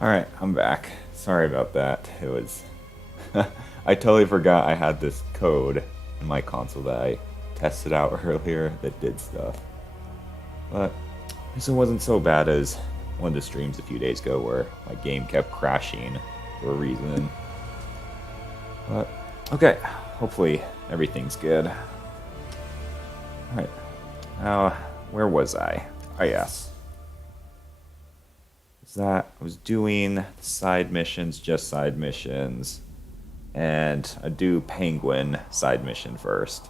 Alright, I'm back. Sorry about that. It was... I totally forgot I had this code in my console that I tested out earlier that did stuff. But this wasn't so bad as one of the streams a few days ago where my game kept crashing for a reason. But, okay. Hopefully everything's good. Alright. Now, where was I? Oh, yes. That I was doing side missions, just side missions, and I do Penguin side mission first.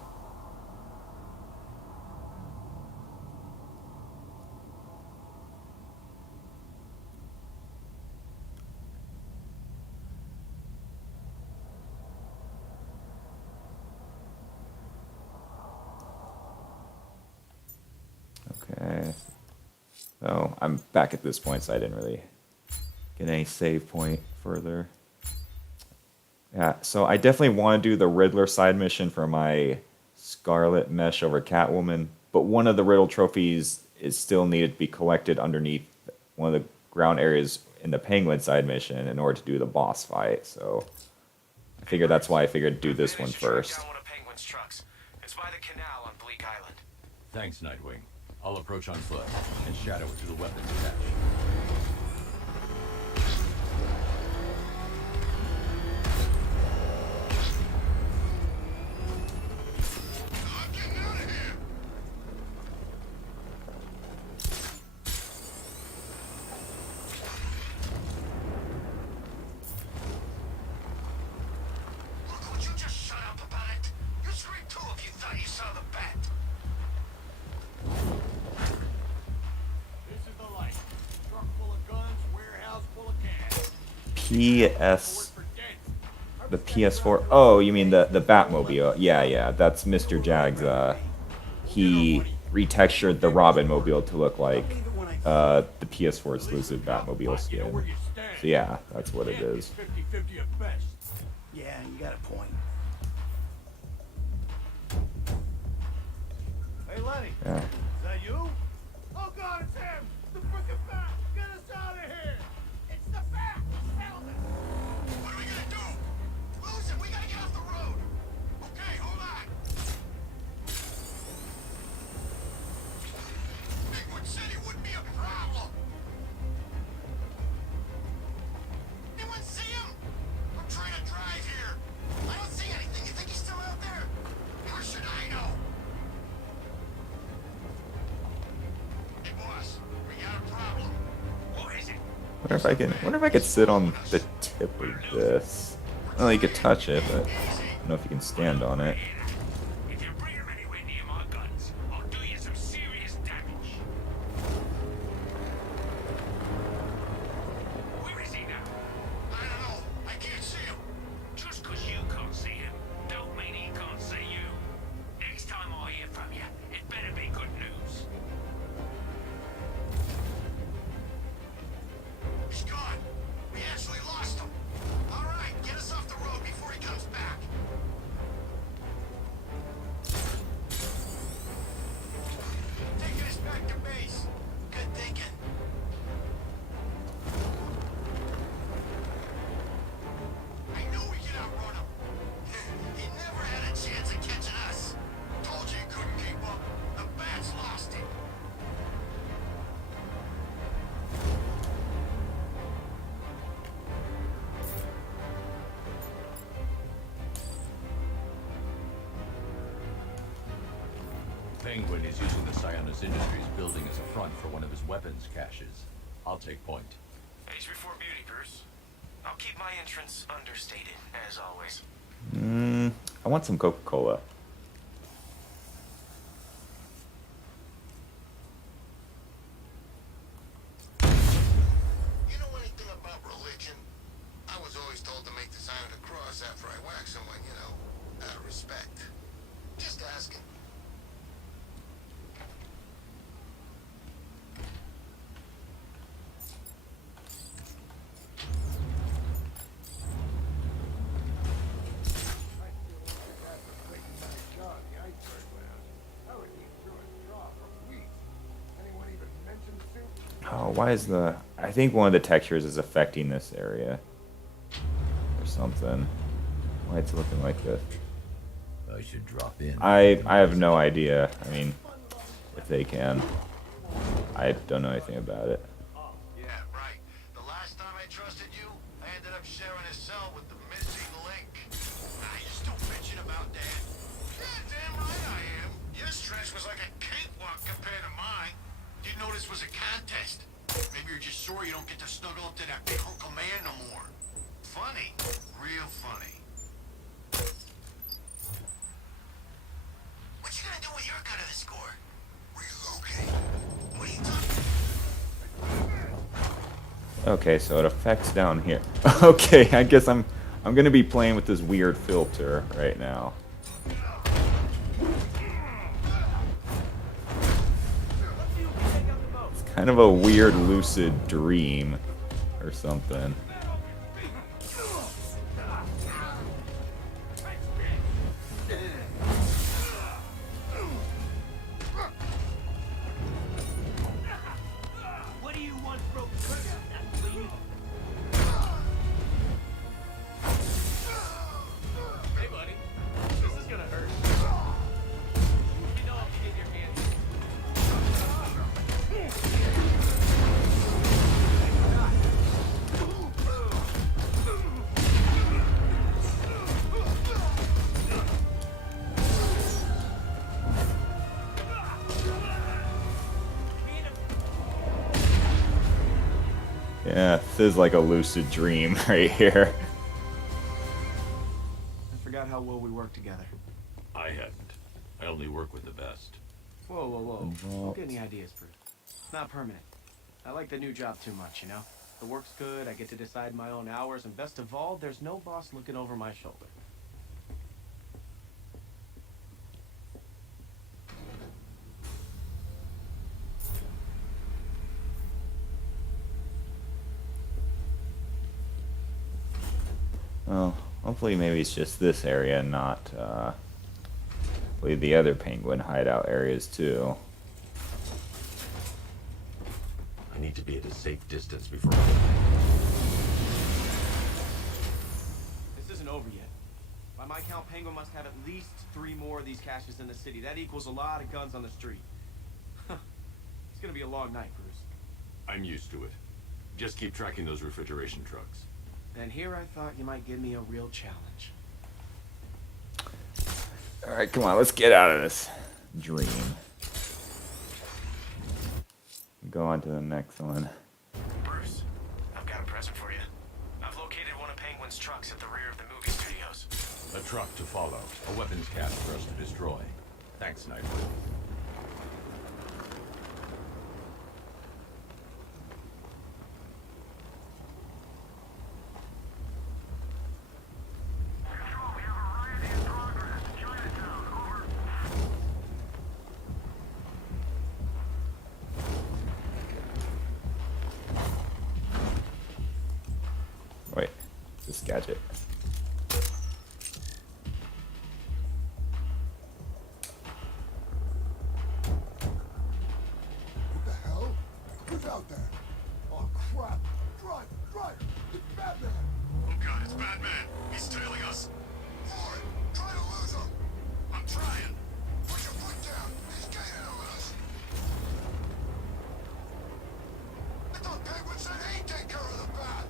Okay, so I'm back at this point, so I didn't really get any save point further. Yeah, so I definitely want to do the Riddler side mission for my Scarlet Mesh over Catwoman, but one of the Riddle trophies is still needed to be collected underneath one of the ground areas in the Penguin side mission in order to do the boss fight, so I figured that's why I figured do this one first. It's by the canal on Bleak Island. Thanks, Nightwing. I'll approach on foot and shadow it to the weapons cache. The PS4. Oh, you mean the Batmobile? Yeah. That's Mr. Jag's. He retextured the Robin mobile to look like the PS4 exclusive Batmobile skin. So yeah, that's what it is. Yeah, you got a point. Hey, Lenny. Yeah. Is that you? Oh God, it's him! The frickin' bat! Get us out of here! It's the bat! Help us! What are we gonna do? Lose him! We gotta get off the road! Okay, hold on! Bigwood said it wouldn't be a problem! Anyone see him? I'm trying to drive here! I don't see anything! You think he's still out there? How should I know? Hey boss, we got a problem. What is it? Wonder if I could sit on the tip of this. Well, you could touch it, but I don't know if you can stand on it. If you bring him anywhere near my guns, I'll do you some serious damage. Where is he now? I don't know. I can't see him. Just 'cause you can't see him, don't mean he can't see you. Next time I hear from you, it better be good news. He's gone. We actually lost him. All right, get us off the road before he comes back. Taking us back to base. Good thinking. I knew we could outrun him. He never had a chance of catching us. Told you he couldn't keep up. The bats lost him. Penguin is using the Sionis Industries building as a front for one of his weapons caches. I'll take point. Age before beauty, Bruce. I'll keep my entrance understated, as always. I want some Coca-Cola. You know anything about religion? I was always told to make the sign of the cross after I whack someone, you know, out of respect. Just asking. Oh, why is the I think one of the textures is affecting this area. Or something. Why it's looking like this. I should drop in. I have no idea. I mean, if they can. I don't know anything about it. Yeah, right. The last time I trusted you, I ended up sharing a cell with the missing link. Now you're still bitching about that? Yeah, damn right I am. Your stretch was like a cakewalk compared to mine. Didn't know this was a contest. Maybe you're just sore you don't get to snuggle up to that big hunk of man no more. Funny. Real funny. What you gonna do with your cut of the score? Relocate. What are you talking? Okay, so it affects down here. Okay, I guess I'm gonna be playing with this weird filter right now. It's kind of a weird lucid dream or something. What do you want, broke person? Please. Hey, buddy. This is gonna hurt. You know if you get your hands. Yeah, this is like a lucid dream right here. I forgot how well we work together. I hadn't. I only work with the best. Whoa, whoa, whoa. Involved. Don't get any ideas, Bruce. It's not permanent. I like the new job too much, you know? The work's good, I get to decide my own hours, and best of all, there's no boss looking over my shoulder. Well, hopefully maybe it's just this area, not hopefully the other penguin hideout areas too. I need to be at a safe distance before I... This isn't over yet. By my count, Penguin must have at least 3 more of these caches in the city. That equals a lot of guns on the street. It's gonna be a long night, Bruce. I'm used to it. Just keep tracking those refrigeration trucks. And here I thought you might give me a real challenge. Alright, come on, let's get out of this dream. Go on to the next one. Bruce, I've got a present for you. I've located one of Penguin's trucks at the rear of the movie studios. A truck to follow. A weapons cache for us to destroy. Thanks, Sniper. Wait, this gadget. What the hell? Who's out there? Oh, crap. Drive, drive. It's Batman. Oh, God, it's Batman. He's tailing us. Warren, try to lose him. I'm trying. Put your foot down. He's gaining on us. I thought Penguin said he'd take care of the bat.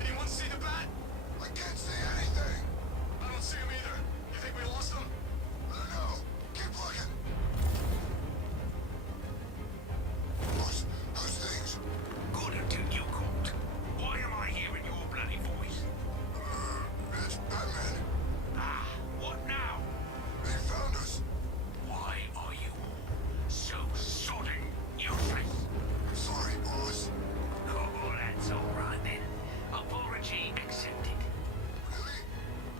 Anyone see the bat? I can't see anything. I don't see him either. You think we lost him? I don't know. Keep looking. Who's things? Good until you called. Why am I hearing your bloody voice? It's Batman. Ah, what now? They found us. Why are you all so sodding useless? I'm sorry, boss. Oh, that's all right then. Apology accepted. Really?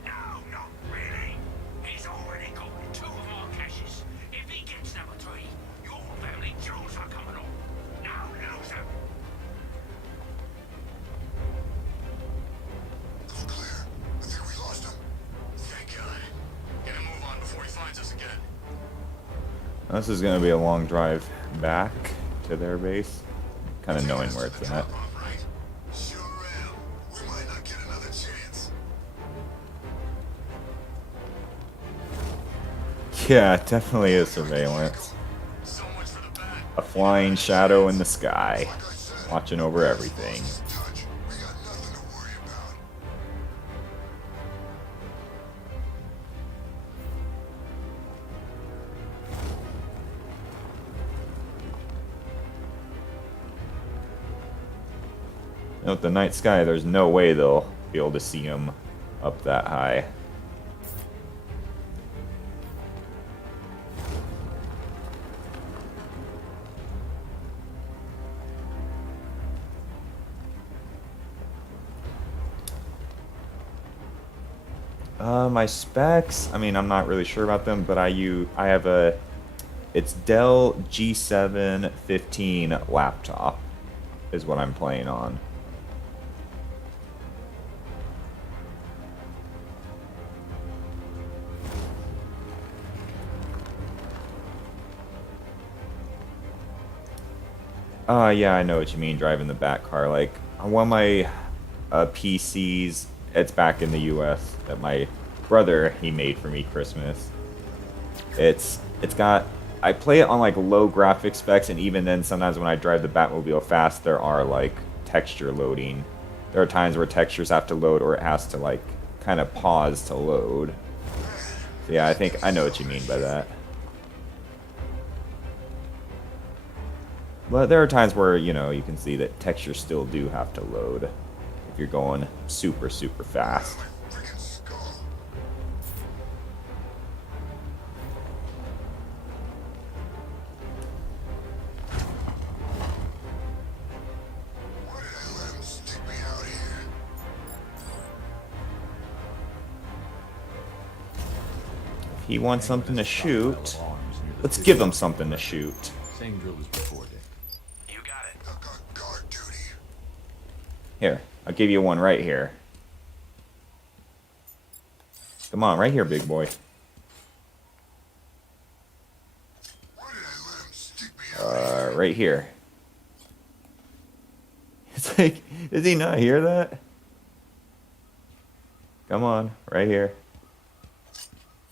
No, not really. He's already got 2 of our caches. If he gets number 3, your family jewels are coming on. Now lose him. All clear. I think we lost him. Thank God. Get a move on before he finds us again. This is going to be a long drive back to their base. Kind of knowing where it's at. Right? Sure am. We might not get another chance. Yeah, it definitely is surveillance. So much for the bat. A flying shadow in the sky, Like I said, watching over everything. touch. We got nothing to worry about. You know, with the night sky, there's no way they'll be able to see him up that high. My specs, I mean, I'm not really sure about them, but I have a, it's Dell G7 15 laptop is what I'm playing on. Yeah, I know what you mean, driving the back car. Like, on one of my PCs, it's back in the US, that my brother, he made for me Christmas. It's got, I play it on like low graphic specs, and even then sometimes when I drive the Batmobile fast, there are like texture loading. There are times where textures have to load, or it has to like kind of pause to load. So yeah, I think I know what you mean by that. But there are times where, you know, you can see that textures still do have to load if you're going super, super fast. My freaking skull. Why did I let him stick me out here? If he wants something to shoot, Arms near the let's city. give him something to shoot. Same drill as before, Dick. You got it. Duck on guard duty. Here, I'll give you one right here. Come on, right here, big boy. Why did I let him stick me out here? Right here. It's like, does he not hear that? Come on, right here.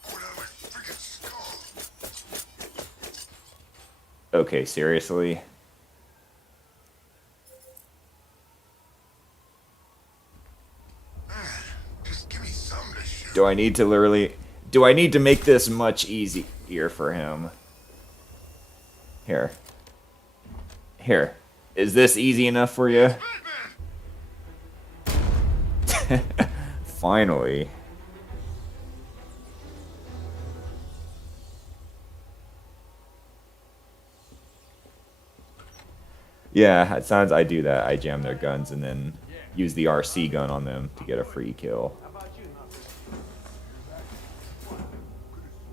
Put out my freaking skull. Okay, seriously? Man, just give me something to shoot. Do I need to make this much easier for him? Here. Here. Is this easy enough for you? Batman! Finally. Yeah, it sounds I do that. I jam their guns and then use the RC gun on them to get a free kill. How about you, Humphrey?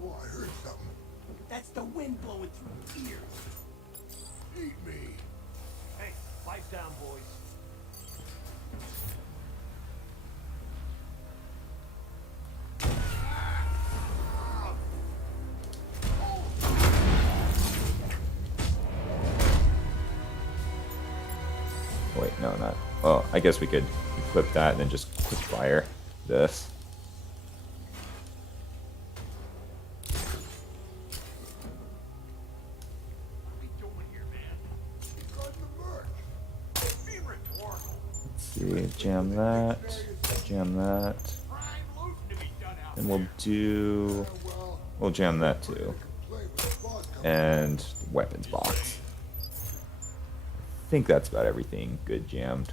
Oh, I heard something. That's the wind blowing through your ears. Eat me. Hey, lights down, boys. Wait, no, not. Well, I guess we could equip that and then just quick fire this. What are we doing here, man? Got the merch. Be rhetorical. Let's see, jam that, jam that, Prime loot to be done out and we'll do. Well, We'll jam that too, play with the boss coming. and weapons box. I think that's about everything good jammed.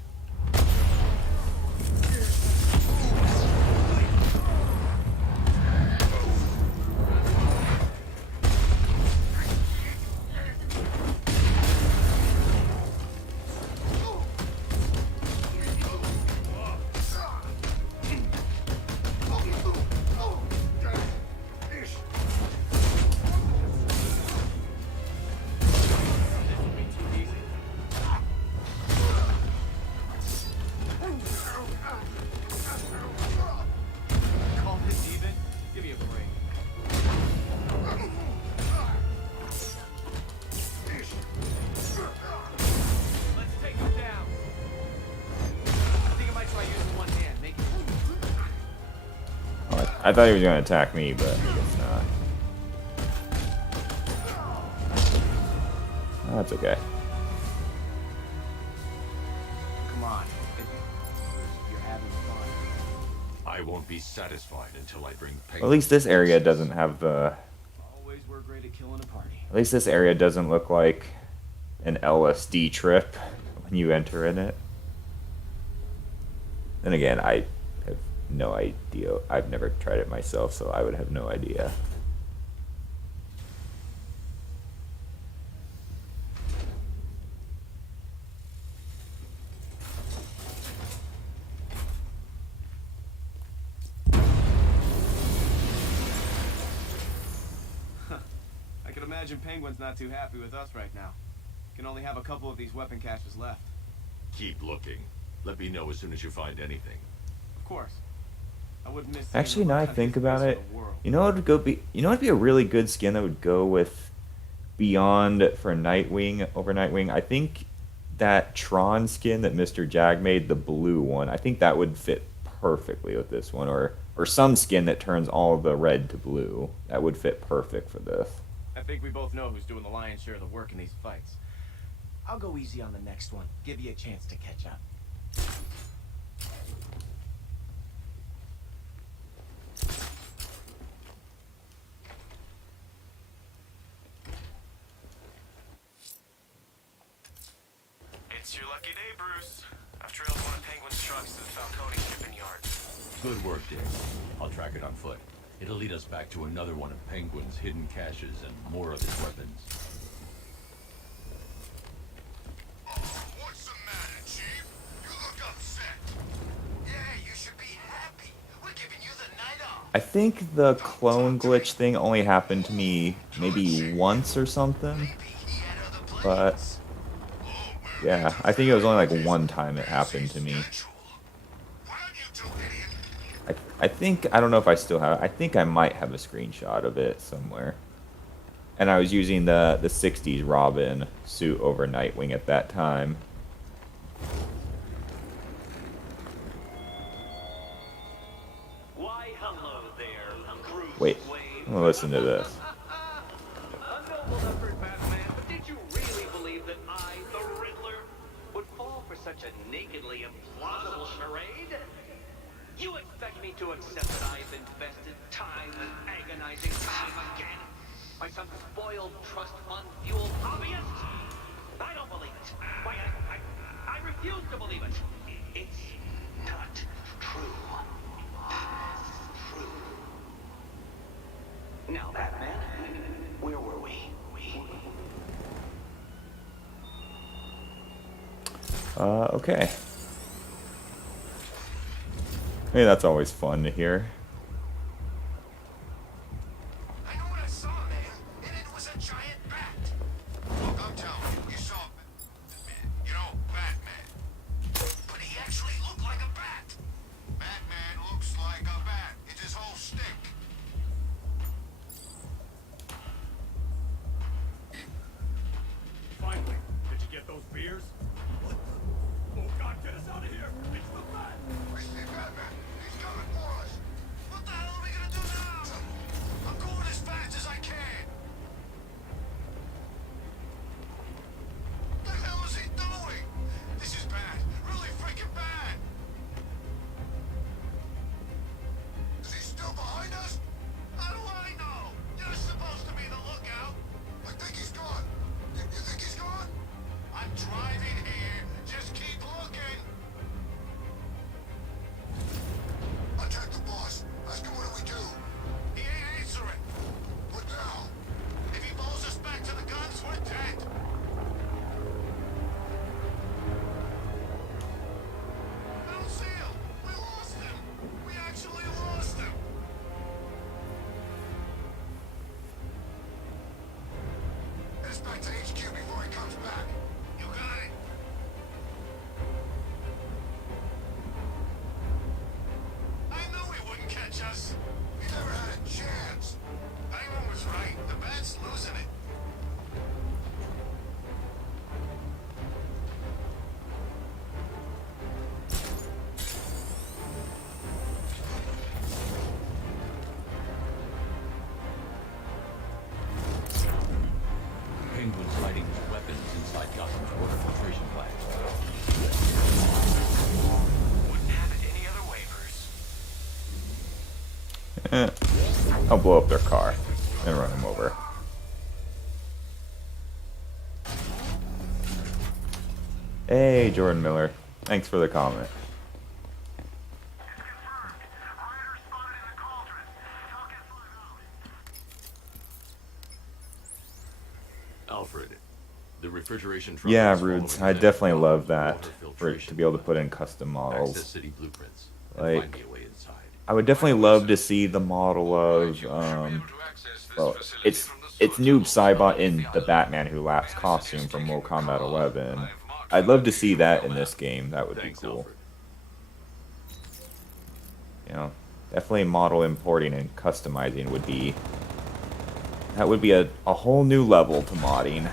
I thought he was going to attack me, but I guess not. Oh, that's okay. Come on. You're having fun. I won't be satisfied until I bring Well, at least this area doesn't have the... Always were great at killing a party. At least this area doesn't look like an LSD trip when you enter in it. Then again, I have no idea. I've never tried it myself, so I would have no idea. I can imagine Penguin's not too happy with us right now. Can only have a couple of these weapon caches left. Keep looking. Let me know as soon as you find anything. Of course. I wouldn't miss. Actually, now I think about it, you know what would go be? You know what would be a really good skin that would go with Beyond for Nightwing over Nightwing? I think that Tron skin that Mr. Jag made, the blue one, I think that would fit perfectly with this one, or some skin that turns all of the red to blue. That would fit perfect for this. I think we both know who's doing the lion's share of the work in these fights. I'll go easy on the next one. Give you a chance to catch up. It's your lucky day, Bruce. I've trailed one of Penguin's trucks to the Falcone shipping yard. Good work, Dick. I'll track it on foot. It'll lead us back to another one of Penguin's hidden caches and more of his weapons. What's the matter, Chief? You look upset. Yeah, you should be happy. We're giving you the night off. I think the clone glitch thing only happened to me maybe once or something, Maybe he had other but plans. yeah, I think it was only like one time it happened to me. Why don't you two idiot? I think, I don't know if I still have, I think I might have a screenshot of it somewhere. And I was using the 60s Robin suit over Nightwing at that time. Why, hello there, Bruce Wait, Wayne. I'm gonna listen to this. A noble effort, Batman, but did you really believe that I, the Riddler, would fall for such a nakedly implausible charade? You expect me to accept that I've invested time and agonizing time again by some spoiled trust fund fueled hobbyist? I don't believe it. Why, I refuse to believe it. It's not true. True. Now, Batman, where were we? Okay. Hey, that's always fun to hear. I know what I saw, man, and it was a giant bat. Look, I'm telling you, you saw, you know, Batman. But he actually looked like a bat. Batman looks like a bat. It's his whole stick. Finally, did you get those beers? What the? Oh God, get us out of here! It's the bat! I see Batman. He's coming for us. What the hell are we gonna do now? I'm going as fast as I can. What the hell is he doing? This is bad. Really freaking bad. Is he still behind us? How do I know? You're supposed to be the lookout. I think he's gone. You think he's gone? I'm driving here. Just keep looking. Attack the boss. Ask him what do we do. He ain't answering. What now? If he pulls us back to the guns, we're dead. I don't see him. We lost him. We actually lost him. Get us back to HQ before he comes back. You got it. I knew he wouldn't catch us. He never had a chance. Penguin was right. The bat's losing it. I'll blow up their car and run them over. Hey, Jordan Miller. Thanks for the comment. Alfred, the refrigeration truck. Yeah, is Rudes. full I of definitely water love that filtration. to be able to put in custom Access models. city blueprints. And Like, find me a way inside. I would definitely love to see the model of well, it's Noob Saibot in the Batman Who Laughs costume from Mortal Kombat 11. I'd love to see that in this game. That would be Thanks, cool. Alfred. You know, definitely model importing and customizing would be a whole new level to modding.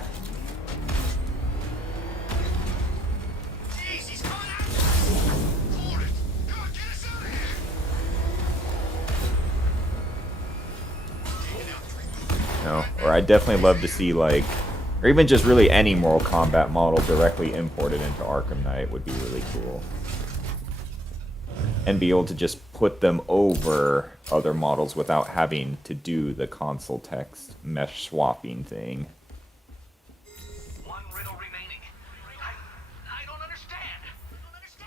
Jeez, he's coming after us! Hold it! Come on, get us out of here! You know, or I'd definitely love to see like, or even just really any Mortal Kombat model directly imported into Arkham Knight would be really cool. And be able to just put them over other models without having to do the console text mesh swapping thing. One riddle remaining. I don't understand.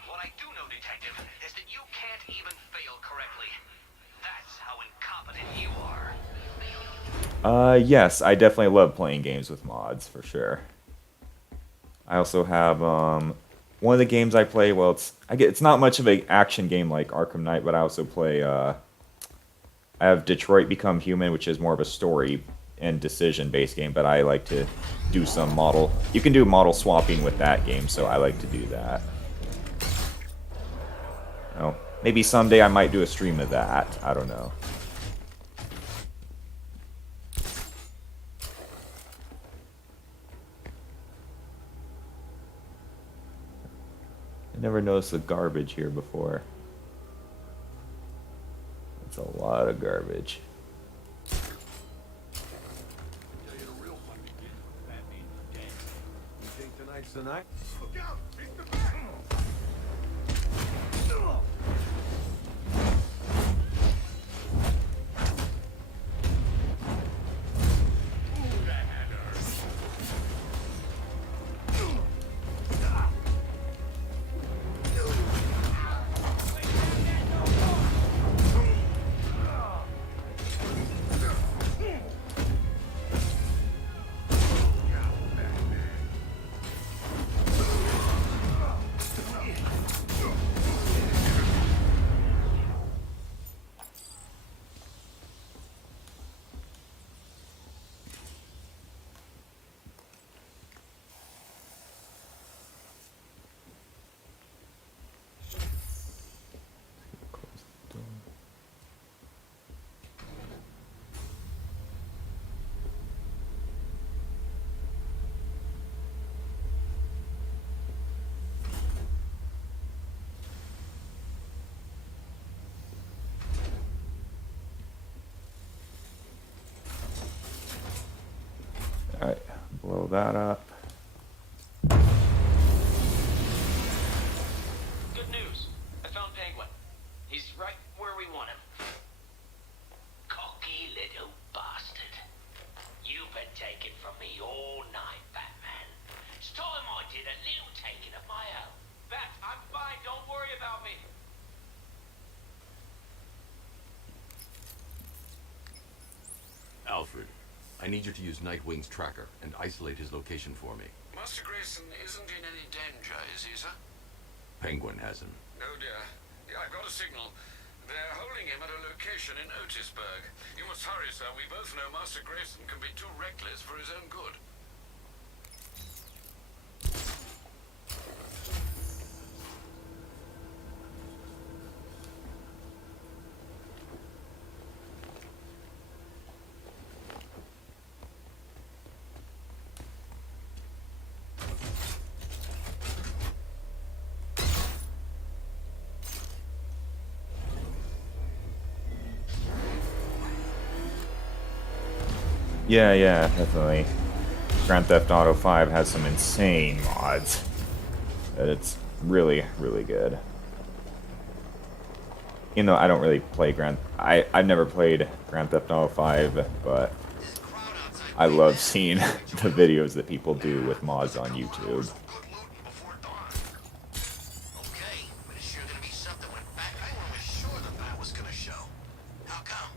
What I do know, Detective, is that you can't even fail correctly. That's how incompetent you are. Yes, I definitely love playing games with mods, for sure. I also have, one of the games I play, well, it's not much of an action game like Arkham Knight, but I also play, I have Detroit Become Human, which is more of a story and decision-based game, but I like to do some model, you can do model swapping with that game, so I like to do that. Oh, maybe someday I might do a stream of that, I don't know. Never noticed the garbage here before. It's a lot of garbage. You think tonight's the night? Look out! It's the back! Alright, blow that up. Good news. I found Penguin. He's right where we want him. Cocky little bastard. You've been taken from me all night, Batman. It's time I did a little taking of my own. Bat, I'm fine. Don't worry about me. Alfred, I need you to use Nightwing's tracker and isolate his location for me. Master Grayson isn't in any danger, is he, sir? Penguin has him. Oh dear. Yeah, I've got a signal. They're holding him at a location in Otisburg. You must hurry, sir. We both know Master Grayson can be too reckless for his own good. Yeah, definitely. Grand Theft Auto 5 has some insane mods. But it's really, really good. You know, I don't really play I've never played Grand Theft Auto 5, but I love seeing the videos that people do with mods on YouTube. Okay, but it's sure gonna be something when back I was sure the bat was gonna show. How come?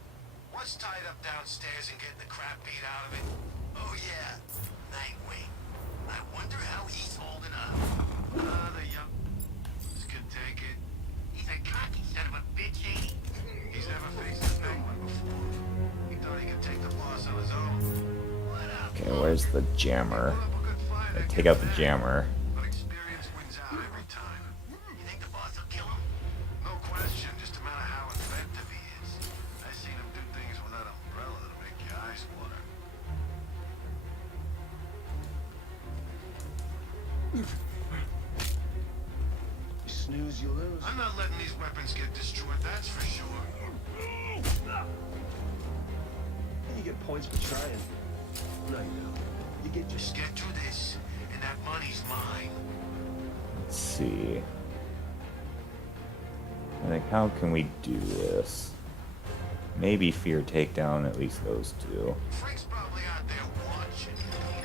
What's tied up downstairs and getting the crap beat out of it? Oh yeah, Nightwing. I wonder how he's holding up. The young could take it. He's a cocky son of a bitch, ain't he? He's never faced a penguin before. He thought he could take the boss on his own. What up? Okay, where's the jammer? Take out the jammer. But experience wins out every time. You think the boss will kill him? No question, just a matter of how inventive he is. I've seen him do things with that umbrella that'll make your eyes water. You snooze, you lose. I'm not letting these weapons get destroyed, that's for sure. You get points for trying. No, you don't. You get your Just get through this, and that money's mine. Let's see. Like, how can we do this? Maybe fear takedown, at least those two. Frank's probably out there watching.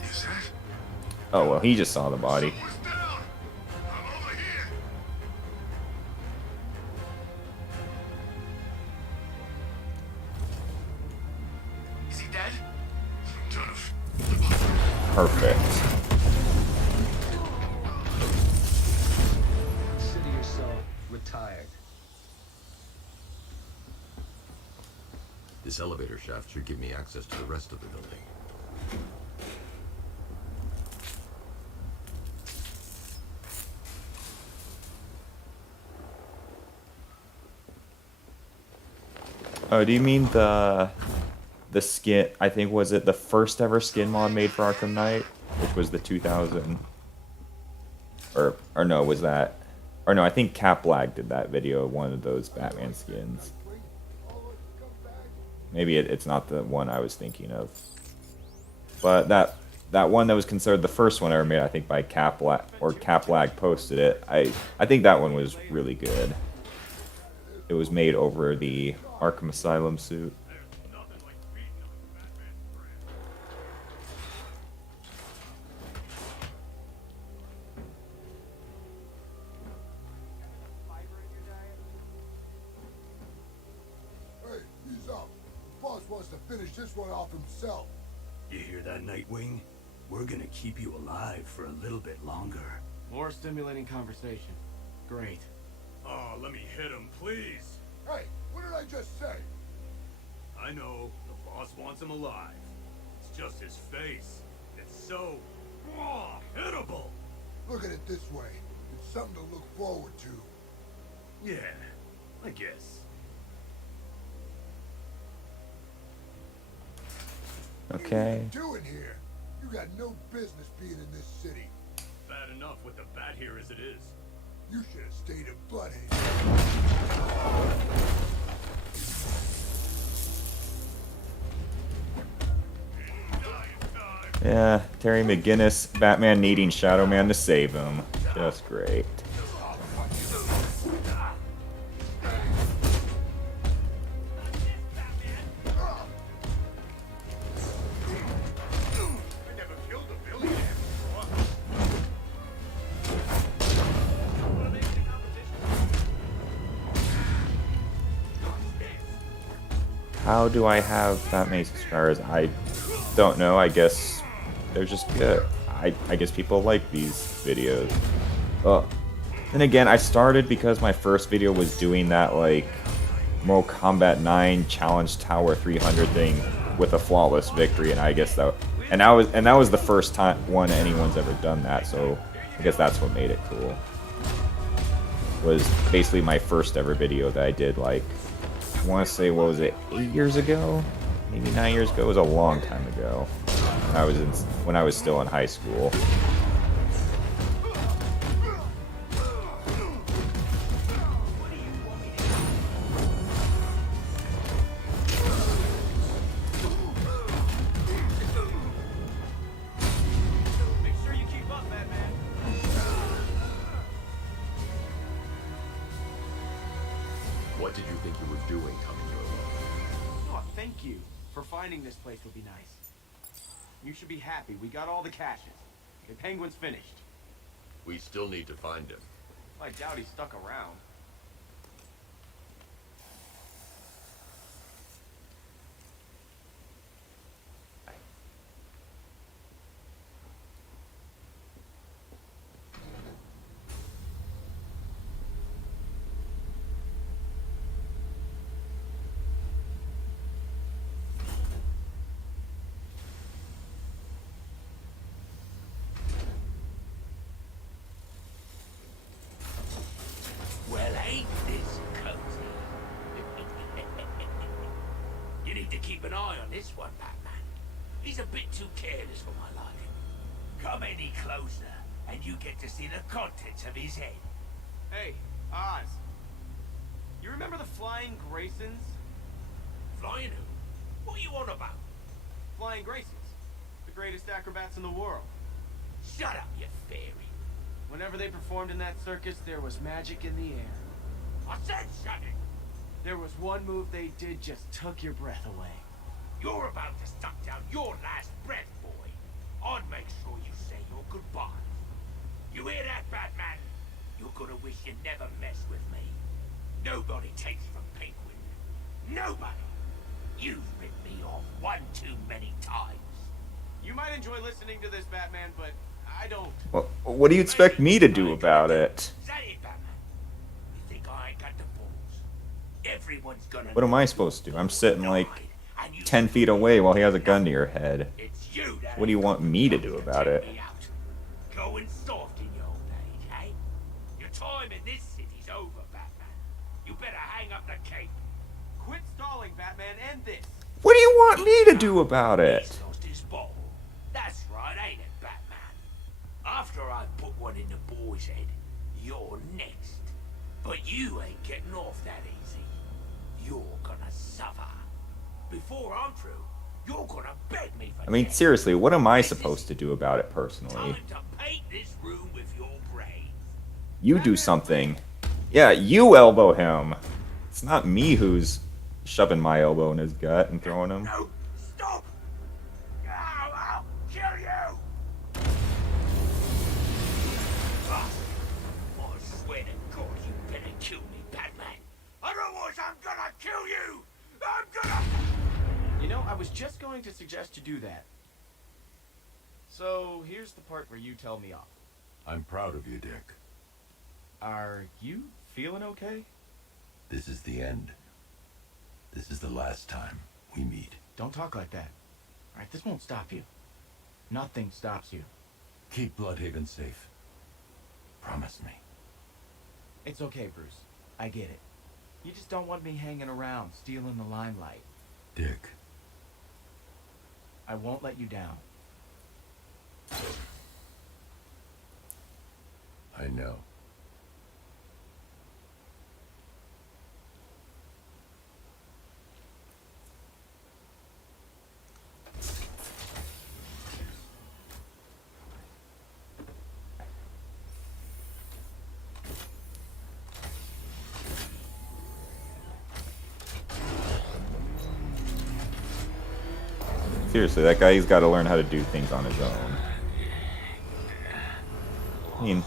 Is that? Oh, well, he just saw the body. Someone's down! I'm over here! Is he dead? Tough. Perfect. Consider yourself retired. This elevator shaft should give me access to the rest of the building. Oh, do you mean the skin? I think, was it the first ever skin mod made for Arkham Knight, which was the 2000? Or no, was that? Or no, I think Caplag did that video of one of those Batman skins. Maybe it's not the one I was thinking of. But that one that was considered the first one ever made, I think by Caplag posted it. I think that one was really good. It was made over the Arkham Asylum suit. Hey, he's up. Boss wants to finish this one off himself. You hear that, Nightwing? We're gonna keep you alive for a little bit longer. More stimulating conversation. Great. Oh, let me hit him, please. Hey, what did I just say? I know, the boss wants him alive. It's just his face. It's so... hittable. Look at it this way. It's something to look forward to. Yeah, I guess. Okay. What are you doing here? You got no business being in this city. Bad enough with the bat here as it is. You should have stayed in Bloodhaven. Yeah, Terry McGinnis, Batman needing Shadow Man to save him. Just great. How do I have that many subscribers? I don't know. I guess they're just good. I guess people like these videos. Oh. And again, I started because my first video was doing that, like, Mortal Kombat 9 Challenge Tower 300 thing with a flawless victory, and I guess that was the first time one anyone's ever done that, so I guess that's what made it cool. Was basically my first ever video that I did, like, I want to say, what was it, 8 years ago? Maybe 9 years ago? It was a long time ago. When I was still in high school. Make sure you keep up, Batman. What What did you think you were doing coming your way? Oh, thank you for finding this place would be nice. You should be happy. We got all the caches. The Penguin's finished. We still need to find him. I doubt he stuck around. Well, ain't this cozy? You need to keep an eye on this one, Batman. He's a bit too careless for my liking. Come any closer, and you get to see the contents of his head. Hey, Oz. You remember the Flying Graysons? Flying who? What are you on about? Flying Graysons. The greatest acrobats in the world. Shut up, you fairy. Whenever they performed in that circus, there was magic in the air. I said shut it! There was one move they did just took your breath away. You're about to suck down your last breath, boy. I'd make sure you say your goodbyes. You hear that, Batman? You're gonna wish you never messed with me. Nobody takes from Penguin. Nobody! You've ripped me off one too many times. You might enjoy listening to this, Batman, but I don't. Well, what do you expect me to do about it? Say it, Batman. You think I ain't got the balls? Everyone's gonna. What am I supposed to do? I'm sitting like know and you 10 feet away while he has a gun to your head. It's you that What do you want me to do about it? take me out. Going soft in your old age, eh? Your time in this city's over, Batman. You better hang up the cape. Quit stalling, Batman, end this. What do you want me to do about it? He's lost his bottle. That's right, ain't it, Batman? After I put one in the boy's head, you're next. But you ain't getting off that easy. You're gonna suffer. Before I'm through, you're gonna beg me for I mean, death. seriously, what am I supposed to do about it personally? Time to paint this room with your brains. You do something. Yeah, you elbow him. It's not me who's shoving my elbow in his gut and throwing him. No, stop! I'll kill you! I swear to God, you better kill me, Batman. Otherwise, I'm gonna kill you! I'm gonna... You know, I was just going to suggest you do that. So, here's the part where you tell me off. I'm proud of you, Dick. Are you feeling okay? This is the end. This is the last time we meet. Don't talk like that. Alright, this won't stop you. Nothing stops you. Keep Bloodhaven safe. Promise me. It's okay, Bruce. I get it. You just don't want me hanging around, stealing the limelight. Dick. I won't let you down. I know. Seriously, that guy, he's got to learn how to do things on his own. I mean,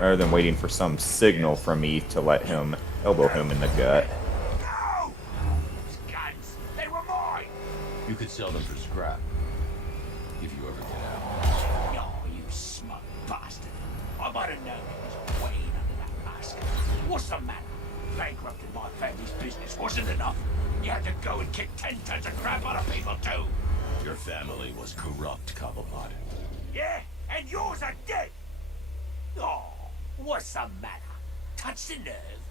rather than waiting for some signal from me to let him elbow him in the gut. No! These guns, they were mine! You could sell them for scrap. If you ever get out. Oh, you smug bastard. I might have known it was Wayne under that mask. What's the matter? Bankrupting my family's business wasn't enough. You had to go and kick 10 tons of crap out of people, too. Your family was corrupt, Cobblepot. Yeah, and yours are dead. Oh, what's the matter? Touch the nerve?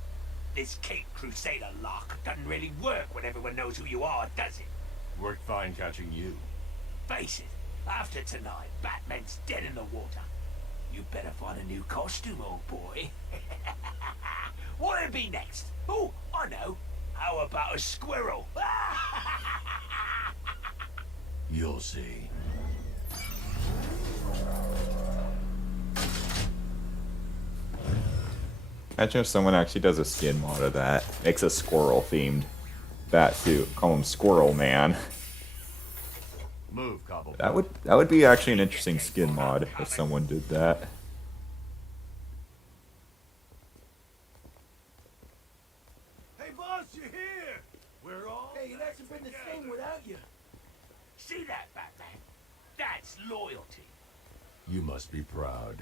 This Cape Crusader lark doesn't really work when everyone knows who you are, does it? Worked fine catching you. Face it, after tonight, Batman's dead in the water. You better find a new costume, old boy. What'll be next? Oh, I know. How about a squirrel? You'll see. Imagine if someone actually does a skin mod of that. Makes a squirrel themed bat suit. Call him Squirrel Man. Move, Cobble. That would be actually an interesting skin mod if someone did that. Hey, boss, you're here. We're all. Hey, it hasn't been the same without you. See that, Batman? That's loyalty. You must be proud.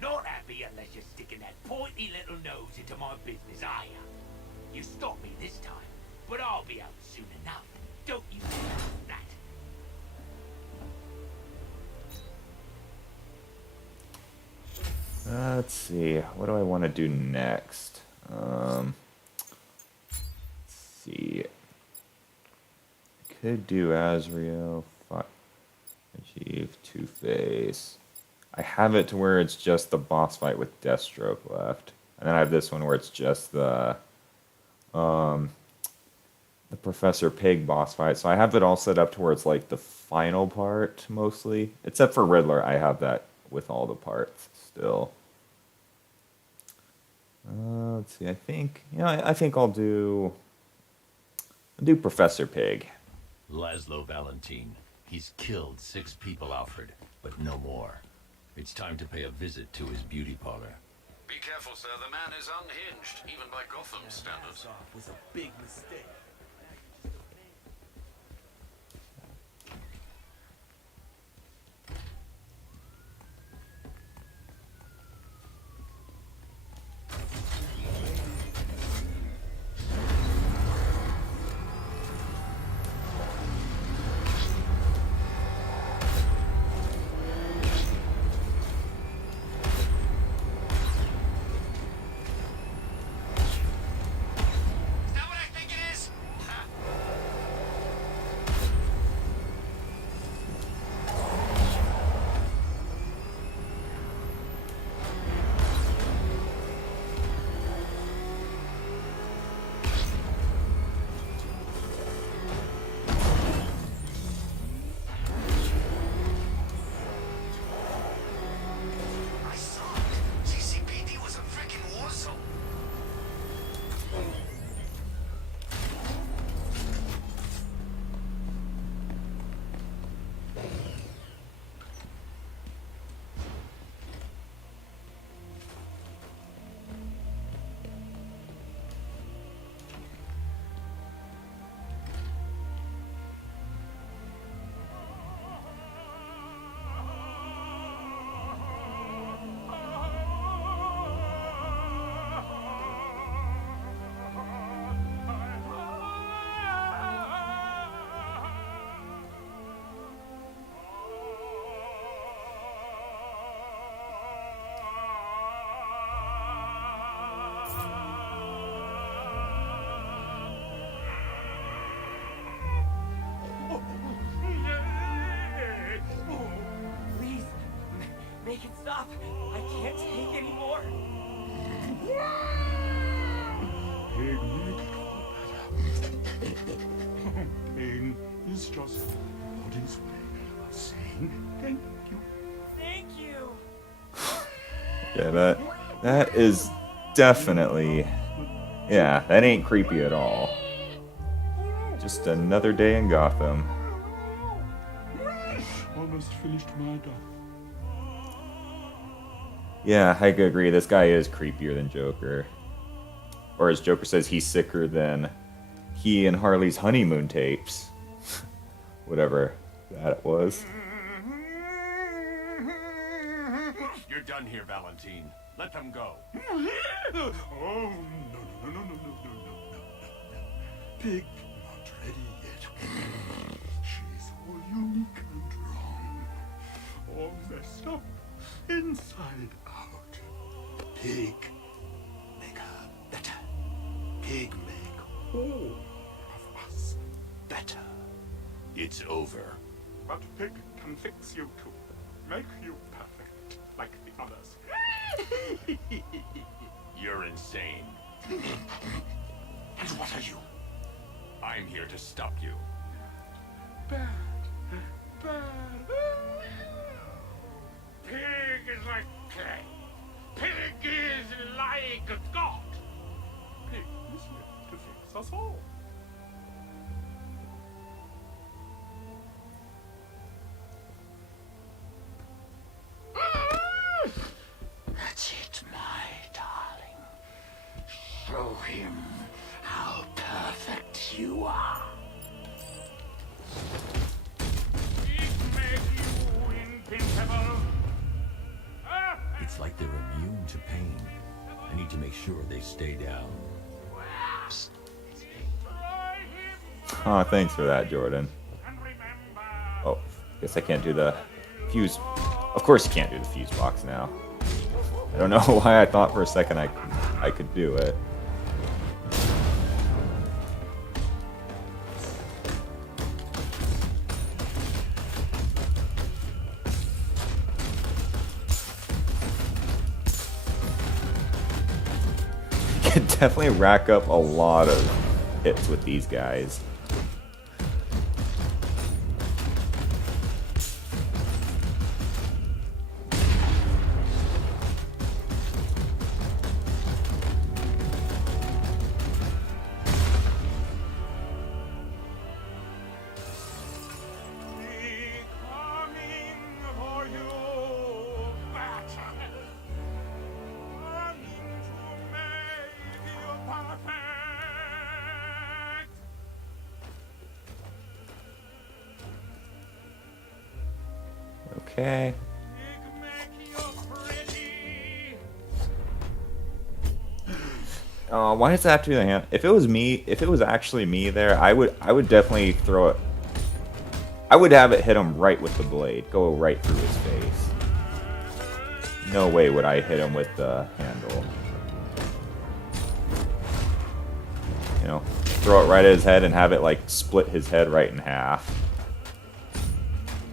Not happy unless you're sticking that pointy little nose into my business, are ya? You stop me this time, but I'll be out soon enough. Don't you doubt that? Let's see. What do I want to do next? Let's see. I could do Azrael, Chief, Two-Face. I have it to where it's just the boss fight with Deathstroke left. And then I have this one where it's just the Professor Pig boss fight. So I have it all set up to where it's like the final part, mostly. Except for Riddler, I have that with all the parts still. Let's see, I think, I think I'll do Professor Pig. Laszlo Valentine. He's killed 6 people, Alfred, but no more. It's time to pay a visit to his beauty parlor. Be careful, sir. The man is unhinged, even by Gotham standards. Off was a big mistake. Is that what I think it is? Ha! I saw it. GCPD was a freaking war zone. Please, make it stop. I can't take anymore. Pain is just body's way of saying thank you. Thank you. Yeah, that is definitely, yeah, that ain't creepy at all. Just another day in Gotham. Almost finished my doll. Yeah, I could agree. This guy is creepier than Joker. Or as Joker says, he's sicker than he and Harley's honeymoon tapes. Whatever that was. You're done here, Valentine. Let them go. Oh, no. Pig not ready yet. She's all unique and wrong. All messed up, inside out. Pig, make her better. Pig make all of us better. It's over. But Pig can fix you too. Make you perfect, like the others. You're insane. And what are you? I'm here to stop you. Bad. Exactly. Pig is like God. Pig is here to fix us all. That's it, my darling. Show him how perfect you are. It makes you invincible. It's like they're immune to pain. I need to make sure they stay down. Oh, thanks for that, Jordan. Oh, guess I can't do the fuse. Of course you can't do the fuse box now. I don't know why I thought for a second I could do it. Could definitely rack up a lot of hits with these guys. Okay. Why does that have to be the hand? If it was me, if it was actually me there, I would definitely throw it. I would have it hit him right with the blade, go right through his face. No way would I hit him with the handle. You know, throw it right at his head and have it like split his head right in half.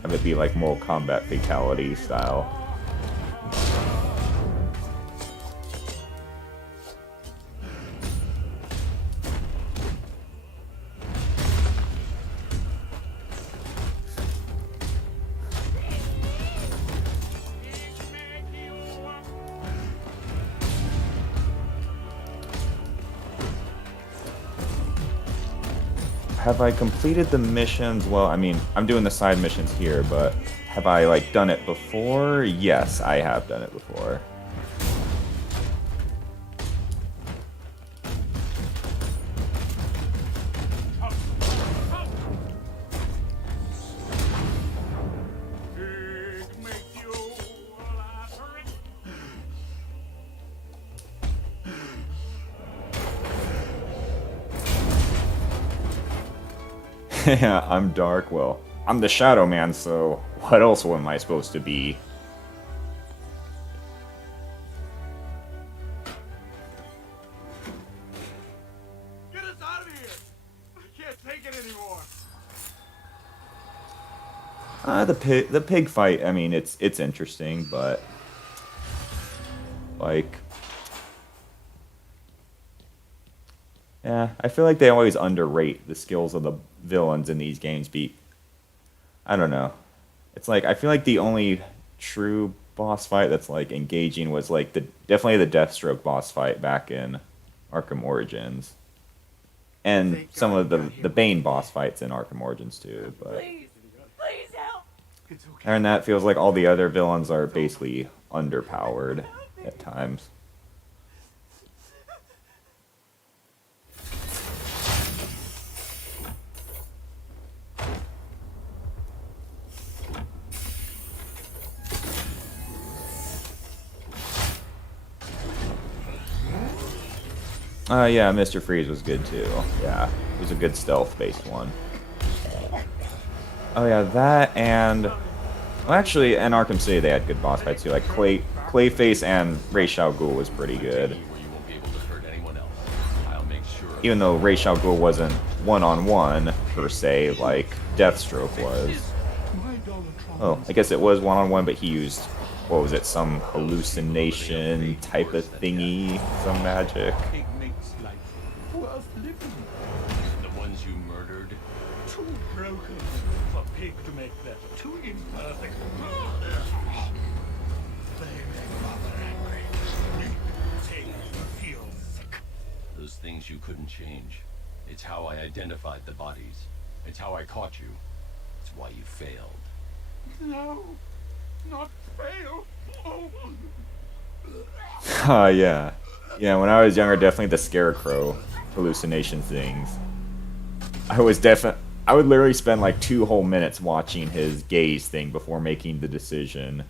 Have it be like Mortal Kombat fatality style. Have I completed the missions? Well, I mean, I'm doing the side missions here, but have I, like, done it before? Yes, I have done it before. Yeah, I'm Dark. Well, I'm the Shadow Man, so what else am I supposed to be? Get us out of here! I can't take it anymore. The pig fight. I mean, it's interesting, but like, yeah, I feel like they always underrate the skills of the villains in these games. I don't know. It's like I feel like the only true boss fight that's like engaging was like definitely the Deathstroke boss fight back in Arkham Origins, and some of the Bane boss fights in Arkham Origins too. But Please help! and that feels like all the other villains are basically underpowered at times. Yeah, Mr. Freeze was good too. Yeah, it was a good stealth-based one. Oh yeah, that and... Well, actually, in Arkham City they had good boss fights too. Like Clayface and Ra's al Ghul was pretty good. Even though Ra's al Ghul wasn't one-on-one, per se, like Deathstroke was. Oh, I guess it was one-on-one, but he used... What was it? Some hallucination type of thingy? Some magic. The ones you murdered. Too broken for Pig to make that. Too imperfect. They make Mother angry. They make her feel sick. Those things you couldn't change. It's how I identified the bodies. It's how I caught you. It's why you failed. No, not fail. Oh. Yeah. Yeah, when I was younger, definitely the scarecrow hallucination things. I would literally spend like 2 whole minutes watching his gaze thing before making the decision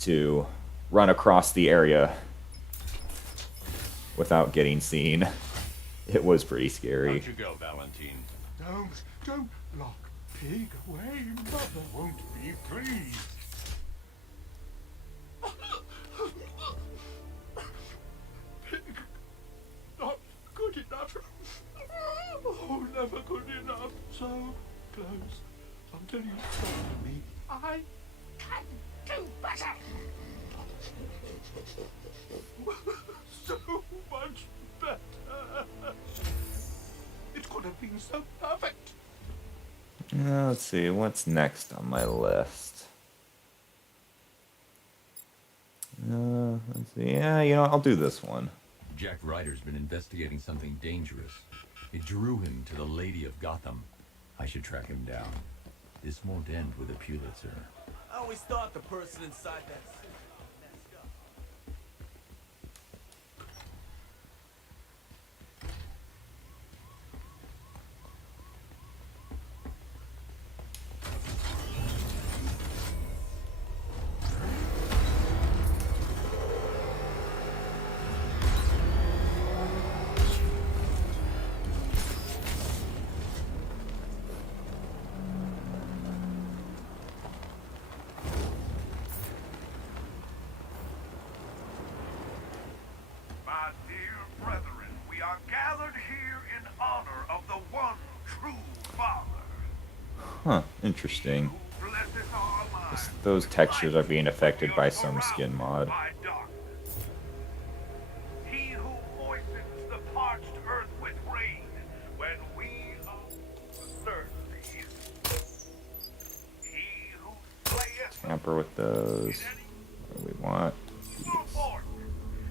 to run across the area without getting seen. It was pretty scary. How'd you go, Valentine? Don't lock Pig away. Mother won't be pleased. Pig, not good enough. Oh, never good enough. So close until you stop me. I can do better. So much better. It could have been so perfect. Let's see, what's next on my list? Let's see. Yeah, I'll do this one. Jack Ryder's been investigating something dangerous. It drew him to the Lady of Gotham. I should track him down. This won't end with a Pulitzer. I always thought the person inside that suit messed up. My dear brethren, we are gathered here in honor of the one true Father. Huh, interesting. Who blesses our lives Those textures are being affected by with some skin mod. by darkness. He who moistens the parched earth with rain when we are thirsty. He who slayeth Tamper with those. What do we want? force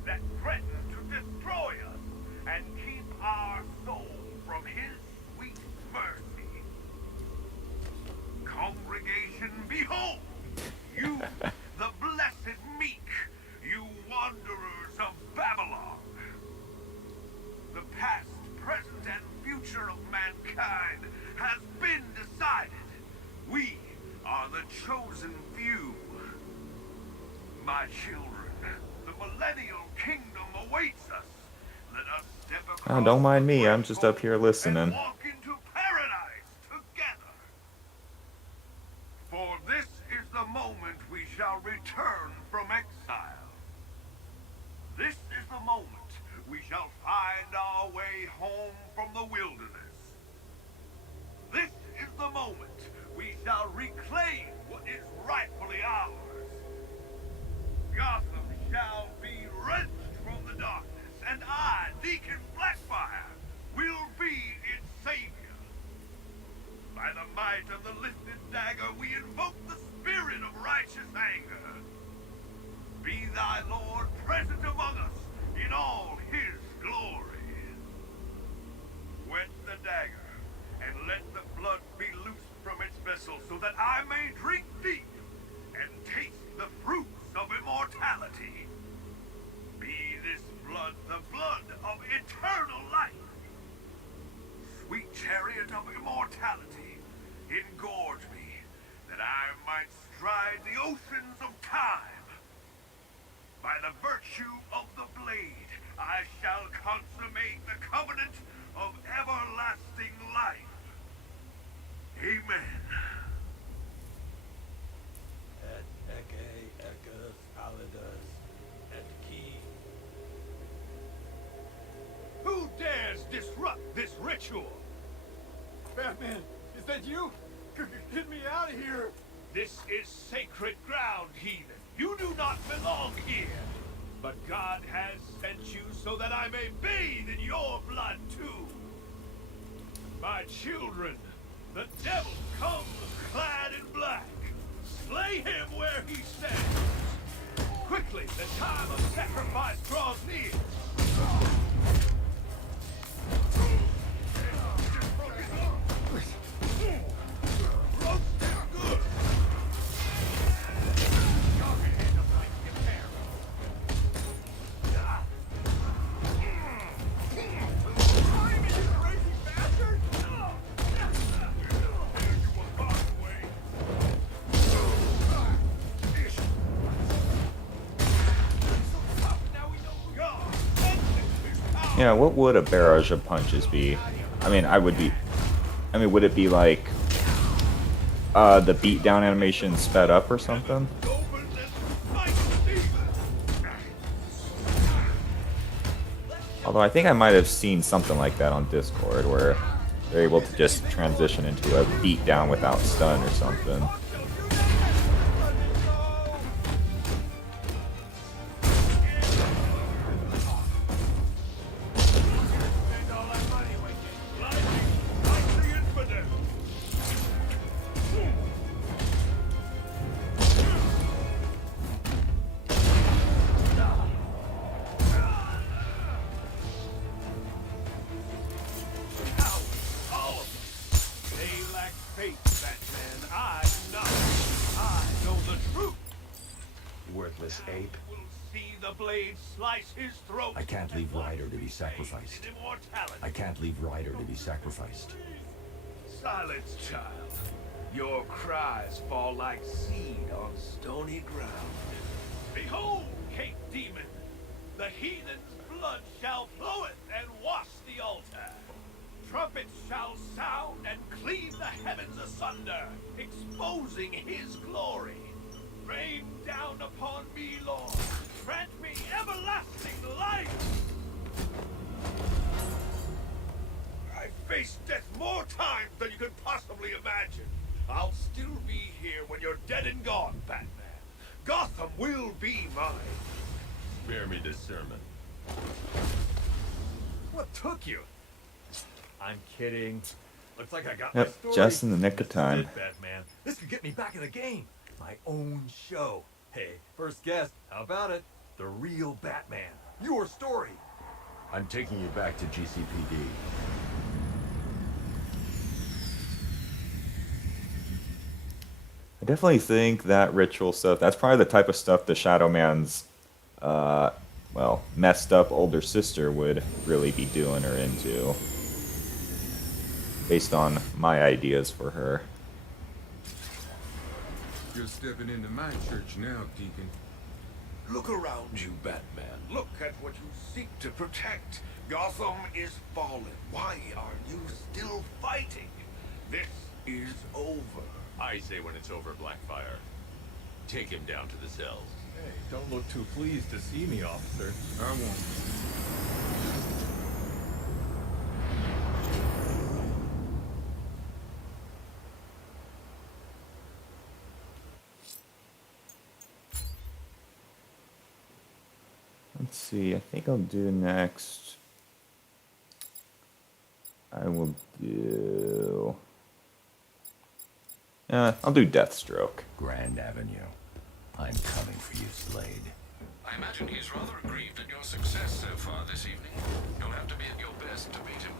that threaten to destroy us and keep our soul from his sweet mercy. Congregation, behold, you, the blessed meek, you wanderers of Babylon. The past, present, and future of mankind has been decided. We are the chosen few. My children, the millennial kingdom awaits us. Let us step across Oh, don't mind the me, I'm just up here threshold listening. and walk into paradise together. For this is the moment we shall return from exile. This is the moment we shall find our way home from the wilderness. This is the moment we shall reclaim what is rightfully ours. Gotham shall be wrenched from the darkness, and I, Deacon Blackfire, will be its savior. By the might of the lifted dagger, we invoke the spirit of righteous anger. Be thy Lord present among us in all his glory. Whet the dagger, and let the blood be loosed from its vessel, so that I may drink deep and taste the fruits of immortality. Be this blood the blood of eternal life. Sweet chariot of immortality, engorge me, that I might stride the oceans of time. By the virtue of the blade, I shall consummate the covenant of everlasting life. Amen. Et eke ekes palidas et key. Who dares disrupt this ritual? Batman, is that you? Get me out of here! This is sacred ground, heathen. You do not belong here. But God has sent you so that I may bathe in your blood too. My children, the devil comes clad in black. Slay him where he stands. Yeah, what would a barrage of punches be? I mean, would it be like the beatdown animation sped up or something? Although I think I might have seen something like that on Discord where they're able to just transition into a beatdown without stun or something. Worthless ape. Will see the blade slice his throat. I can't leave Ryder to be sacrificed. I can't leave Ryder to be sacrificed. Silence, child. Your cries fall like seed on stony ground. Behold, Cape Demon! The heathen's blood shall floweth and wash the altar. Trumpets shall sound and cleave the heavens asunder, exposing his glory. Rain down upon me, Lord. Grant me everlasting life. I faced death more times than you could possibly imagine. I'll still be here when you're dead and gone, Batman. Gotham will be mine. Spare me this sermon. What took you? I'm kidding. Looks like I got my Yep, story. just in the nick of This is time. it, Batman. This could get me back in the game. My own show. Hey, first guest, how about it? The real Batman. Your story. I'm taking you back to GCPD. I definitely think that ritual stuff, that's probably the type of stuff the Shadow Man's, well, messed up older sister would really be doing or into. Based on my ideas for her. You're stepping into my church now, Deacon. Look around you, Batman. Look at what you seek to protect. Gotham is fallen. Why are you still fighting? This is over. I say when it's over, Blackfire. Take him down to the cells. Hey, don't look too pleased to see me, officer. I won't. Let's see, I think I'll do next. I will do. I'll do Deathstroke. Grand Avenue. I'm coming for you, Slade. I imagine he's rather aggrieved at your success so far this evening. You'll have to be at your best to beat him.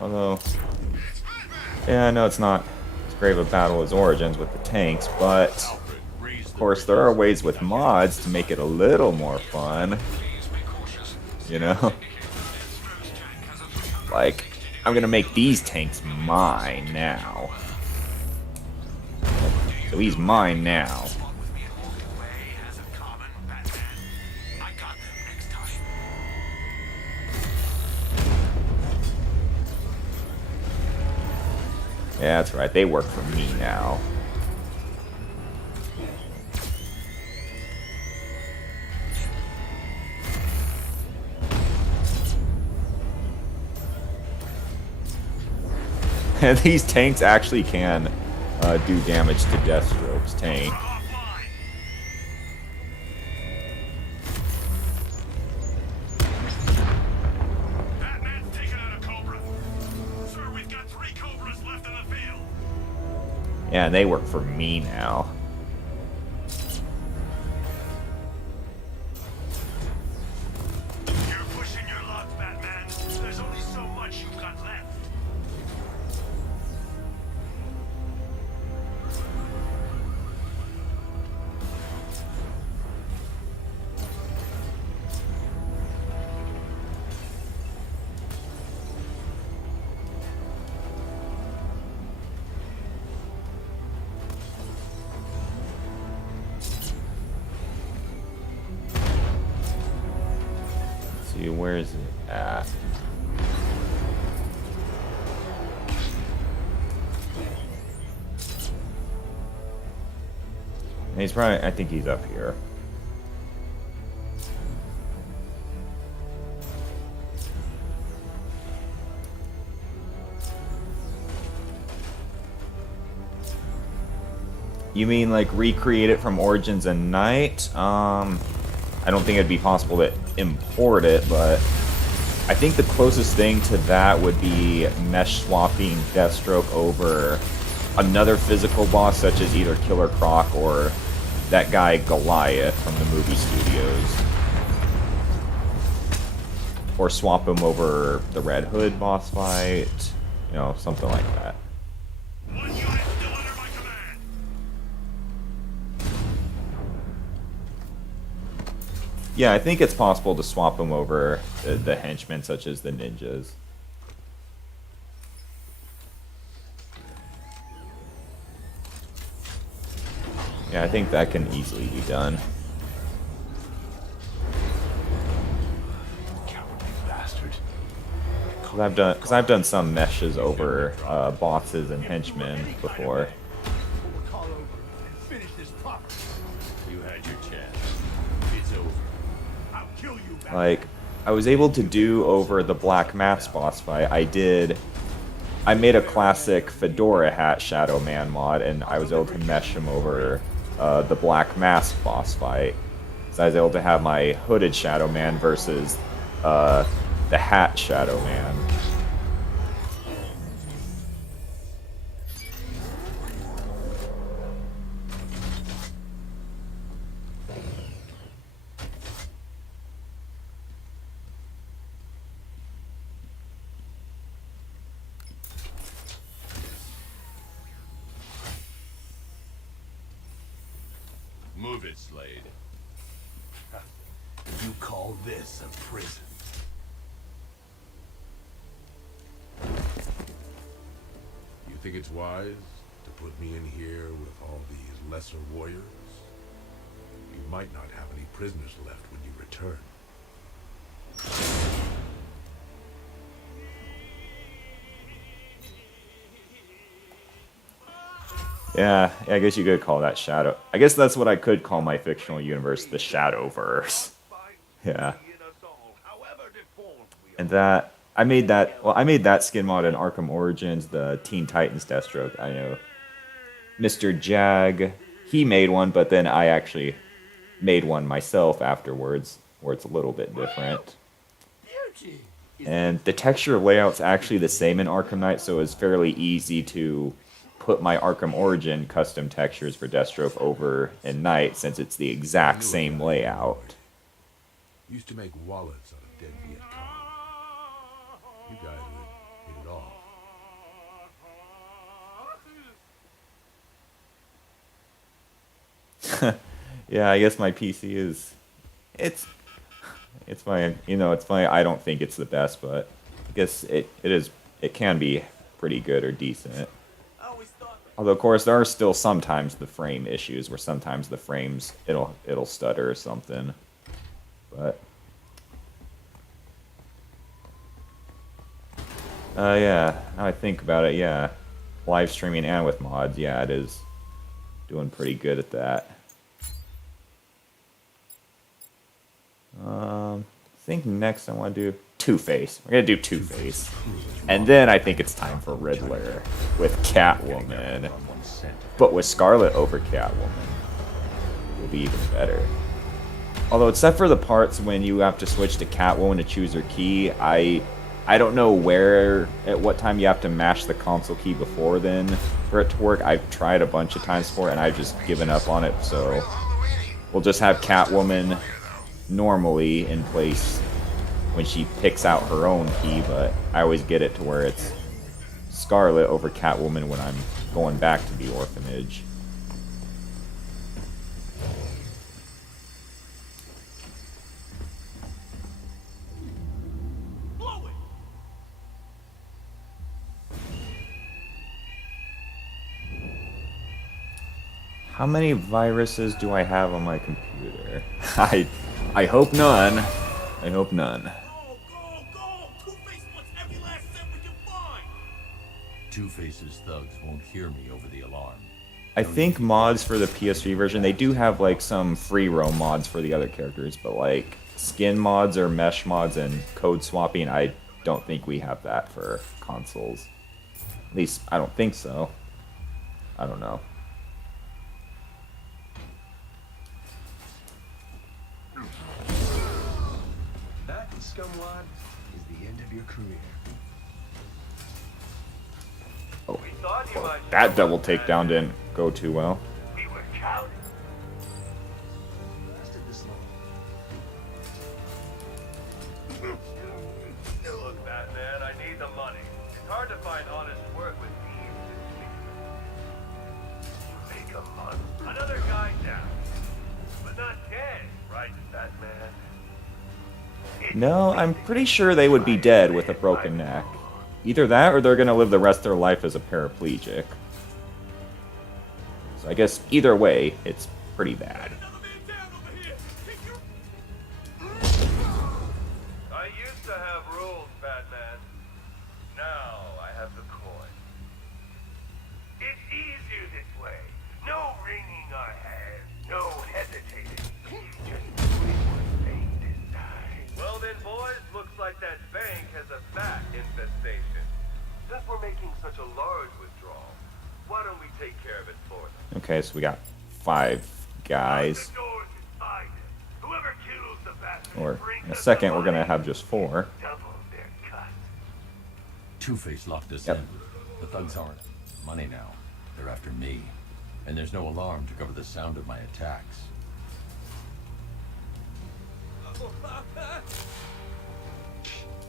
Although, yeah, I know it's not as great of a battle as Origins with the tanks, but of course there are ways with mods to make it a little more fun. You know? Like, I'm gonna make these tanks mine now. So he's mine now. Yeah, that's right. They work for me now. And these tanks actually can do damage to Deathstroke's tank. Batman's taken out a Cobra. Sir, we've got 3 Cobras left in the field. Yeah, and they work for me now. You're pushing your luck, Batman. There's only so much you've got left. see, where is it at? He's probably, I think he's up here. You mean like recreate it from Origins and Knight? I don't think it'd be possible to import it, but I think the closest thing to that would be mesh swapping Deathstroke over another physical boss, such as either Killer Croc or that guy Goliath from the movie studios. Or swap him over the Red Hood boss fight, you know, something like that. Yeah, I think it's possible to swap them over the henchmen, such as the ninjas. Yeah, I think that can easily be done. Cowardly bastard. Because I've done some meshes over bosses and henchmen before. We'll call over and finish this properly. You had your chance. It's over. I'll kill you, bastard. Like, I was able to do over the Black Mask boss fight. I made a classic Fedora hat Shadow Man mod, and I was able to mesh him over the Black Mask boss fight. So I was able to have my hooded Shadow Man versus the hat Shadow Man. Move it, Slade. You call this a prison? You think it's wise to put me in here with all these lesser warriors? You might not have any prisoners left when you return. Yeah, I guess you could call that Shadow. I guess that's what I could call my fictional universe, the Shadowverse. Yeah. And that, I made that skin mod in Arkham Origins, the Teen Titans Deathstroke. I know Mr. Jag, he made one, but then I actually made one myself afterwards, where it's a little bit different. And the texture layout's actually the same in Arkham Knight, so it's fairly easy to put my Arkham Origin custom textures for Deathstroke over in Knight, since it's the exact same layout. Used to make wallets out of dead Viet Cong. You guys would hit it off. Yeah, I guess my PC is... It's fine. You know, it's funny. I don't think it's the best, but I guess it can be pretty good or decent. Although, of course, there are still sometimes the frame issues where sometimes the frames, it'll stutter or something. But... yeah, now I think about it, yeah. Live streaming and with mods, yeah, it is doing pretty good at that. I think next I want to do Two-Face. We're going to do Two-Face. And then I think it's time for Riddler with Catwoman. But with Scarlet over Catwoman, will be even better. Although, except for the parts when you have to switch to Catwoman to choose her key, I don't know at what time you have to mash the console key before then for it to work. I've tried a bunch of times for it, and I've just given up on it, so we'll just have Catwoman normally in place when she picks out her own key, but I always get it to where it's Scarlet over Catwoman when I'm going back to the orphanage. How many viruses do I have on my computer? I hope none. I hope none. Go, go, go! Two-Face wants every last cent we can find! Two-Face's thugs won't hear me over the alarm. I think mods for the PS3 version, they do have like some free roam mods for the other characters, but like skin mods or mesh mods and code swapping, I don't think we have that for consoles. At least, I don't think so. I don't know. That, scumwad, is the end of your career. Oh, well, that double takedown didn't go too well. We were counting. Lasted this long. Look, Batman, I need the money. It's hard to find honest work with these. Make a month. Another guy down. But not dead, right, Batman? No, I'm pretty sure they would be dead with a broken neck. Either that or they're gonna live the rest of their life as a paraplegic. So I guess either way, it's pretty bad. I used to have rules, Batman. Now I have the coin. It's easier this way. No wringing our hands, no hesitating. Just doing what they decide. Well then, boys, looks like that bank has a bat infestation. Since we're making such a large withdrawal, why don't we take care of it for them? Okay, so we got 5 guys. The doors inside it. Whoever kills the bastard Or brings in a us second, the we're gonna money. have just 4. Double their cut. Two-Face locked us Yep. in. The thugs aren't money now. They're after me. And there's no alarm to cover the sound of my attacks.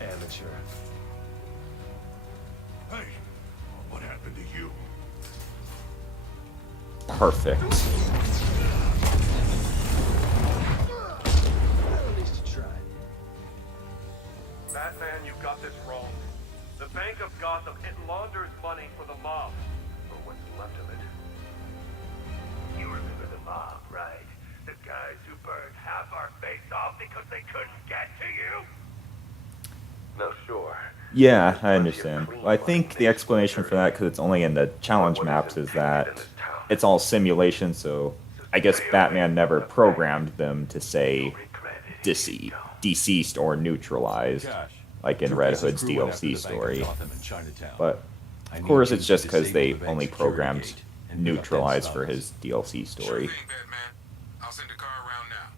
Amateur. Hey, what happened to you? Perfect. At least you tried. Batman, you got this wrong. The Bank of Gotham, it launders money for the mob. Or what's left of it. You remember the mob, right? The guys who burned half our face off because they couldn't get to you? No, sure. Yeah, I understand. Well, I think the explanation for that, because it's only in the challenge maps, is that it's all simulation, so I guess Batman never programmed them to say deceased or neutralized, like in Red Hood's DLC story. But of course it's just because they only programmed neutralized for his DLC story. I'll send a car around now.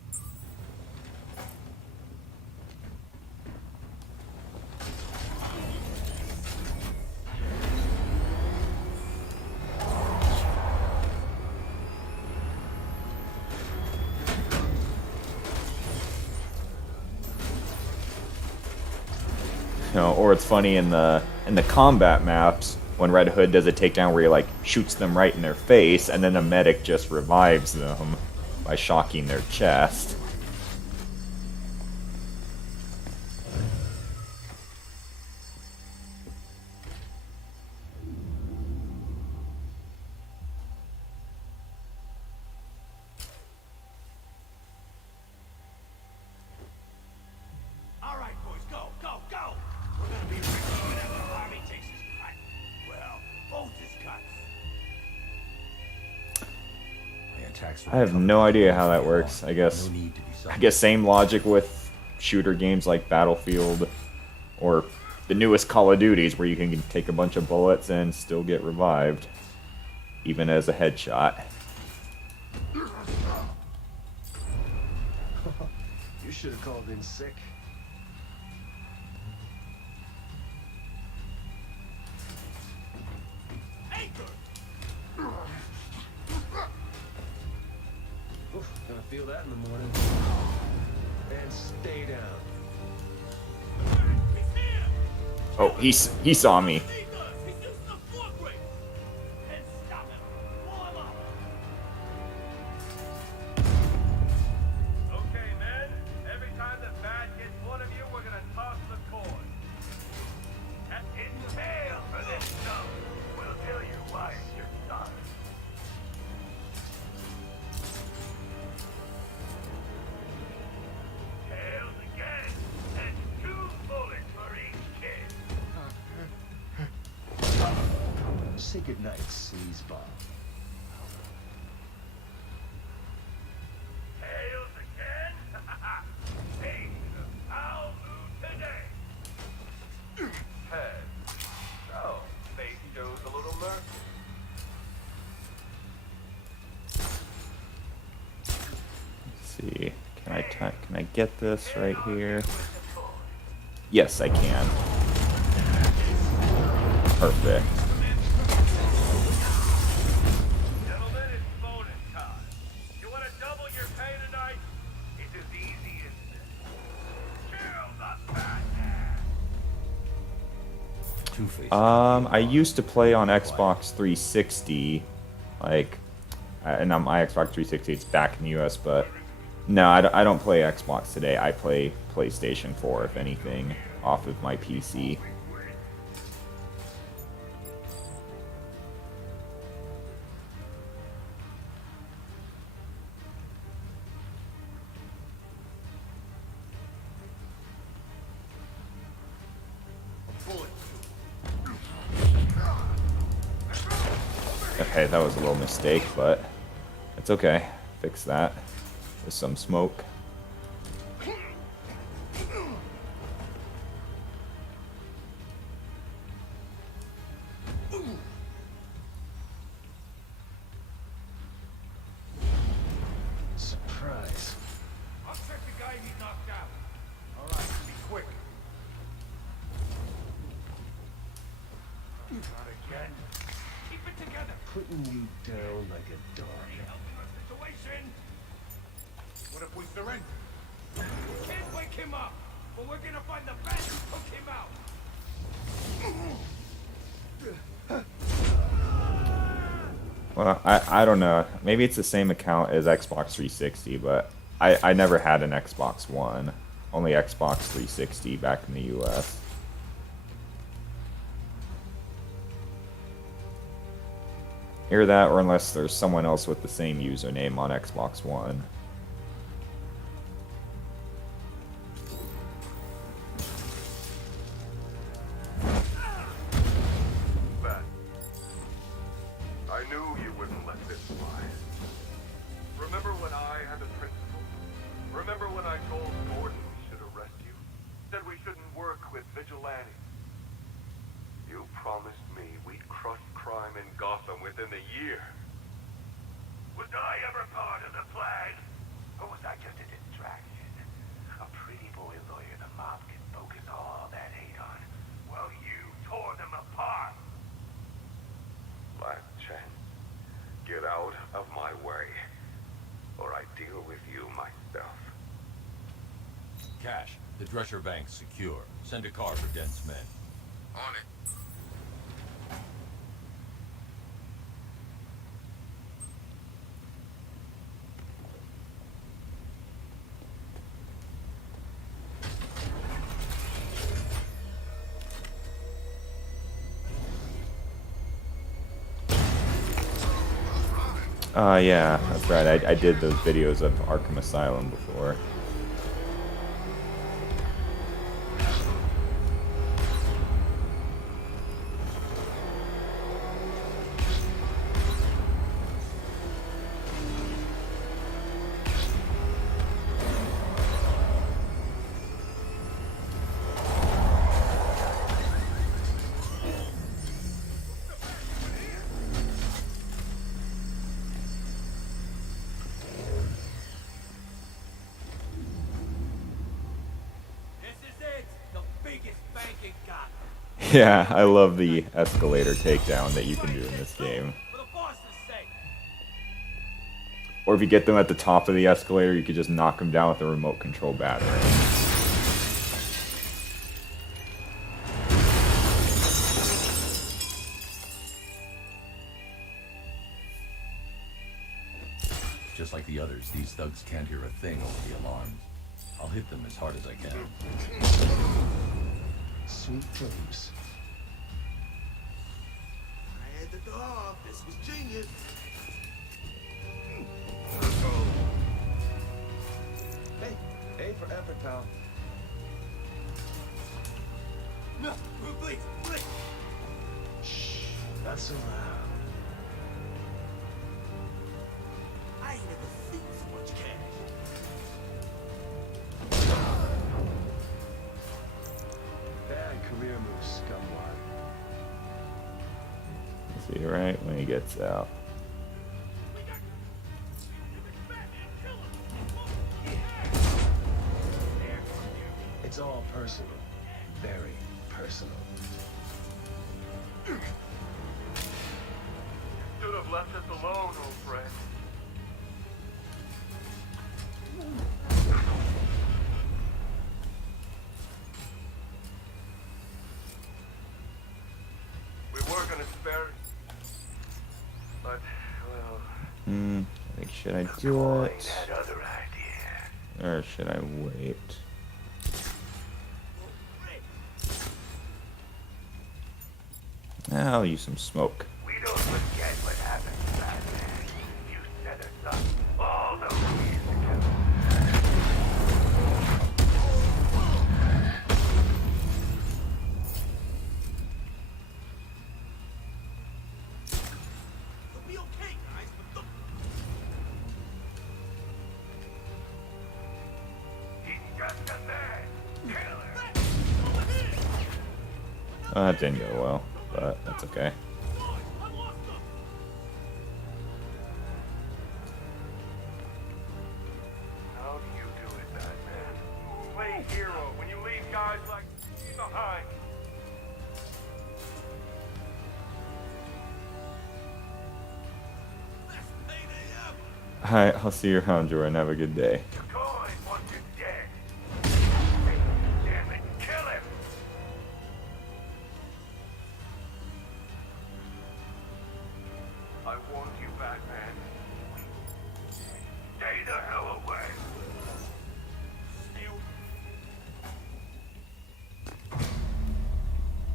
You know, or it's funny in the combat maps when Red Hood does a takedown where he like shoots them right in their face, and then a medic just revives them by shocking their chest. All right, boys, go, go, go! We're gonna be rich whenever the army takes his cut. Well, both his cuts. I have no idea how that works. I guess same logic with shooter games like Battlefield or the newest Call of Duties where you can take a bunch of bullets and still get revived, even as a headshot. You should have called in sick. Oof, gonna feel that in the morning. And stay down. Oh, he saw me. Okay, men. Every time the bat gets one of you, we're gonna toss the coin. That's his tail for this stuff. We'll tell you why it's your son. Tails again. say goodnight, sleazeball. Tails again? Hey, the foul mood today. Head. So, face shows a little murky. Let's see. Can I get this right here? Yes, I can. Perfect. Gentlemen, it's bonus time. You want to double your pay tonight? It's as easy as this. Kill the Batman! Two-Face. I used to play on Xbox 360, like, and on my Xbox 360, it's back in the US, but no, I don't play Xbox today. I play PlayStation 4, if anything, off of my PC. Okay, that was a little mistake, but it's okay. Fix that with some smoke. Surprise. I'll check the guy he knocked out. All right, be quick. Not again. Keep it together. Putting you down like a dog. Helping our situation. What if we surrender? We can't wake him up, but we're gonna find the bat who took him out. Well, I don't know. Maybe it's the same account as Xbox 360, but I never had an Xbox One. Only Xbox 360 back in the US. Either that, or unless there's someone else with the same username on Xbox One. Bat. I knew you wouldn't let this slide. Remember when I had the principal? Remember when I told Gordon we should arrest you? Said we shouldn't work with vigilantes? You promised me we'd crush crime in Gotham within a year. Was I ever part of the plan? Or was I just a distraction? A pretty boy lawyer the mob can focus all that hate on, while you tore them apart. Last chance. Get out of my way, or I deal with you myself. Cash. The Drescher Bank's secure. Send a car for Dent's men. On it. Yeah, that's right. I did those videos of Arkham Asylum before. Yeah, I love the escalator takedown that you can do in this game. Or if you get them at the top of the escalator, you could just knock them down with a remote control battery. Just like the others, these thugs can't hear a thing over the alarms. I'll hit them as hard as I can. Sweet dreams. I had the door. This was genius. Hey, A for effort, pal. No, please, please. Shh. Not so loud. I ain't never seen so much cash. Bad career move, scumwad. See, right when he gets out. It's all personal. Very personal. You should have left us alone, old friend. We were gonna spare, but well. Like, should I do it? That other idea. Or should I wait? I'll use some smoke. We don't forget what happened, Batman. You set us up all those years ago. You'll be okay, guys, but the... He's just a man. Killer. That didn't go well, but that's okay. How do you do it, Batman? Play hero when you leave guys like me behind. Alright, I'll see you around, Jordan. Have a good day. Coin once you're dead. Damn it, kill him. I warned you, Batman. Stay the hell away.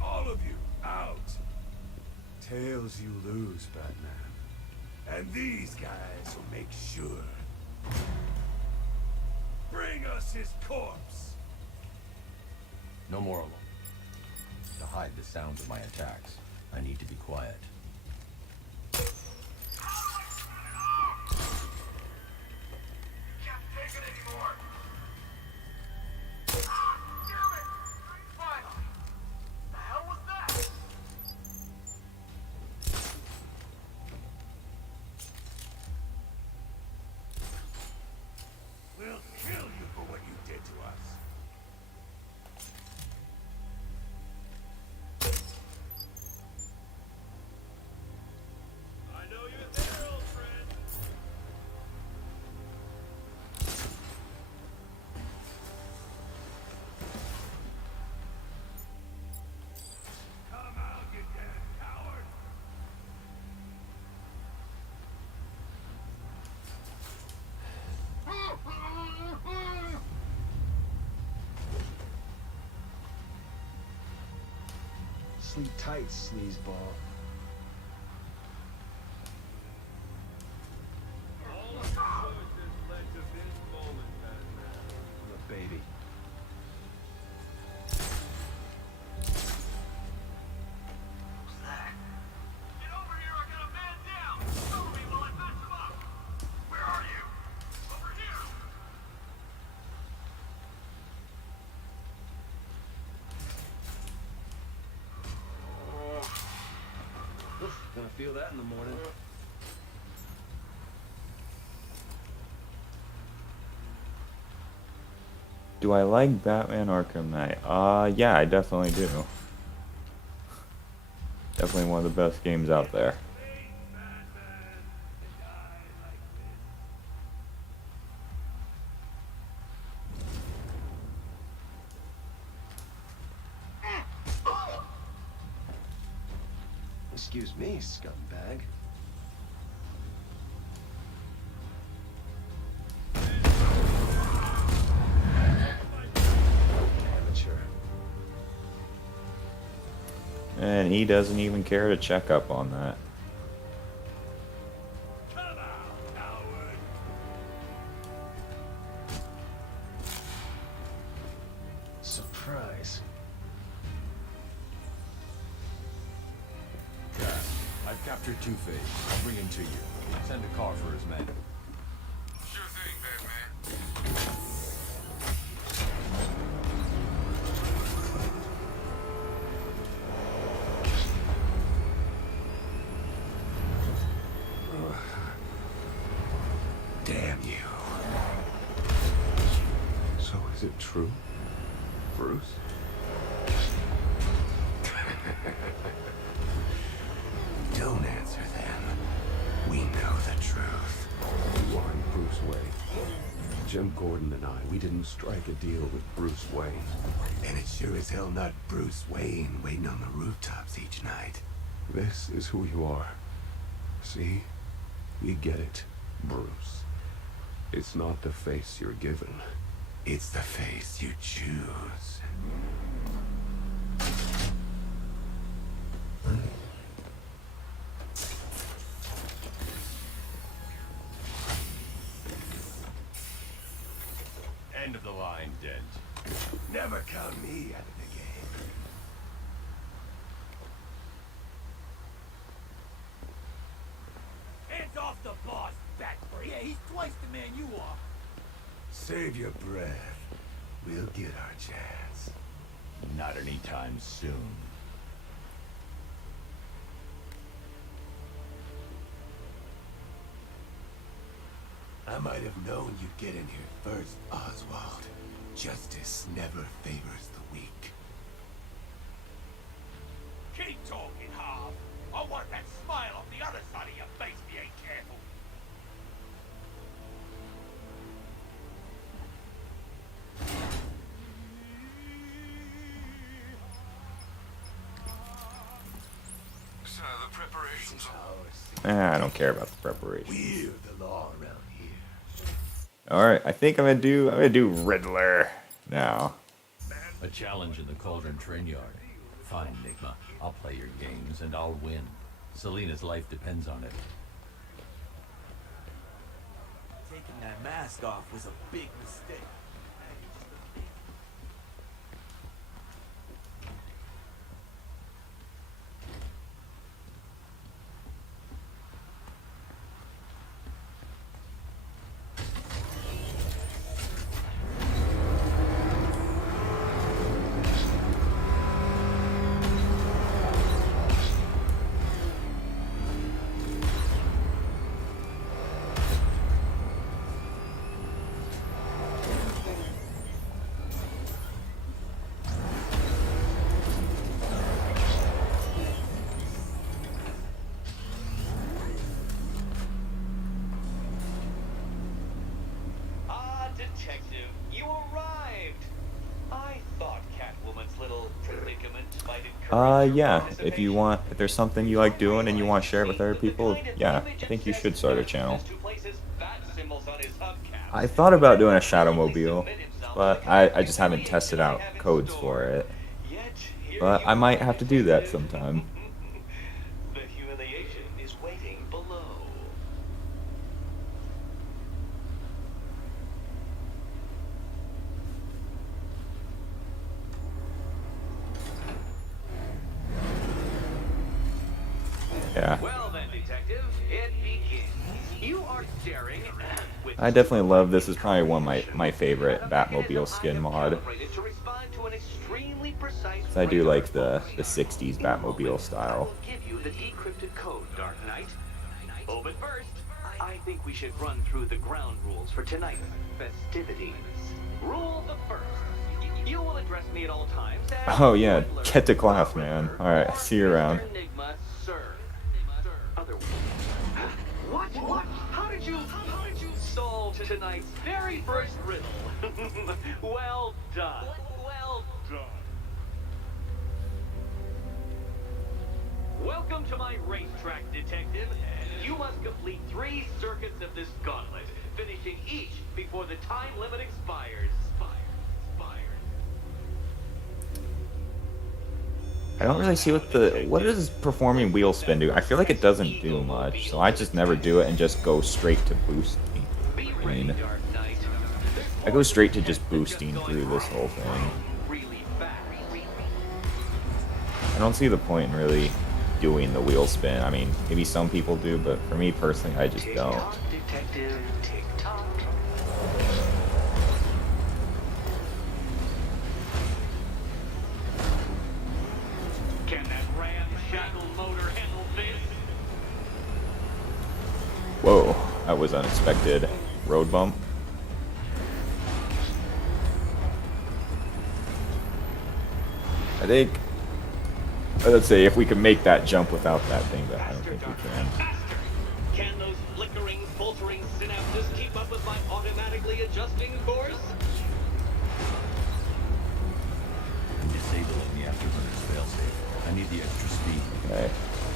All of you, out. Tails you lose, Batman. And these guys will make sure. Bring us his corpse! No more of them. To hide the sounds of my attacks, I need to be quiet. Can't take it anymore. Ah, damn it! Fine. The hell was that? We'll kill you for what you did to us. I know you're there, old friend. Come out, you damn coward! Sleep tight, sleazeball. All of your choices led to this moment, Batman. I'm a baby. Who's that? Get over here, I got a man down! Cover me while I patch him up! Where are you? Over here! Gonna feel that in the morning. Do I like Batman Arkham Knight? Yeah, I definitely do. Definitely one of the best games out there. Excuse me, scumbag. Amateur. And he doesn't even care to check up on that. Come out, coward! Surprise. Capture Two-Face. I'll bring him to you. Send a car for his men. Sure thing, Batman. Damn you. So is it true, Bruce? Don't answer then. We know the truth. You aren't Bruce Wayne. Jim Gordon and I, we didn't strike a deal with Bruce Wayne. And it's sure as hell not Bruce Wayne waiting on the rooftops each night. This is who you are. See? We get it, Bruce. It's not the face you're given. It's the face you choose. End of the line, Dent. Never count me out of the game. Hands off the boss, Batboy. Yeah, he's twice the man you are. Save your breath. We'll get our chance. Not anytime soon. I might have known you'd get in here first, Oswald. Justice never favors the weak. Keep talking, Harv. I want that smile off the other side of your face if you ain't careful. So the preparations I don't care about the preparation. We're the law around here. All right, I think I'm gonna do Riddler now. A challenge in the Cauldron train yard. Fine, Nigma. I'll play your games and I'll win. Selena's life depends on it. Taking that mask off was a big mistake. Detective, you arrived. I thought Catwoman's little predicament might encourage Yeah, if there's something you like doing and you want to share it with other people, yeah, I think you should start a channel. I thought about doing a Shadowmobile, but I just haven't tested out codes for it. But I might have to do that sometime. The humiliation is waiting below. Yeah. Well then, Detective, it begins. You are daring with I definitely love this. Is probably one of my favorite Batmobile skin mod. to respond to an extremely precise I do like the 60s Batmobile style. give you the decrypted code, Dark Knight. Oh, but first, I think we should run through the ground rules for tonight's festivities. Rule the first. You will address me at all times as Oh yeah, Riddler, get to class, man. Alright, see you around. Enigma, sir. What? How did you solve tonight's very first riddle? Well done. Well done. Welcome to my racetrack, Detective. You must complete 3 circuits of this gauntlet, finishing each before the time limit expires. I don't really see what does performing wheel spin do? I feel like it doesn't do much, so I just never do it and just go straight to boosting. I mean, I go straight to just boosting through this whole thing. I don't see the point in really doing the wheel spin. I mean, maybe some people do, but for me personally, I just don't. Tick-tock, detective, tick-tock. Can that ramshackle motor handle this? Whoa, that was unexpected. Road bump. I think, let's say, if we can make that jump without that thing, but I don't think we can. Faster! Can those flickering, faltering synapses keep up with my automatically adjusting course? Disabling the afterburner's failsafe. I need the extra speed. Okay.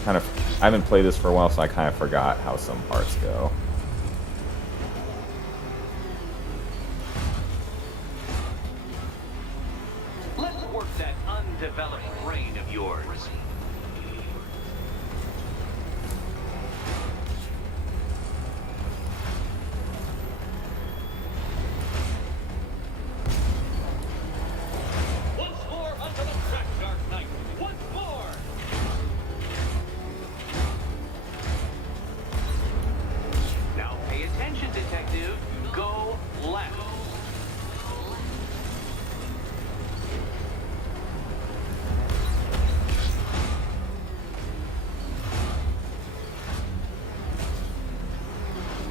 I haven't played this for a while, so I kind of forgot how some parts go. Let's work that undeveloped brain of yours. Once more onto the track, Dark Knight. Once more! Now pay attention, detective. Go left.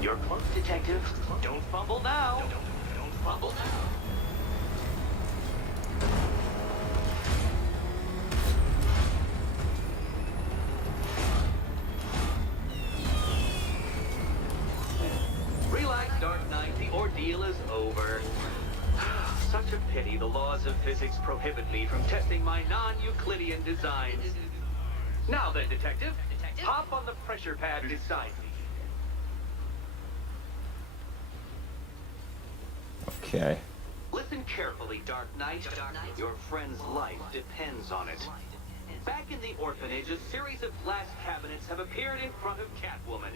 You're close, detective. Don't fumble now. Don't fumble now. Relax, Dark Knight. The ordeal is over. Such a pity the laws of physics prohibit me from testing my non-Euclidean designs. Now then, detective, hop on the pressure pad beside me. Okay. Listen carefully, Dark Knight. Your friend's life depends on it. Back in the orphanage, a series of glass cabinets have appeared in front of Catwoman.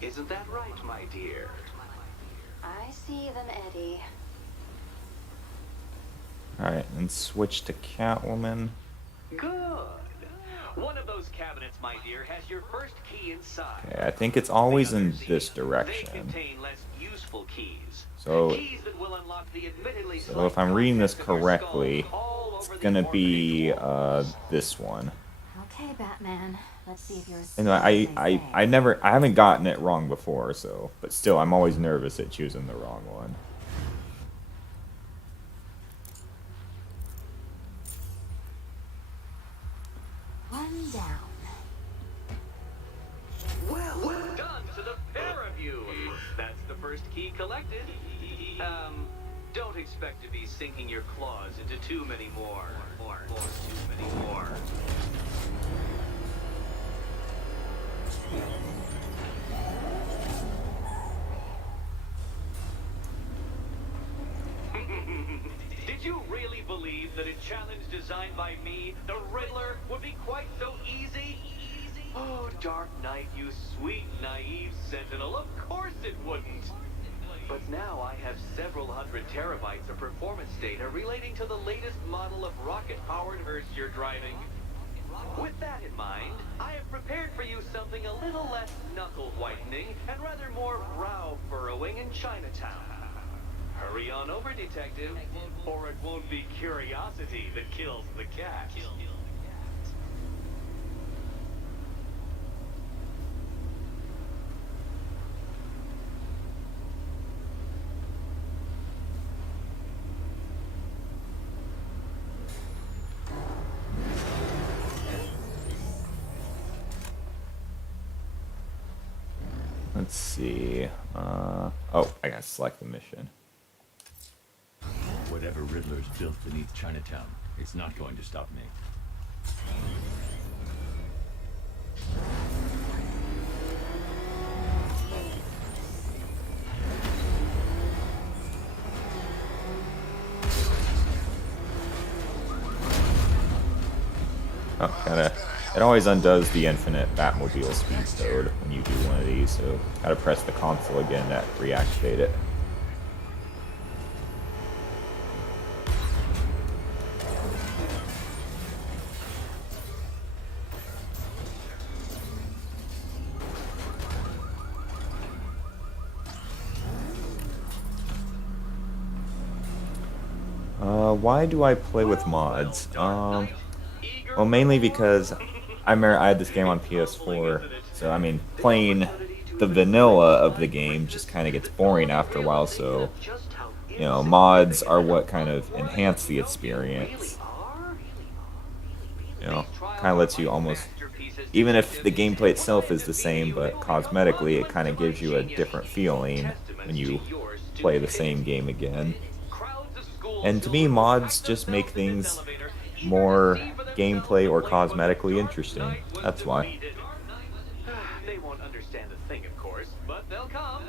Isn't that right, my dear? I see them, Eddie. Alright, and switch to Catwoman. Good. One of those cabinets, my dear, has your first key inside. Okay, I think it's always in this They direction. contain less useful keys. So, Keys that will unlock the admittedly so if I'm reading this correctly, it's gonna be this one. Okay, Batman. Let's see if you're. And I haven't gotten it wrong before, so, but still, I'm always nervous at choosing the wrong one. One down. Well done to the pair of you. That's the first key collected. Don't expect to be sinking your claws into too many more. Too many more. Did you really believe that a challenge designed by me, the Riddler, would be quite so easy? Oh, Dark Knight, you sweet, naive sentinel, of course it wouldn't. But now I have several hundred terabytes of performance data relating to the latest model of rocket-powered hearse you're driving. With that in mind, I have prepared for you something a little less knuckle-whitening and rather more brow-furrowing in Chinatown. Hurry on over, detective, or it won't be curiosity that kills the cat. Let's see. Oh, I gotta select the mission. Whatever Riddler's built beneath Chinatown, it's not going to stop me. Oh, gotta. It always undoes the infinite Batmobile speed code when you do one of these, so gotta press the console again to reactivate it. Why do I play with mods? Well, mainly because I had this game on PS4, so I mean, playing the vanilla of the game just kind of gets boring after a while, so, you know, mods are what kind of enhance the experience. You know, kind of lets you almost, even if the gameplay itself is the same, but cosmetically it kind of gives you a different feeling when you play the same game again. And to me, mods just make things more gameplay or cosmetically interesting. That's why. They won't understand a thing, of course, but they'll come.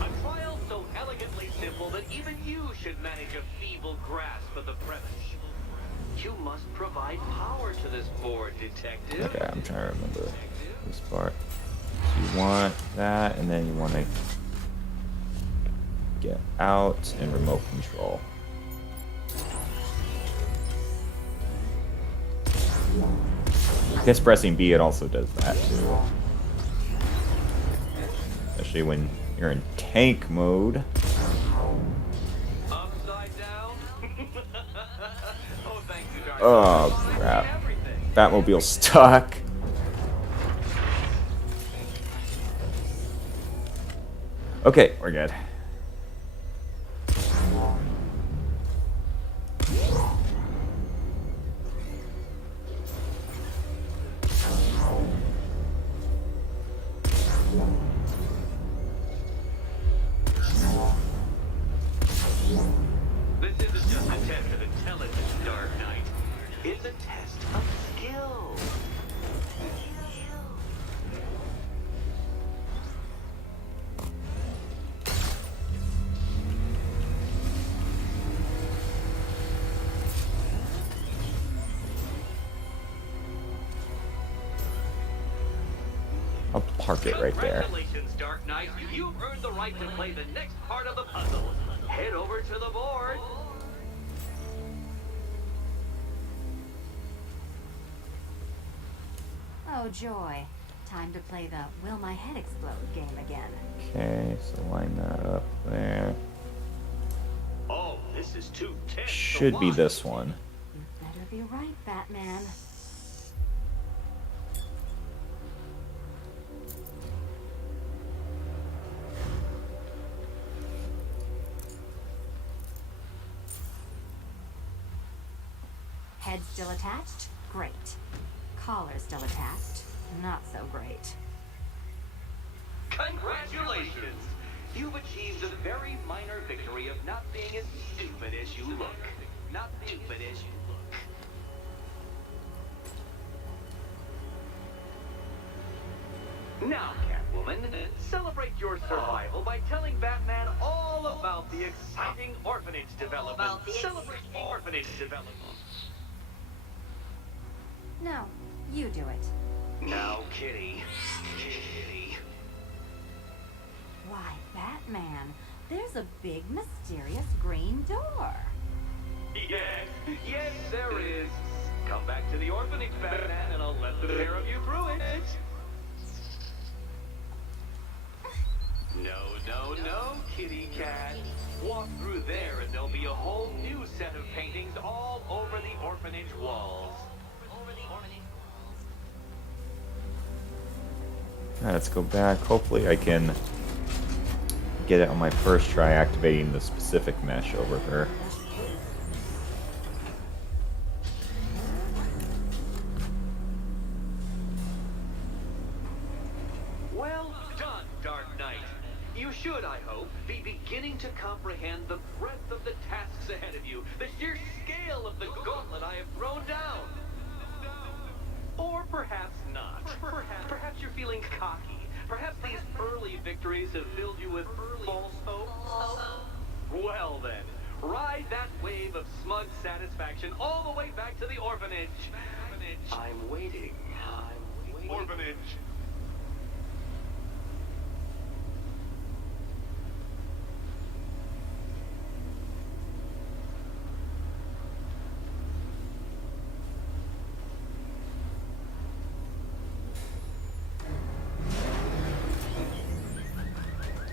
A trial so elegantly simple that even you should manage a feeble grasp of the premise. You must provide power to this board, detective. Okay, I'm trying to remember this part. So you want that, and then you want to get out and remote control. I guess pressing B, it also does that too. Especially when you're in tank mode. Oh crap. Batmobile's stuck. Okay, we're good. This isn't just a test of intelligence, Dark Knight. It's a test of skill. I'll park it right there. Congratulations, Dark Knight. You've earned the right to play the next part of the puzzle. Head over to the board. Oh, joy. Time to play the Will My Head Explode game again. Okay, so line that up there. Oh, this is too tense. Should be this one. You better be right, Batman. Head still attached? Great. Collar still attached? Not so great. Congratulations! You've achieved the very minor victory of not being as stupid as you look. Not stupid as you look. Now, Catwoman, celebrate your survival by telling Batman all about the exciting orphanage development. Celebrate orphanage development. No, you do it. Now, Kitty. Kitty. Why, Batman, there's a big mysterious green door. Yes, there is. Come back to the orphanage, Batman, and I'll let the pair of you through it. No, kitty cat. Walk through there and there'll be a whole new set of paintings all over the orphanage walls. Alright, let's go back. Hopefully I can get it on my first try activating the specific mesh over her. Well done, Dark Knight. You should, I hope, be beginning to comprehend the breadth of the tasks ahead of you, the sheer scale of the gauntlet I have thrown down. Or perhaps not. Perhaps you're feeling cocky. Perhaps these early victories have filled you with false hope. Well then, ride that wave of smug satisfaction all the way back to the orphanage. I'm waiting. Orphanage.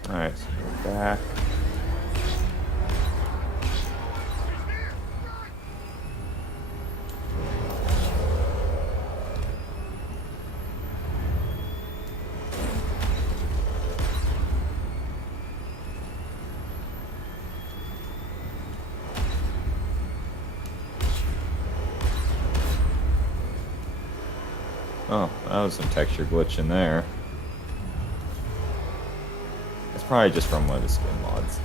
Alright, so go back. Oh, that was some texture glitch in there. It's probably just from one of the skin mods.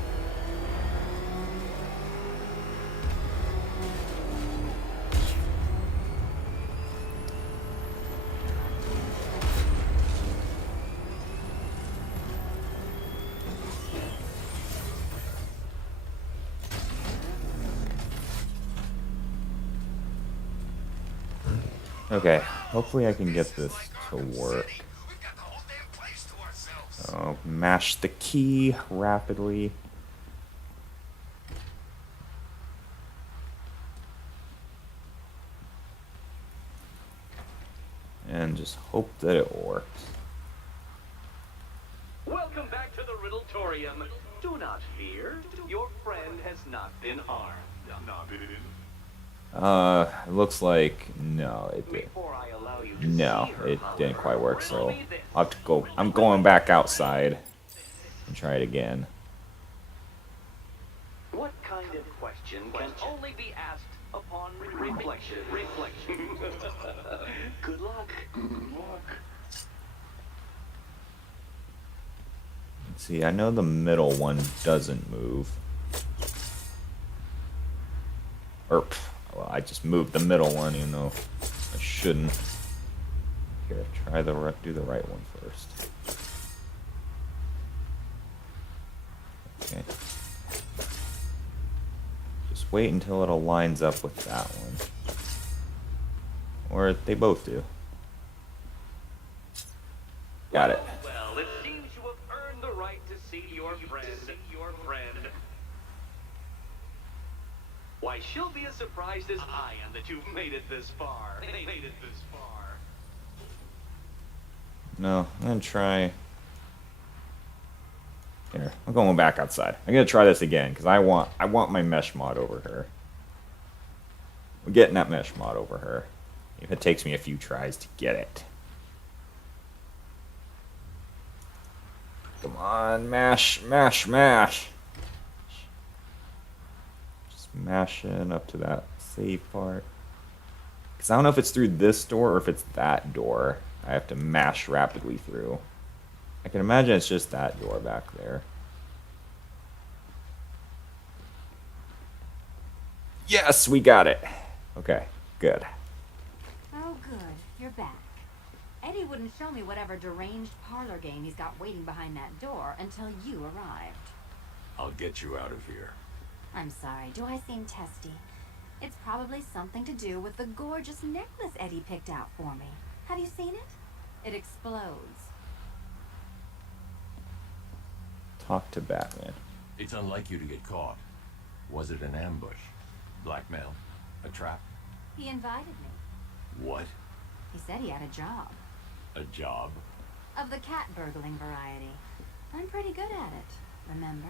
Okay, hopefully I can get this to work. So, mash the key rapidly. And just hope that it works. Welcome back to the Riddletorium. Do not fear. Your friend has not been harmed. It looks like no, it did. No, it didn't quite work. So I'll have to go. I'm going back outside and try it again. What kind of question can only be asked upon reflection? Good luck. Let's see, I know the middle one doesn't move. Or, well, I just moved the middle one, even though I shouldn't. Here, try do the right one first. Okay. Just wait until it aligns up with that one. Or they both do. Got it. Well, it seems you have earned the right to see your friend. Why, she'll be as surprised as I am that you've made it this far. No, I'm gonna try. Here, I'm going back outside. I'm gonna try this again because I want my mesh mod over her. We're getting that mesh mod over her. If it takes me a few tries to get it. Come on, mash, mash, mash. Just mashing up to that save part. Because I don't know if it's through this door or if it's that door. I have to mash rapidly through. I can imagine it's just that door back there. Yes, we got it. Okay, good. Oh, good. You're back. Eddie wouldn't show me whatever deranged parlor game he's got waiting behind that door until you arrived. I'll get you out of here. I'm sorry. Do I seem testy? It's probably something to do with the gorgeous necklace Eddie picked out for me. Have you seen it? It explodes. Talk to Batman. It's unlike you to get caught. Was it an ambush? Blackmail? A trap? He invited me. What? He said he had a job. A job? Of the cat burgling variety. I'm pretty good at it, remember?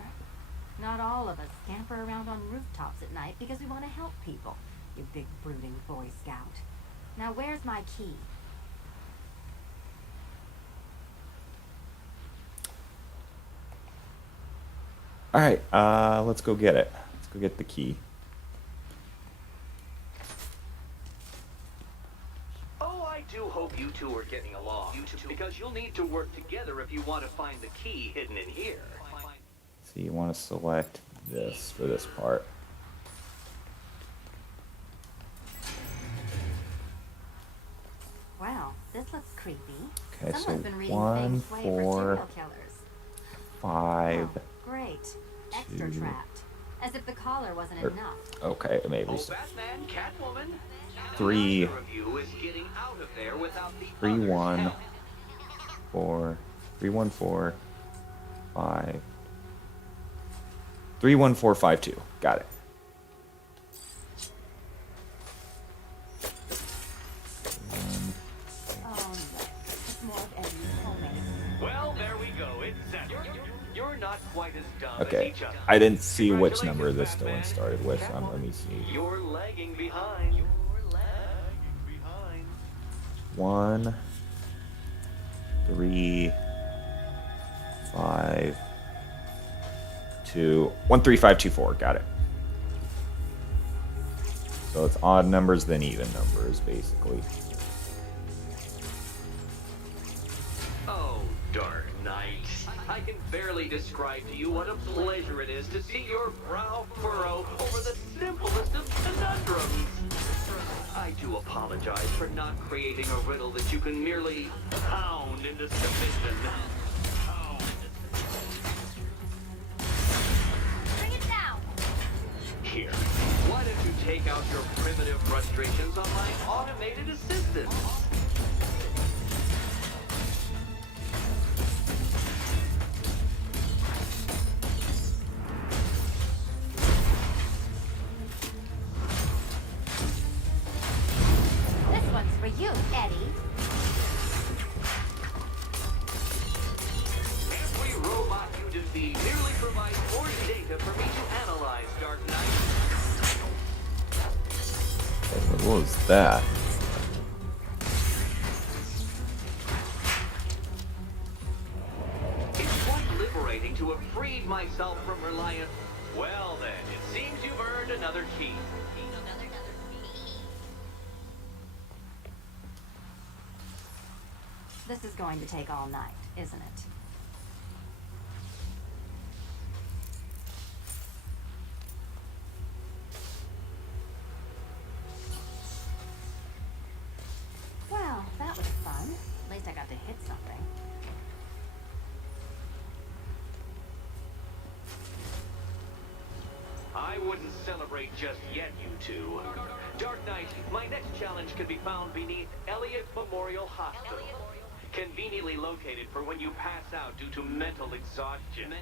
Not all of us scamper around on rooftops at night because we want to help people, you big brooding Boy Scout. Now where's my key? Alright, let's go get it. Let's go get the key. Oh, I do hope you two are getting along. Because you'll need to work together if you want to find the key hidden in here. So you want to select this for this part. Well, this looks creepy. Okay, Someone's so been reading 1, Fake Way 4, for serial killers. 5. Oh, great. Extra 2. trapped. As if the collar wasn't Or- enough. Okay, maybe. Oh, Batman, Catwoman. 3, Neither of you is getting out of there without the 3, other's 1, help. 4, 3, 1, 4, 5. 3, 1, 4, 5, 2. Got it. Oh no. It's more of Eddie's homemade. Well, there we go. It's settled. You're not quite as dumb as Okay, each other. I didn't see which number this one started with. Let me see. You're lagging behind. 1, 3, 5, 2, 1, 3, 5, 2, 4. Got it. So it's odd numbers than even numbers, basically. Oh, Dark Knight. I can barely describe to you what a pleasure it is to see your brow furrow over the simplest of conundrums. I do apologize for not creating a riddle that you can merely pound into submission. Bring it down! Here, why don't you take out your primitive frustrations on my automated assistant? This one's for you, Eddie. Every robot you defeat merely provides more data for me to analyze, Dark Knight. What was that? It's quite liberating to have freed myself from reliance. Well then, it seems you've earned another key. This is going to take all night, isn't it? Well, that was fun. At least I got to hit something. I wouldn't celebrate just yet, you two. Dark Knight, my next challenge can be found beneath Elliott Memorial Hospital. Conveniently located for when you pass out due to mental exhaustion.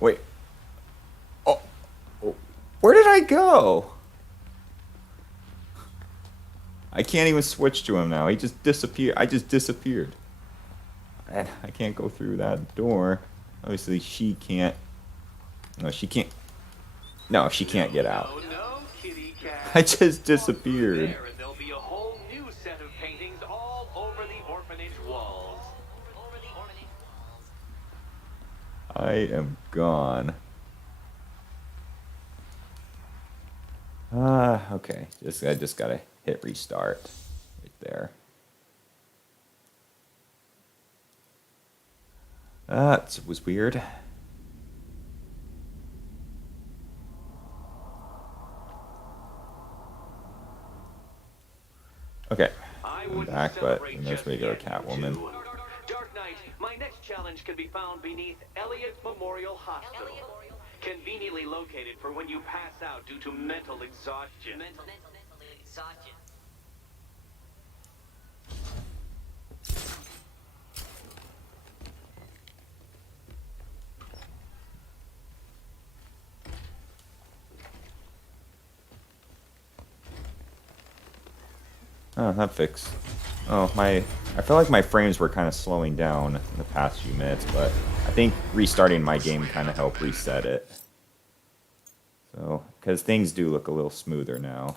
Wait. Oh. Where did I go? I can't even switch to him now. He just disappeared. I just disappeared. And I can't go through that door. Obviously, she can't. No, she can't. No, she can't get out. No, kitty cat. I just disappeared. There, and there'll be a whole new set of paintings all over the orphanage walls. I am gone. Okay. I just gotta hit restart right there. That was weird. Okay, I'm back, but there's where you go, Catwoman. Dark Knight, my next challenge can be found beneath Elliott Memorial Hospital. Conveniently located for when you pass out due to mental exhaustion. Oh, that fixed. Oh, I feel like my frames were kind of slowing down in the past few minutes, but I think restarting my game kind of helped reset it. So, because things do look a little smoother now.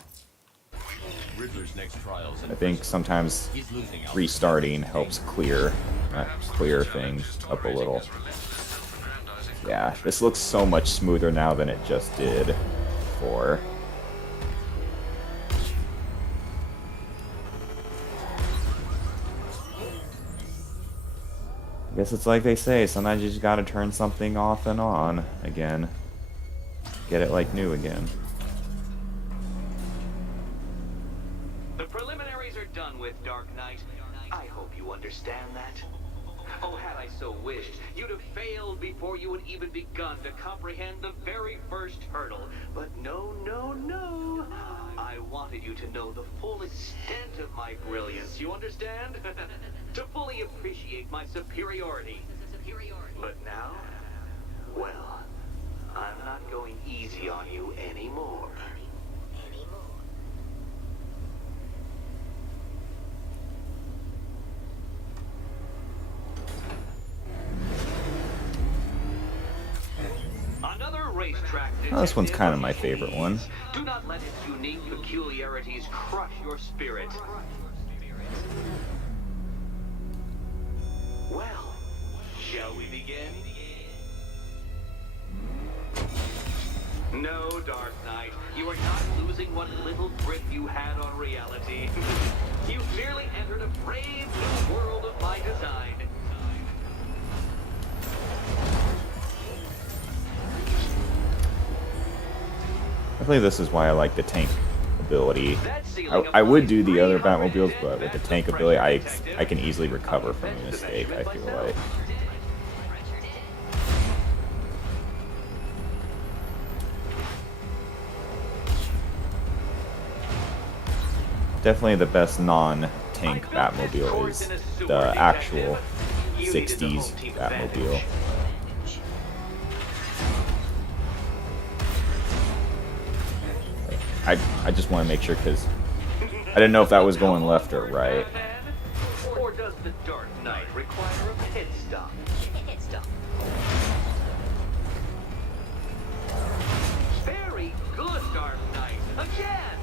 Riddler's next trial's in I think sometimes He's losing out. restarting helps clear things up a little. Yeah, this looks so much smoother now than it just did before. I guess it's like they say, sometimes you just gotta turn something off and on again. Get it like new again. The preliminaries are done with, Dark Knight. I hope you understand that. Oh, had I so wished, you'd have failed before you had even begun to comprehend the very first hurdle. But no, no, no. I wanted you to know the full extent of my brilliance, you understand? To fully appreciate my superiority. But now, well, I'm not going easy on you anymore. Oh, this one's detective kind of of my his favorite one. needs. Do not let its unique peculiarities crush your spirit. Well, shall we begin? No, Dark Knight, you are not losing what little grip you had on reality. You've merely entered a brave new world of my design. I believe this is why I like the tank ability. I would do the other Batmobiles, but with the tank ability, I can easily recover from a mistake, I feel like. Definitely the best non-tank Batmobile is the actual 60s Batmobile. I just want to make sure because I didn't know if that was going left or right. Or does the Dark Knight require a pit stop? Pit stop. Very good, Dark Knight. Again.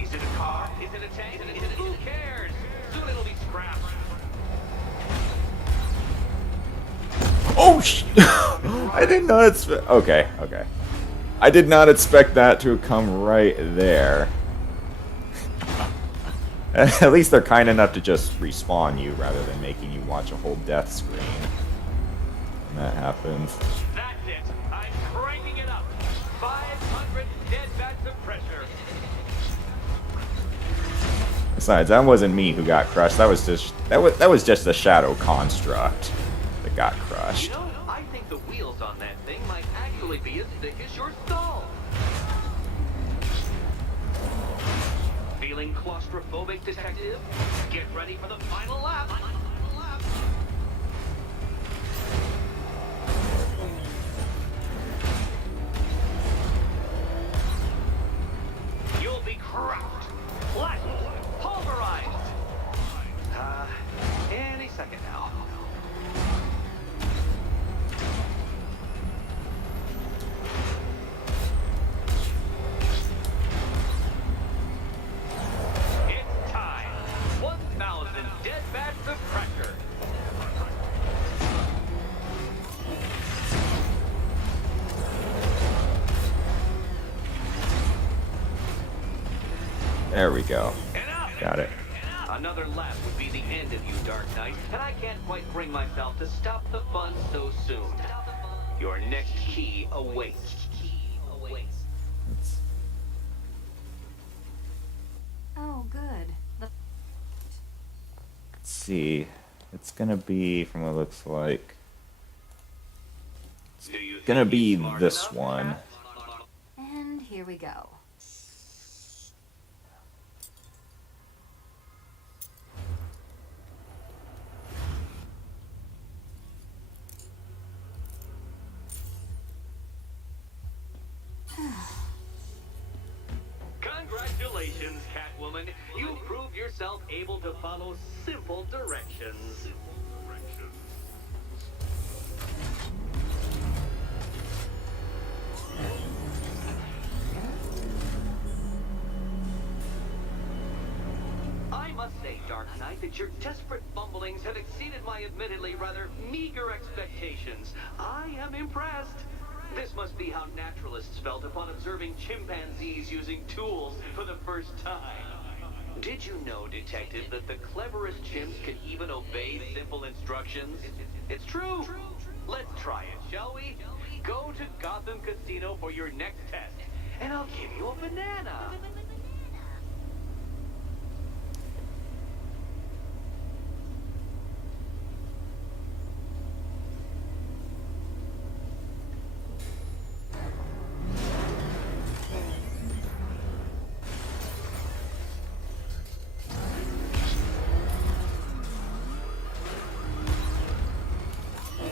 Is it a car? Is it a tank? Who cares? Soon it'll be scrapped. Oh, I did not expect. Okay. I did not expect that to come right there. At least they're kind enough to just respawn you rather than making you watch a whole death screen when that happens. That's it. I'm cranking it up. 500 dead bats of pressure. Besides, that wasn't me who got crushed. That was just a shadow construct that got crushed. You know, I think the wheels on that thing might actually be as thick as your skull. Feeling claustrophobic, detective? Get ready for the final lap. You'll be cracked, flattened, pulverized. Any second now. It's time. 1,000 dead bats of pressure. There we go. Got it. Another lap would be the end of you, Dark Knight, and I can't quite bring myself to stop the fun so soon. Your next key awaits. Oh, good. Let's see. It's gonna be, from what it looks like, it's gonna be this one. And here we go. Congratulations, Catwoman. You proved yourself able to follow simple directions. I must say, Dark Knight, that your desperate fumblings have exceeded my admittedly rather meager expectations. I am impressed. This must be how naturalists felt upon observing chimpanzees using tools for the first time. Did you know, Detective, that the cleverest chimps can even obey simple instructions? It's true. Let's try it, shall we? Go to Gotham Casino for your next test, and I'll give you a banana.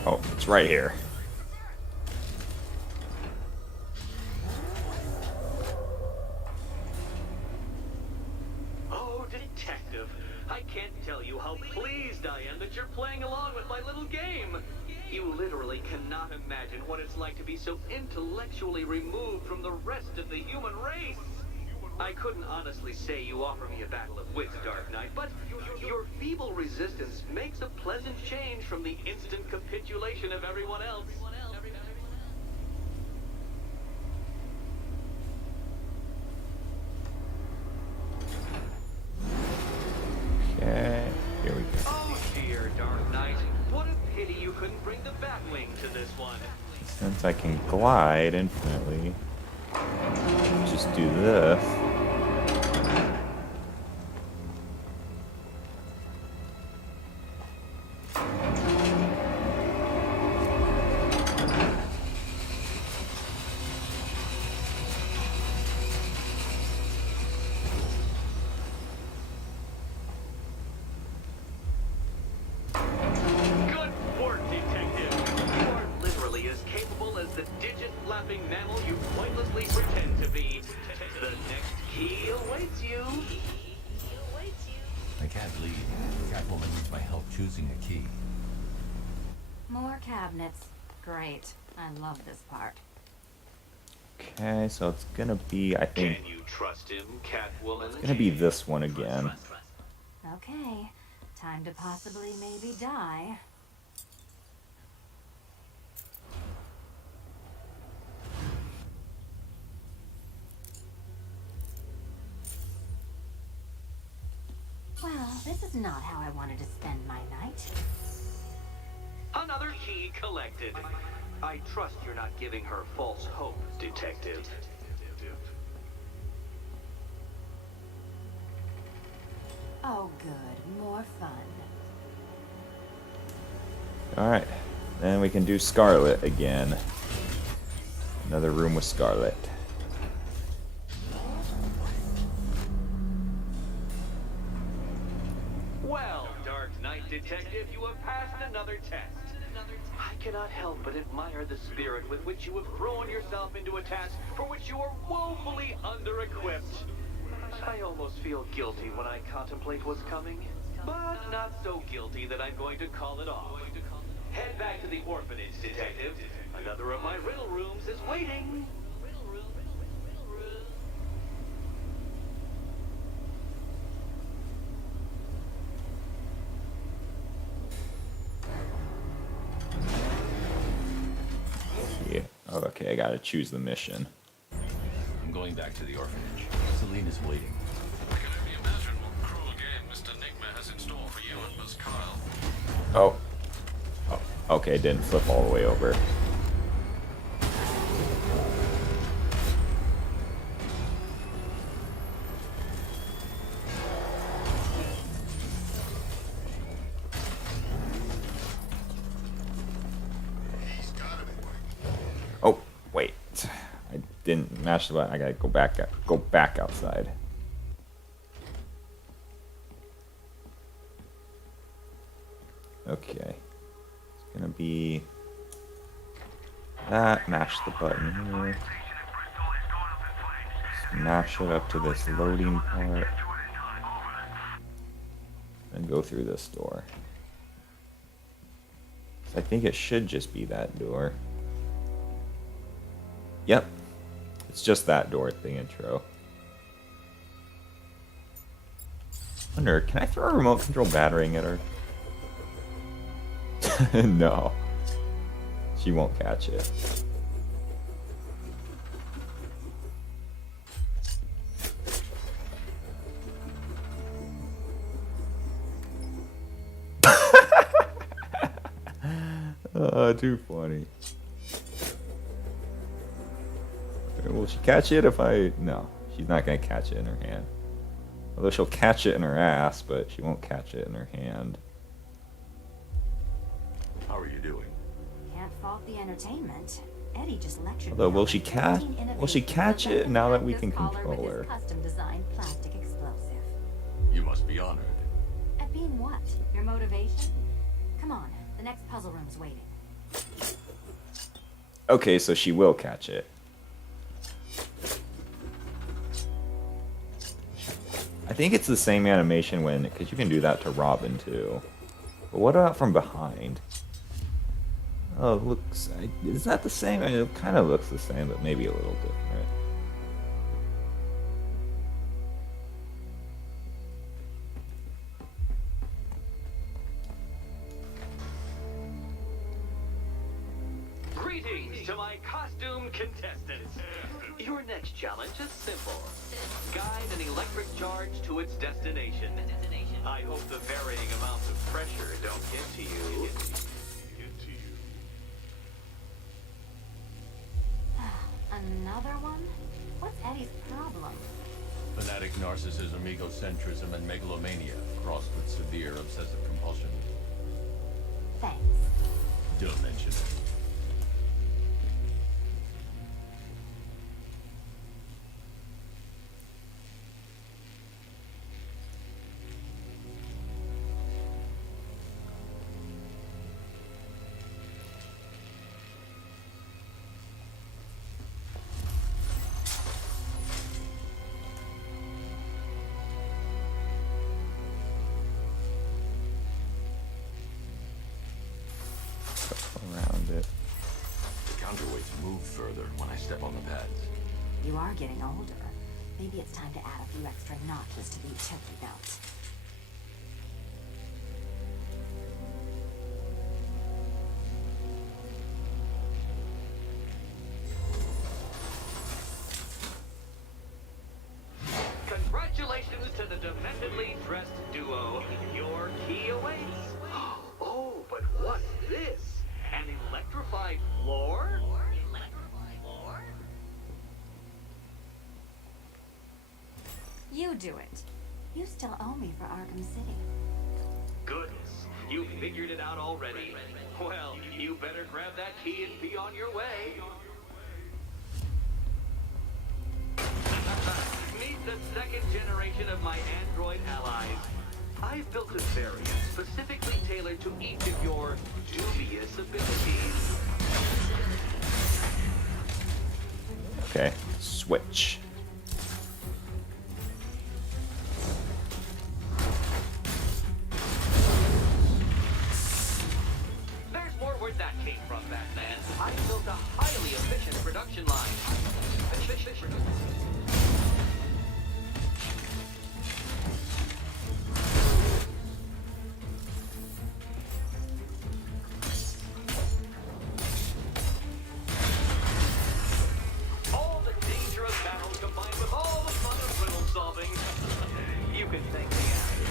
Oh, it's right here. Oh, Detective, I can't tell you how pleased I am that you're playing along with my little game. You literally cannot imagine what it's like to be so intellectually removed from the rest of the human race. I couldn't honestly say you offer me a battle of wits, Dark Knight, but your feeble resistance makes a pleasant change from the instant capitulation of everyone else. Okay, here we go. Oh dear, Dark Knight. What a pity you couldn't bring the Batwing to this one. Since I can glide infinitely, just do this. Good work, Detective. You are literally as capable as the digit-flapping mammal you pointlessly pretend to be. The next key awaits you. I can't leave. Catwoman needs my help choosing a key. More cabinets. Great. I love this part. Okay, so it's gonna be, I think, Can you trust him, Catwoman? it's gonna be this one again. Okay. Time to possibly maybe die. Well, this is not how I wanted to spend my night. Another key collected. I trust you're not giving her false hope, Detective. Oh, good. More fun. Alright, then we can do Scarlet again. Another room with Scarlet. Well, Dark Knight Detective, you have passed another test. I cannot help but admire the spirit with which you have thrown yourself into a task for which you are woefully under-equipped. I almost feel guilty when I contemplate what's coming, but not so guilty that I'm going to call it off. Head back to the orphanage, Detective. Another of my riddle rooms is waiting. Yeah. Oh, okay, I gotta choose the mission. I'm going back to the orphanage. Selena's waiting. I can only imagine what cruel game Mr. Nigma has in store for you and Miss Kyle. Oh. Oh, okay, it didn't flip all the way over. Oh, wait. I didn't mash the button. I gotta go back outside. Okay. It's gonna be that. Mash the button here. Smash it up to this loading part. And go through this door. So I think it should just be that door. Yep. It's just that door at the intro. Wonder, can I throw a remote control battering at her? No. She won't catch it. Too funny. Will she catch it if I... No, she's not going to catch it in her hand. Although she'll catch it in her ass, but she won't catch it in her hand. How are you doing? Can't fault the entertainment. Eddie just lectured Although, me will on she 15 catch innovations it now that we this can collar control with his her? custom-designed plastic explosive. You must be honored. At being what? Your motivation? Come on, the next puzzle room's waiting. Okay, so she will catch it. I think it's the same animation when, because you can do that to Robin too. But what about from behind? Oh, it looks, is that the same? I mean, it kind of looks the same, but maybe a little different. Greetings to my costume contestants. Your next challenge is simple. Guide an electric charge to its destination. I hope the varying amounts of pressure don't get to you. Another one? What's Eddie's problem? Fanatic narcissism, egocentrism, and megalomania, crossed with severe obsessive compulsion. Thanks. Don't mention it. Around it. The counterweights move further when I step on the pads. You are getting older. Maybe it's time to add a few extra notches to the utility belt. Congratulations to the dementedly dressed duo. Your key awaits. Oh, but what's this? An electrified floor? You do it. You still owe me for Arkham City. Goodness, you figured it out already. Well, you better grab that key and be on your way. Meet the second generation of my android allies. I've built a variant specifically tailored to each of your dubious abilities. Okay, switch. There's more where that came from, Batman. I built a highly efficient production line. All the danger of battle combined with all the fun of riddle solving. You can thank me after.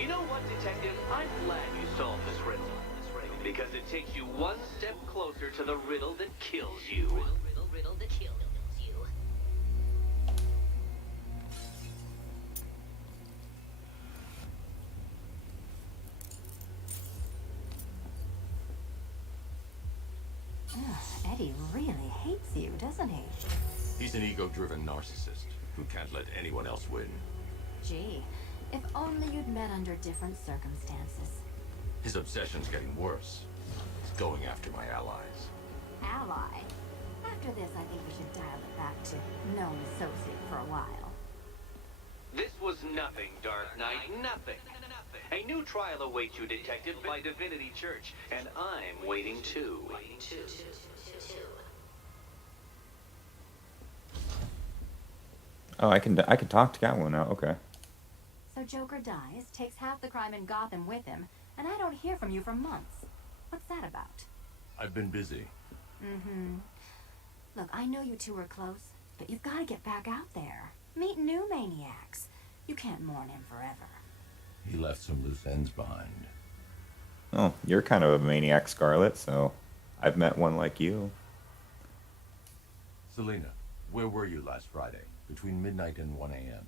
You know what, Detective? I'm glad you solved this riddle. Because it takes you one step closer to the riddle that kills you. Riddle that kills you. Eddie really hates you, doesn't he? He's an ego-driven narcissist who can't let anyone else win. Gee, if only you'd met under different circumstances. His obsession's getting worse. He's going after my allies. Ally. After this, I think we should dial it back to known associate for a while. This was nothing, Dark Knight, nothing. A new trial awaits you, Detective, by Divinity Church, and I'm waiting too. Oh, I can talk to Catwoman now. Okay. So Joker dies, takes half the crime in Gotham with him, and I don't hear from you for months. What's that about? I've been busy. Mm-hmm. Look, I know you two are close, but you've got to get back out there. Meet new maniacs. You can't mourn him forever. He left some loose ends behind. Oh, you're kind of a maniac, Scarlet, so I've met one like you. Selina, where were you last Friday, between midnight and 1 a.m.?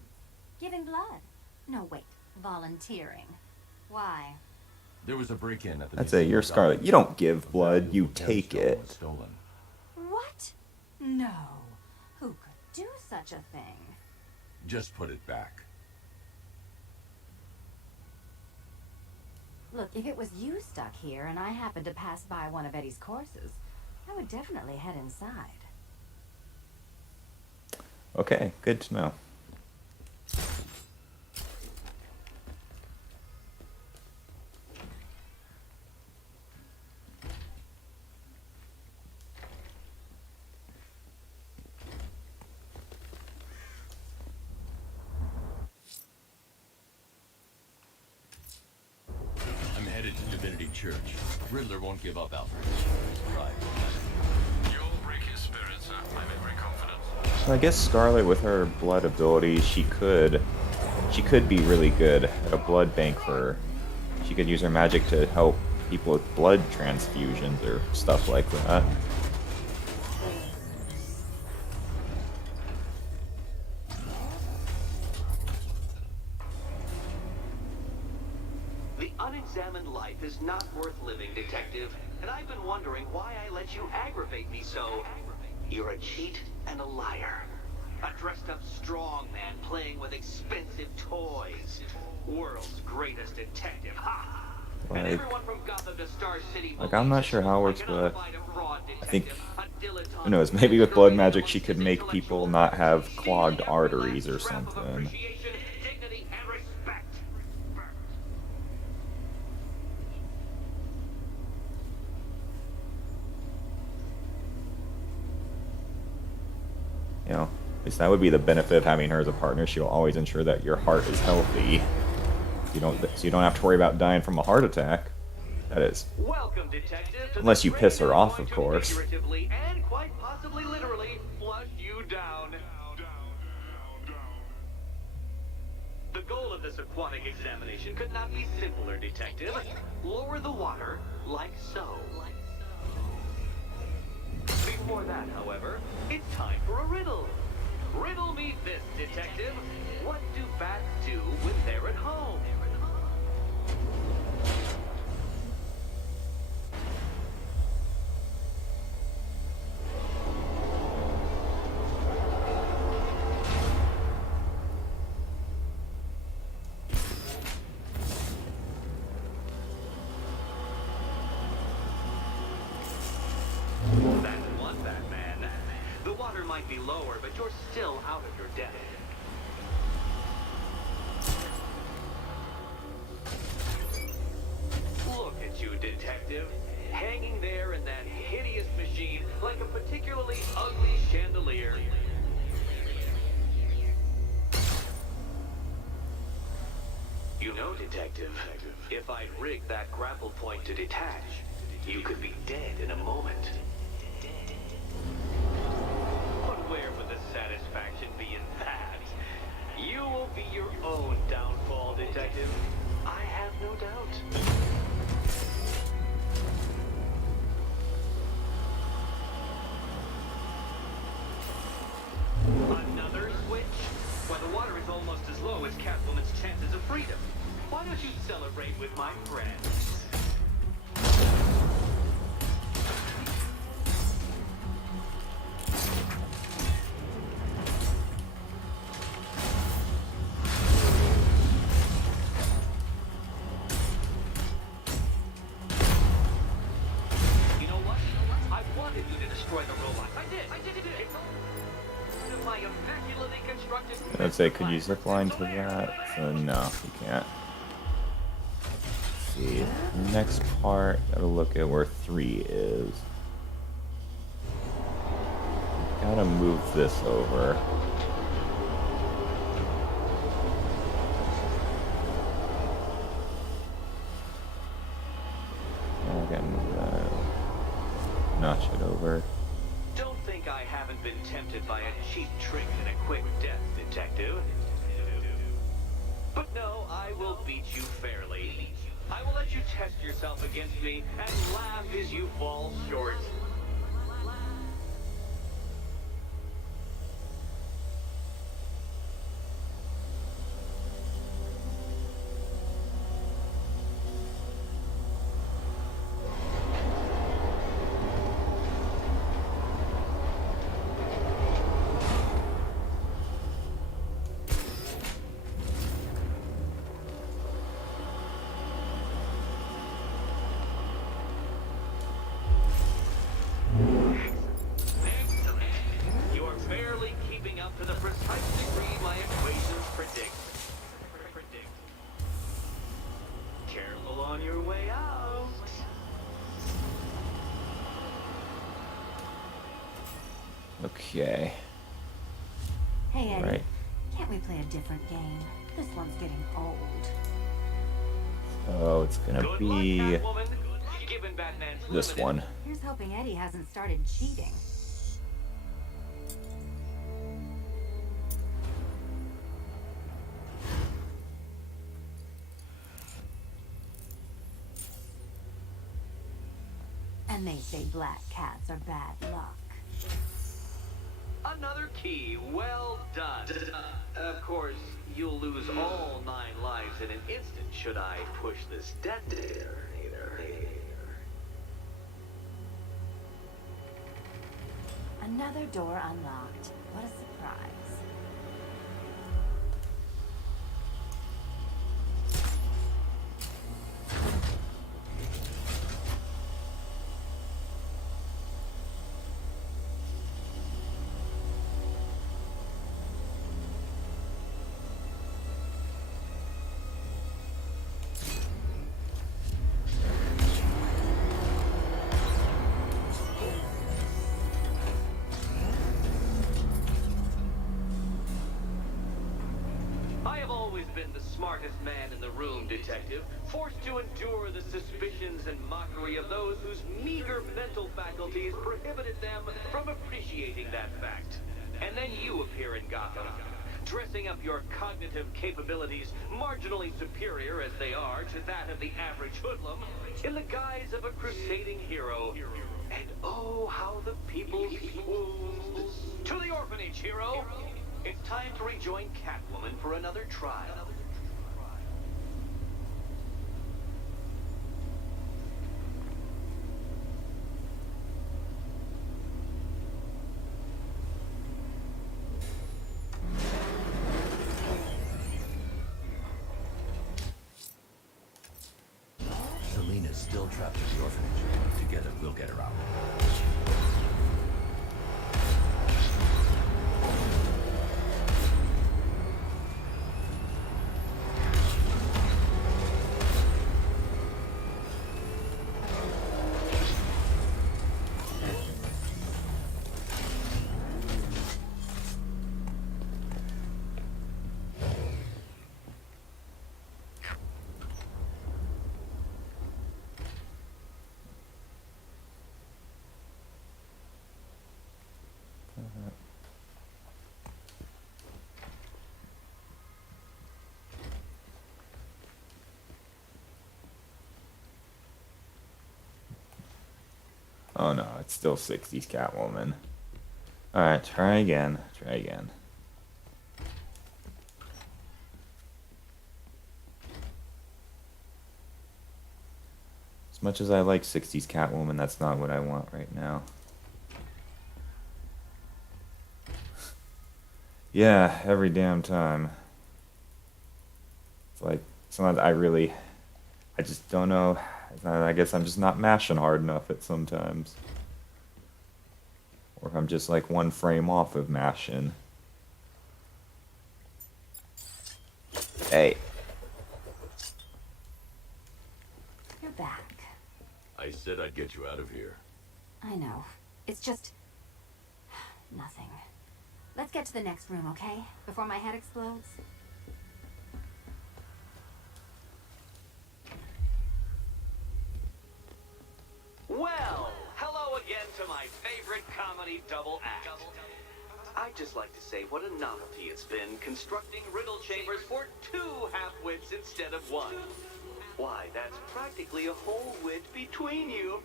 Giving blood. No, wait. Volunteering. Why? There was a break-in at the... That's it, you're Scarlet. You don't give blood, you take it. Stolen. What? No. Who could do such a thing? Just put it back. Look, if it was you stuck here and I happened to pass by one of Eddie's courses, I would definitely head inside. Okay, good to know. I'm headed to Divinity Church. Riddler won't give up, Alfred. Right. You'll break his spirits, I'm in very confident. So I guess Scarlet, with her blood ability, she could be really good at a blood bank for. She could use her magic to help people with blood transfusions or stuff like that. The unexamined life is not worth living, Detective. And I've been wondering why I let you aggravate me so. You're a cheat and a liar. A dressed-up strongman playing with expensive toys. World's greatest detective, ha! And everyone from Gotham to Star City Like, I'm not sure how it works, but I think, who knows, maybe with blood magic she could make people not have clogged arteries or something. dignity, and respect. You know, at least that would be the benefit of having her as a partner. She'll always ensure that your heart is healthy. So you don't have to worry about dying from a heart attack. That is. Welcome, Detective, to Unless you piss her off, of course. figuratively and quite possibly literally flush you down. The goal of this aquatic examination could not be simpler, Detective. Lower the water like so. Before that, however, it's time for a riddle. Riddle me this, Detective. What do bats do when they're at home? That's one, Batman. The water might be lower, but you're still out of your depth. Look at you, Detective. Hanging there in that hideous machine like a particularly ugly chandelier. You know, Detective, if I'd rigged that grapple point to detach, you could be dead in a moment. But where would the satisfaction be in that? You will be your own downfall, Detective. I have no doubt. Another switch? When the water is almost as low as Catwoman's chances of freedom. Why don't you celebrate with my friends? You know what? I wanted you to destroy the robot. I did. It's part of my immaculately constructed. I'd say, could you zip line to that? So, no, you can't. Let's see. Next part, gotta look at where 3 is. Gotta move this over. I gotta move that. Notch it over. Don't think I haven't been tempted by a cheap trick and a quick death, Detective. But no, I will beat you fairly. I will let you test yourself against me and laugh as you fall short. Okay. Hey, Eddie. Right. Can't we play a different game? This one's getting old. Oh, it's gonna Good be luck, Catwoman. Given Batman's this limited one. Here's hoping Eddie hasn't started cheating. And they say black cats are bad luck. Another key. Well done. Of course, you'll lose all 9 lives in an instant should I push this detonator. Another door unlocked. What a surprise. I have always been the smartest man in the room, Detective, forced to endure the suspicions and mockery of those whose meager mental faculties prohibited them from appreciating that fact. And then you appear in Gotham, dressing up your cognitive capabilities, marginally superior as they are to that of the average hoodlum, in the guise of a crusading hero. And oh, how the people swooned. To the orphanage, hero! It's time to rejoin Catwoman for another trial. Selena's still trapped in the orphanage. Together, we'll get her out. Oh no, it's still 60s Catwoman. Alright, try again. Try again. As much as I like 60s Catwoman, that's not what I want right now. Yeah, every damn time. It's like, sometimes I just don't know. I guess I'm just not mashing hard enough at sometimes. Or I'm just like one frame off of mashing. Hey. You're back. I said I'd get you out of here. I know. It's just... nothing. Let's get to the next room, okay? Before my head explodes. Well, hello again to my favorite comedy double act. I'd just like to say what a novelty it's been constructing riddle chambers for 2 half-wits instead of 1. Why, that's practically a whole wit between you.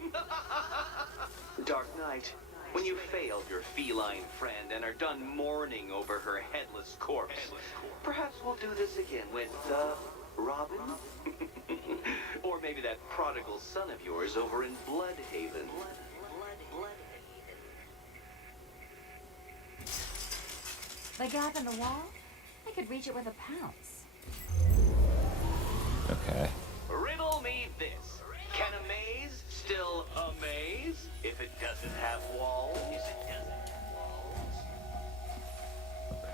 Dark Knight, when you failed your feline friend and are done mourning over her headless corpse, perhaps we'll do this again with, Robin? Or maybe that prodigal son of yours over in Bloodhaven. The gap in the wall? I could reach it with a pounce. Okay. Riddle me this. Can a maze still amaze if it doesn't have walls?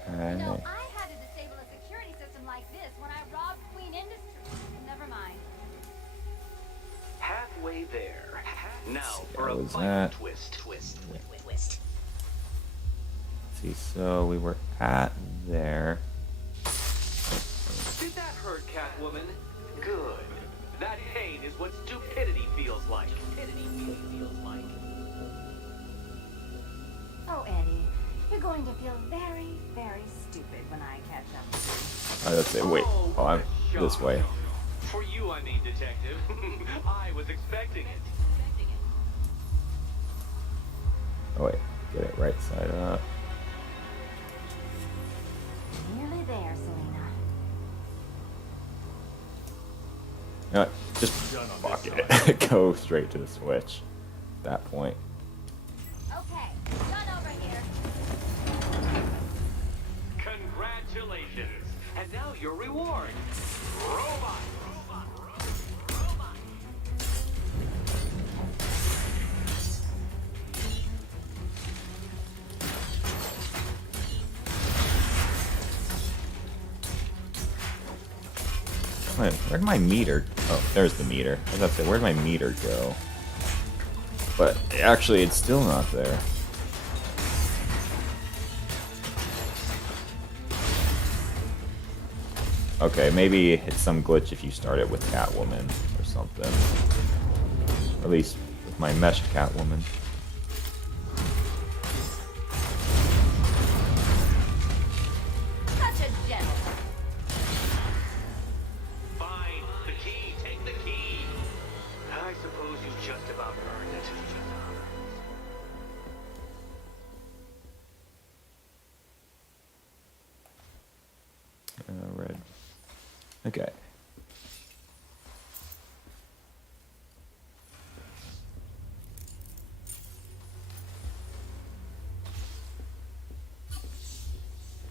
Okay. No, I had to disable a security system like this when I robbed Queen Industries. Never mind. Halfway there. Now for That a was final that. twist. see, so we were at there. Did that hurt, Catwoman? Good. That pain is what stupidity feels like. Oh, Eddie, you're going to feel very, very stupid when I catch up with you. Let's say, wait. Oh, I'm this way. For you, I mean, Detective. I was expecting it. Oh, wait. Get it right side up. Nearly there, Selena. You know what? Just fuck it. Go straight to the switch. At that point. Okay, done over here. Congratulations. And now your reward. Robot. Where'd my meter? Oh, there's the meter. I was about to say, where'd my meter go? But actually, it's still not there. Okay, maybe it's some glitch if you start it with Catwoman or something. Or at least with my meshed Catwoman. Such a gentleman. Fine. The key. Take the key. I suppose you just about earned it. Red. Okay.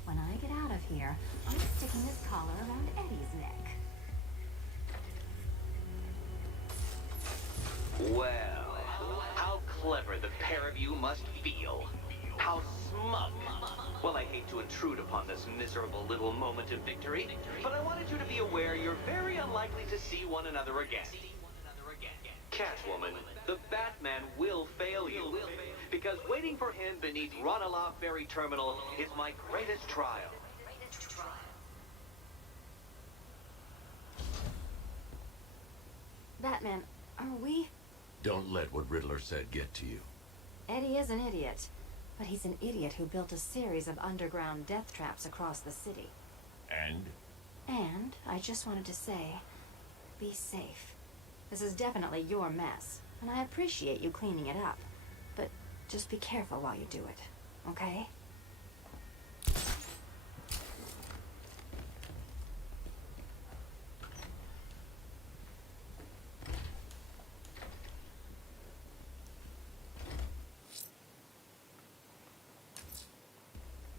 When I get out of here, I'm sticking this collar around Eddie's neck. Well, how clever the pair of you must feel. How smug. Well, I hate to intrude upon this miserable little moment of victory, but I wanted you to be aware you're very unlikely to see one another again. Catwoman, the Batman will fail you, because waiting for him beneath Ranelagh Ferry Terminal is my greatest trial. Batman, are we? Don't let what Riddler said get to you. Eddie is an idiot. But he's an idiot who built a series of underground death traps across the city. And? And I just wanted to say, be safe. This is definitely your mess, and I appreciate you cleaning it up. But just be careful while you do it, okay?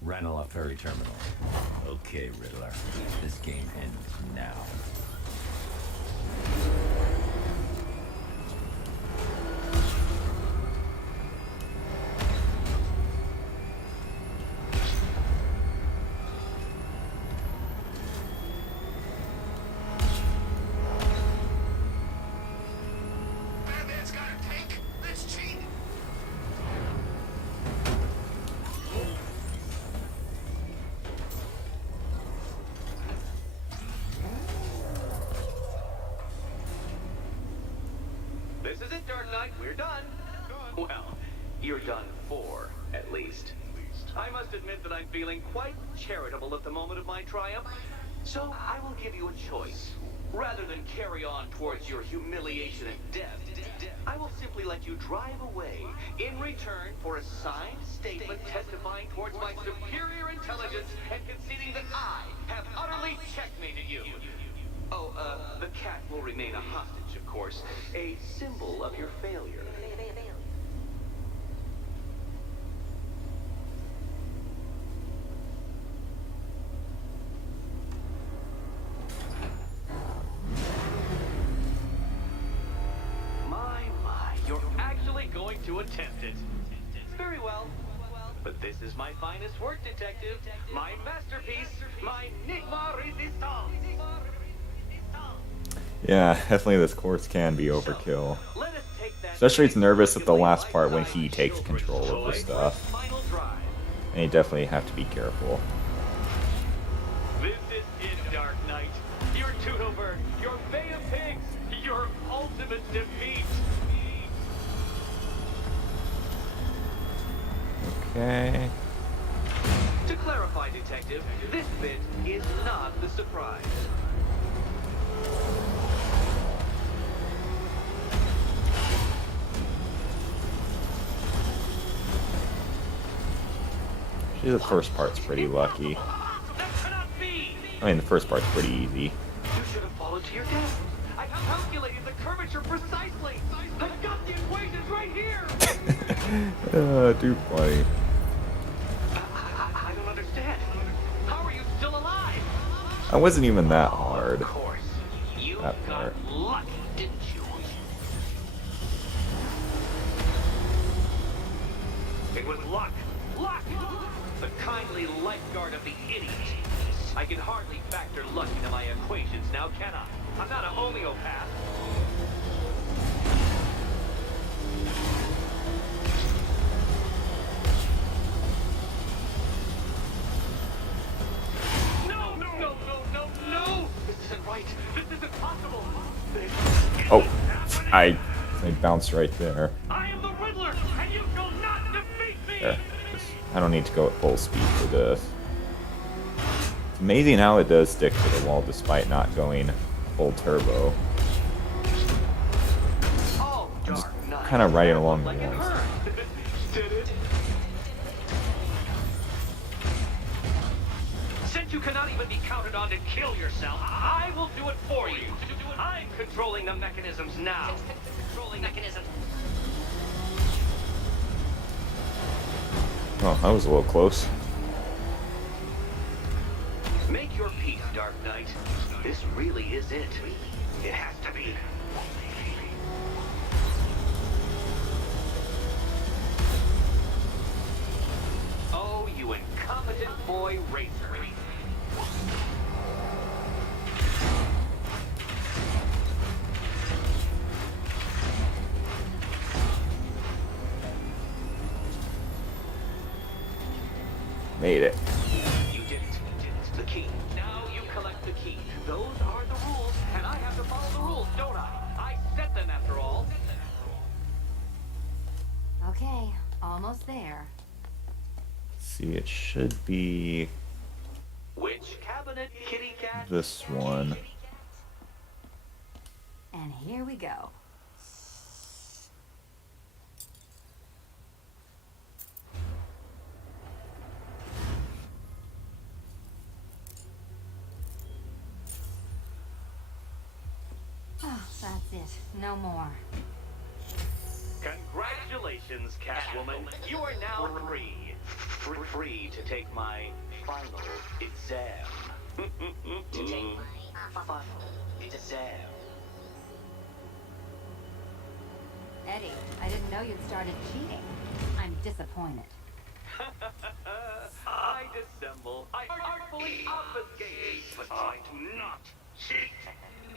Ranelagh Ferry Terminal. Okay, Riddler. This game ends now. Batman's got a tank? That's cheating. This is it, Dark Knight. We're done. Well, you're done for, at least. I must admit that I'm feeling quite charitable at the moment of my triumph. So I will give you a choice. Rather than carry on towards your humiliation and death, I will simply let you drive away in return for a signed statement testifying towards my superior intelligence and conceding that I have utterly checkmated you. Oh, the cat will remain a hostage, of course. A symbol of your failure. My, you're actually going to attempt it. Very well. But this is my finest work, Detective. My masterpiece, my Nigma Resistance. Yeah, definitely this course can be overkill. Especially it's nervous at the last part when he takes control of the stuff. And you definitely have to be careful. This is it, Dark Knight. Your Toodlebird, your Bay of Pigs, your ultimate defeat. Okay. To clarify, Detective, this bit is not the surprise. Actually, the first part's pretty lucky. I mean, the first part's pretty easy. You should have followed to your death. I calculated the curvature precisely. I've got the equations right here. Too funny. I don't understand. How are you still alive? That wasn't even that hard. Of course. You That got part. lucky, didn't you? It was luck. Luck! The kindly lifeguard of the idiot. I can hardly factor luck into my equations now, can I? I'm not a homeopath. No! No! No! No! No! This isn't right. This isn't possible. This Oh, I bounced right there. I am the Riddler, and you shall not defeat me! There. I don't need to go at full speed for this. It's amazing how it does stick to the wall despite not going full turbo. Oh, I'm just kind of riding along the walls. Did it? Since you cannot even be counted on to kill yourself, I will do it for you. I'm controlling the mechanisms now. Controlling mechanisms. Oh, that was a little close. Make your peace, Dark Knight. This really is it. It has to be. Oh, you incompetent boy racer. Made it. You did it. The key. Now you collect the key. Those are the rules, and I have to follow the rules, don't I? I set them after all. Okay, almost there. See, it should be Which cabinet, kitty cat? this one. And here we go. Oh, that's it. No more. Congratulations, Catwoman. You are now free. Free to take my final exam. To take my final exam. Eddie, I didn't know you'd started cheating. I'm disappointed. I dissemble. I artfully obfuscate, but I do not cheat.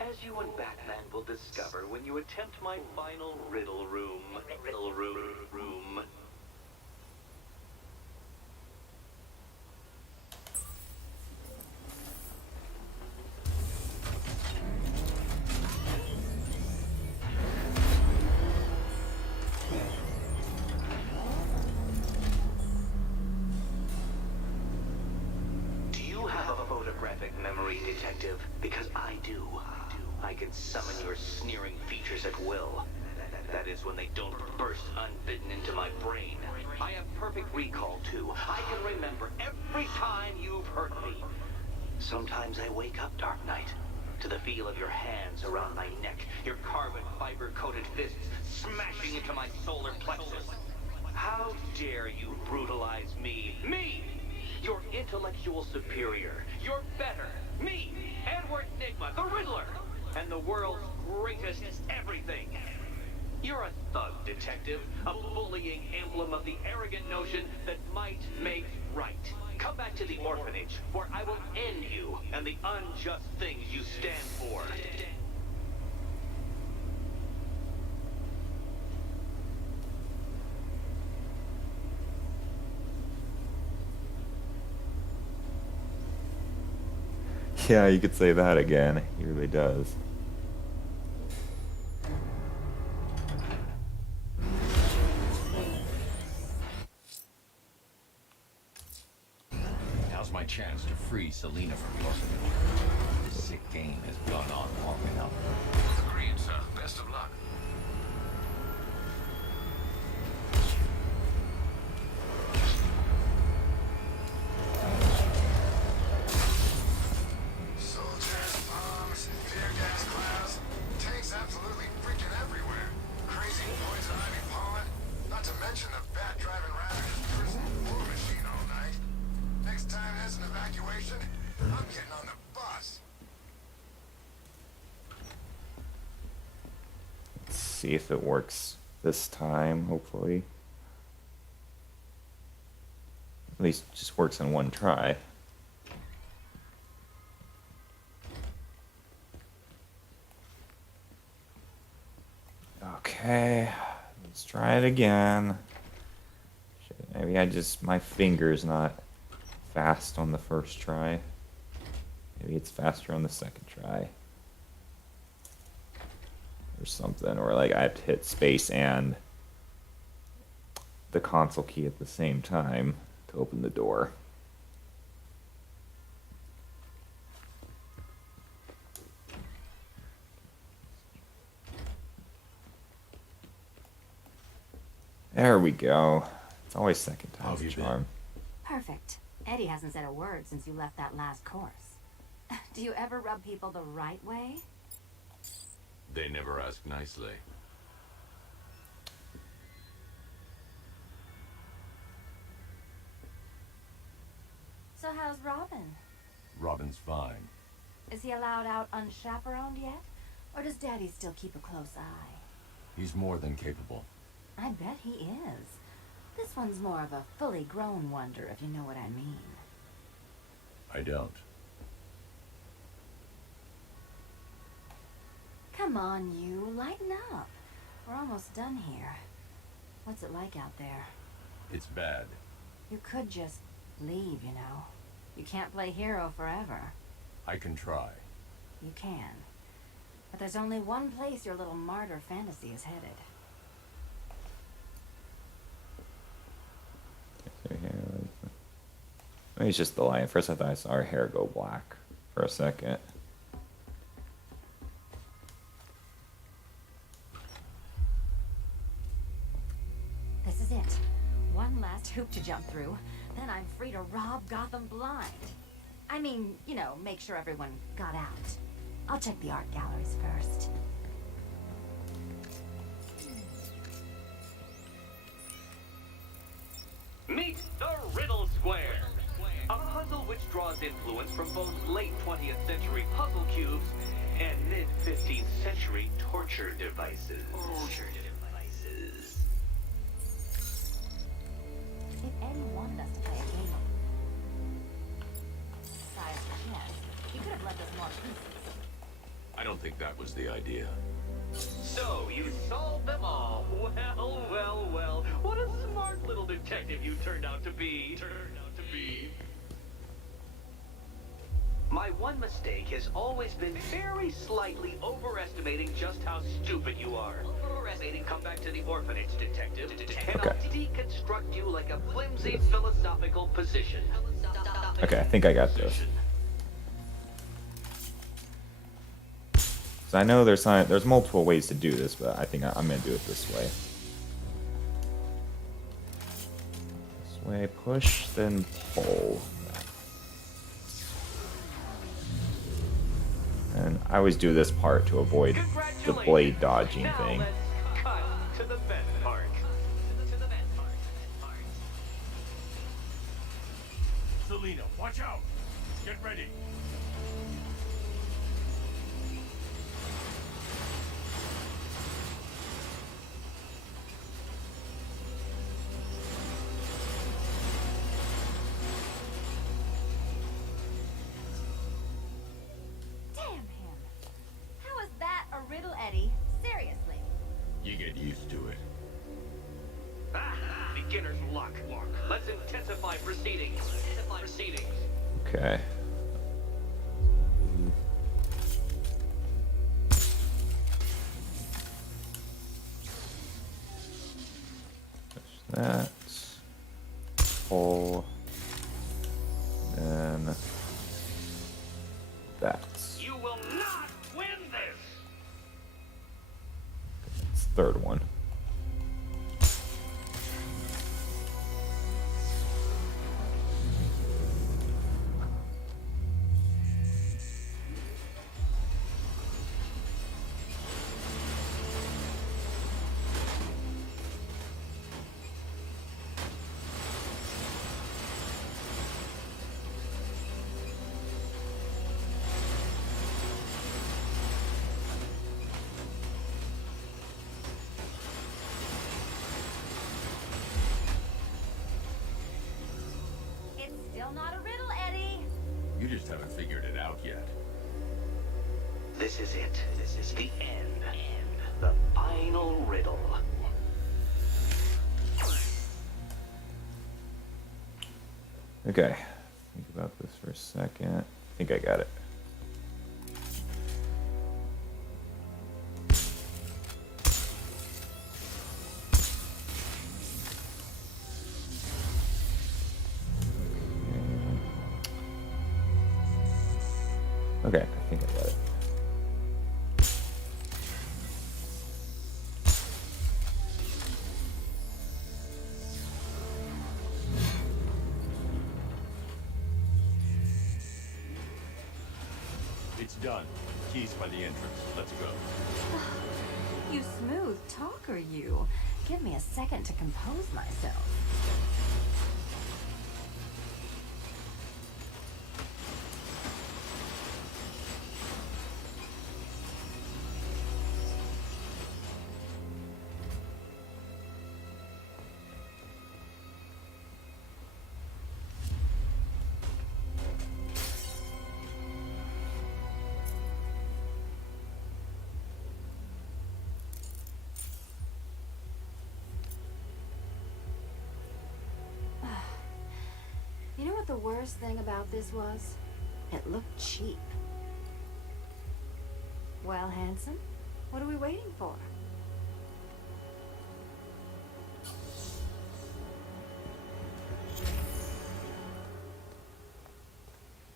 As you and Batman will discover when you attempt my final riddle room. Riddle room. Do you have a photographic memory, Detective? Because I do. I can summon your sneering features at will. That is when they don't burst unbidden into my brain. I have perfect recall, too. I can remember every time you've hurt me. Sometimes I wake up, Dark Knight, to the feel of your hands around my neck, your carbon fiber-coated fists smashing into my solar plexus. How dare you brutalize me? Me! Your intellectual superior. You're better. Me, Edward Nygma, the Riddler, and the world's greatest everything. You're a thug, Detective, a bullying emblem of the arrogant notion that might makes right. Come back to the orphanage, where I will end you and the unjust things you stand for. Yeah, you could say that again. He really does. Now's my chance to free Selina from the orphanage. This sick game has gone on long enough. Agreed, sir. Best of luck. Soldiers, bombs, tear gas clouds, tanks absolutely freaking everywhere. Crazy poison ivy pollen, not to mention the bat driving around in his personal war machine all night. Next time there's an evacuation, I'm getting on the bus. Let's see if it works this time, hopefully. At least it just works in one try. Okay, let's try it again. Shit, maybe my finger's not fast on the first try. Maybe it's faster on the second try. Or something, or like I have to hit space and the console key at the same time to open the door. There we go. It's always second time's a charm. Perfect. Eddie hasn't said a word since you left that last course. Do you ever rub people the right way? They never ask nicely. So how's Robin? Robin's fine. Is he allowed out unchaperoned yet? Or does Daddy still keep a close eye? He's more than capable. I bet he is. This one's more of a fully grown wonder, if you know what I mean. I don't. Come on, you. Lighten up. We're almost done here. What's it like out there? It's bad. You could just leave, you know. You can't play hero forever. I can try. You can. But there's only one place your little martyr fantasy is headed. Maybe it's just the light. First I thought I saw her hair go black for a second. This is it. One last hoop to jump through. Then I'm free to rob Gotham blind. I mean, you know, make sure everyone got out. I'll check the art galleries first. Meet the Riddle Square, a puzzle which draws influence from both late 20th century puzzle cubes and mid-15th century torture devices. If Eddie wanted us to play a game of size chess, he could have left us more pieces. I don't think that was the idea. So, you solved them all. Well, well, well. What a smart little detective you turned out to be. My one mistake has always been very slightly overestimating just how stupid you are. Come back to the orphanage, detective, and I'll deconstruct you like a flimsy philosophical position. Okay, I think I got this. So I know there's multiple ways to do this, but I think I'm gonna do it this way. This way, push, then pull. And I always do this part to avoid the blade dodging thing. Cut to the best part. Selina, watch out! Get ready! Damn him. How is that a riddle, Eddie? Seriously. You get used to it. Beginner's luck. Let's intensify proceedings. Okay. that. Pull. And that. You will not win this! It's the third one. It's still not a riddle, Eddie. You just haven't figured it out yet. This is it. This is the end. The final riddle. Okay. Think about this for a second. I think I got it. Okay, I think I got it. It's done. Keys by the entrance. Let's go. You smooth talker, you. Give me a second to compose myself. You know what the worst thing about this was? It looked cheap. Well, handsome, what are we waiting for?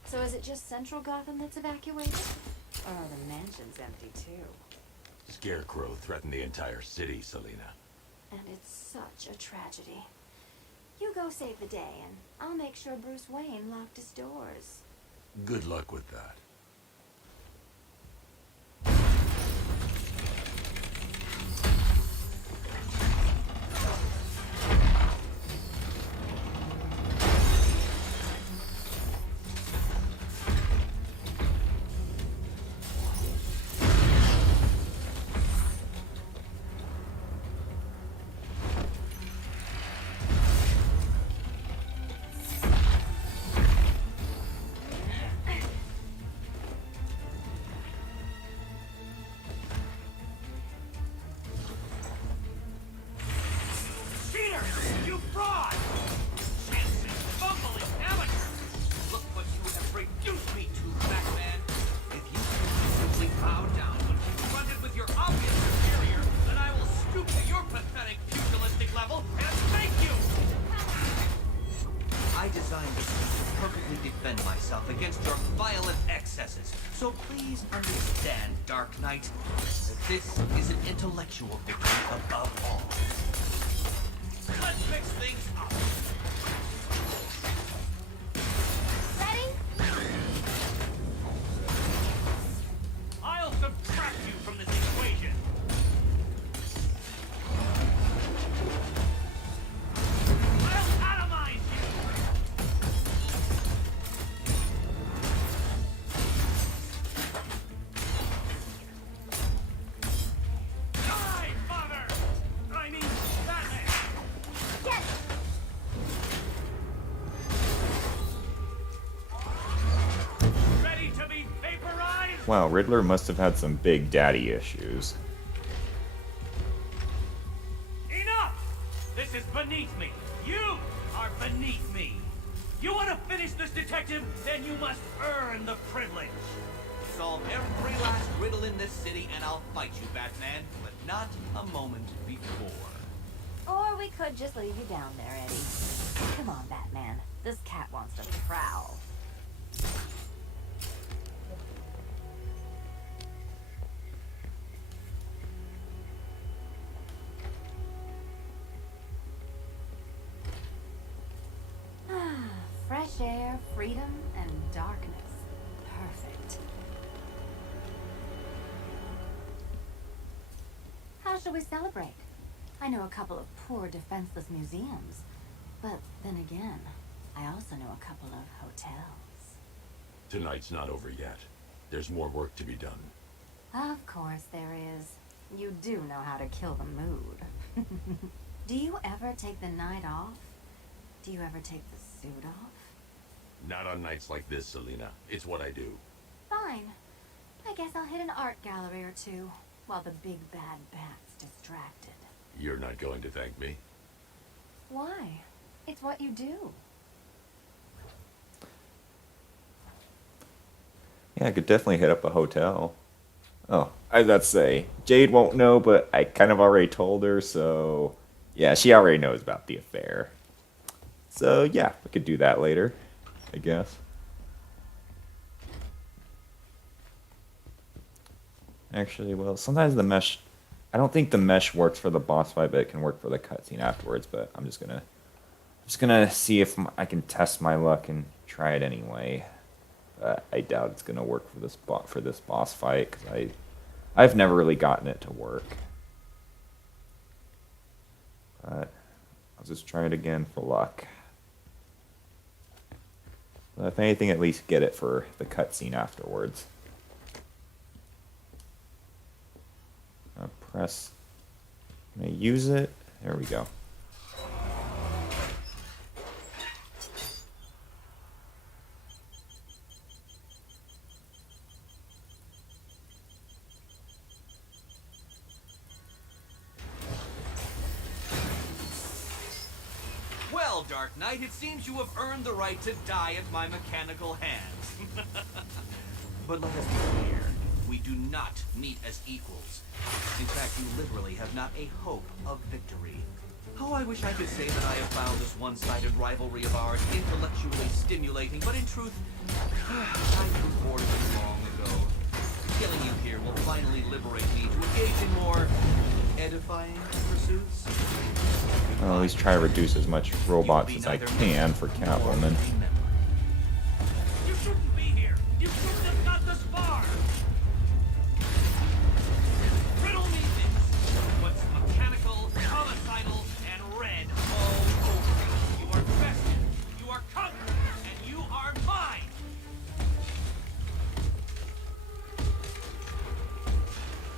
So is it just Central Gotham that's evacuated? Or are the mansions empty too? Scarecrow threatened the entire city, Selina. And it's such a tragedy. You go save the day, and I'll make sure Bruce Wayne locked his doors. Good luck with that. Against your violent excesses. So please understand, Dark Knight, that this is an intellectual victory above all. Let's mix things up. Ready? I'll subtract you from this equation. I'll atomize you. Wow, Riddler must have had some big daddy issues. Enough! This is beneath me. You are beneath me. You want to finish this, detective? Then you must earn the privilege. Solve every last riddle in this city and I'll fight you, Batman, but not a moment before. Or we could just leave you down there, Eddie. Come on, Batman. This cat wants to prowl. Fresh air, freedom, and darkness. Perfect. How shall we celebrate? I know a couple of poor, defenseless museums. But then again, I also know a couple of hotels. Tonight's not over yet. There's more work to be done. Of course there is. You do know how to kill the mood. Do you ever take the night off? Do you ever take the suit off? Not on nights like this, Selina. It's what I do. Fine. I guess I'll hit an art gallery or two, while the big bad bat's distracted. You're not going to thank me? Why? It's what you do. Yeah, I could definitely hit up a hotel. Oh, I was about to say, Jade won't know, but I kind of already told her, so... Yeah, she already knows about the affair. So, yeah, we could do that later, I guess. Actually, well, sometimes the mesh... I don't think the mesh works for the boss fight, but it can work for the cutscene afterwards, but I'm just gonna see if I can test my luck and try it anyway. I doubt it's gonna work for this boss fight, because I've never really gotten it to work. But I'll just try it again for luck. But if anything, at least get it for the cutscene afterwards. Press. Can I use it? There we go. Well, Dark Knight, it seems you have earned the right to die at my mechanical hands. But let us be clear. We do not meet as equals. In fact, you literally have not a hope of victory. Oh, I wish I could say that I have found this one-sided rivalry of ours intellectually stimulating, but in truth, I grew bored of it long ago. Killing you here will finally liberate me to engage in more edifying pursuits. I'll at least try to reduce as much robots as I can for Catwoman. You shouldn't be here. You shouldn't have got this far. Riddle me this. What's mechanical, homicidal, and red all over you? You are bested. You are conquered. And you are mine.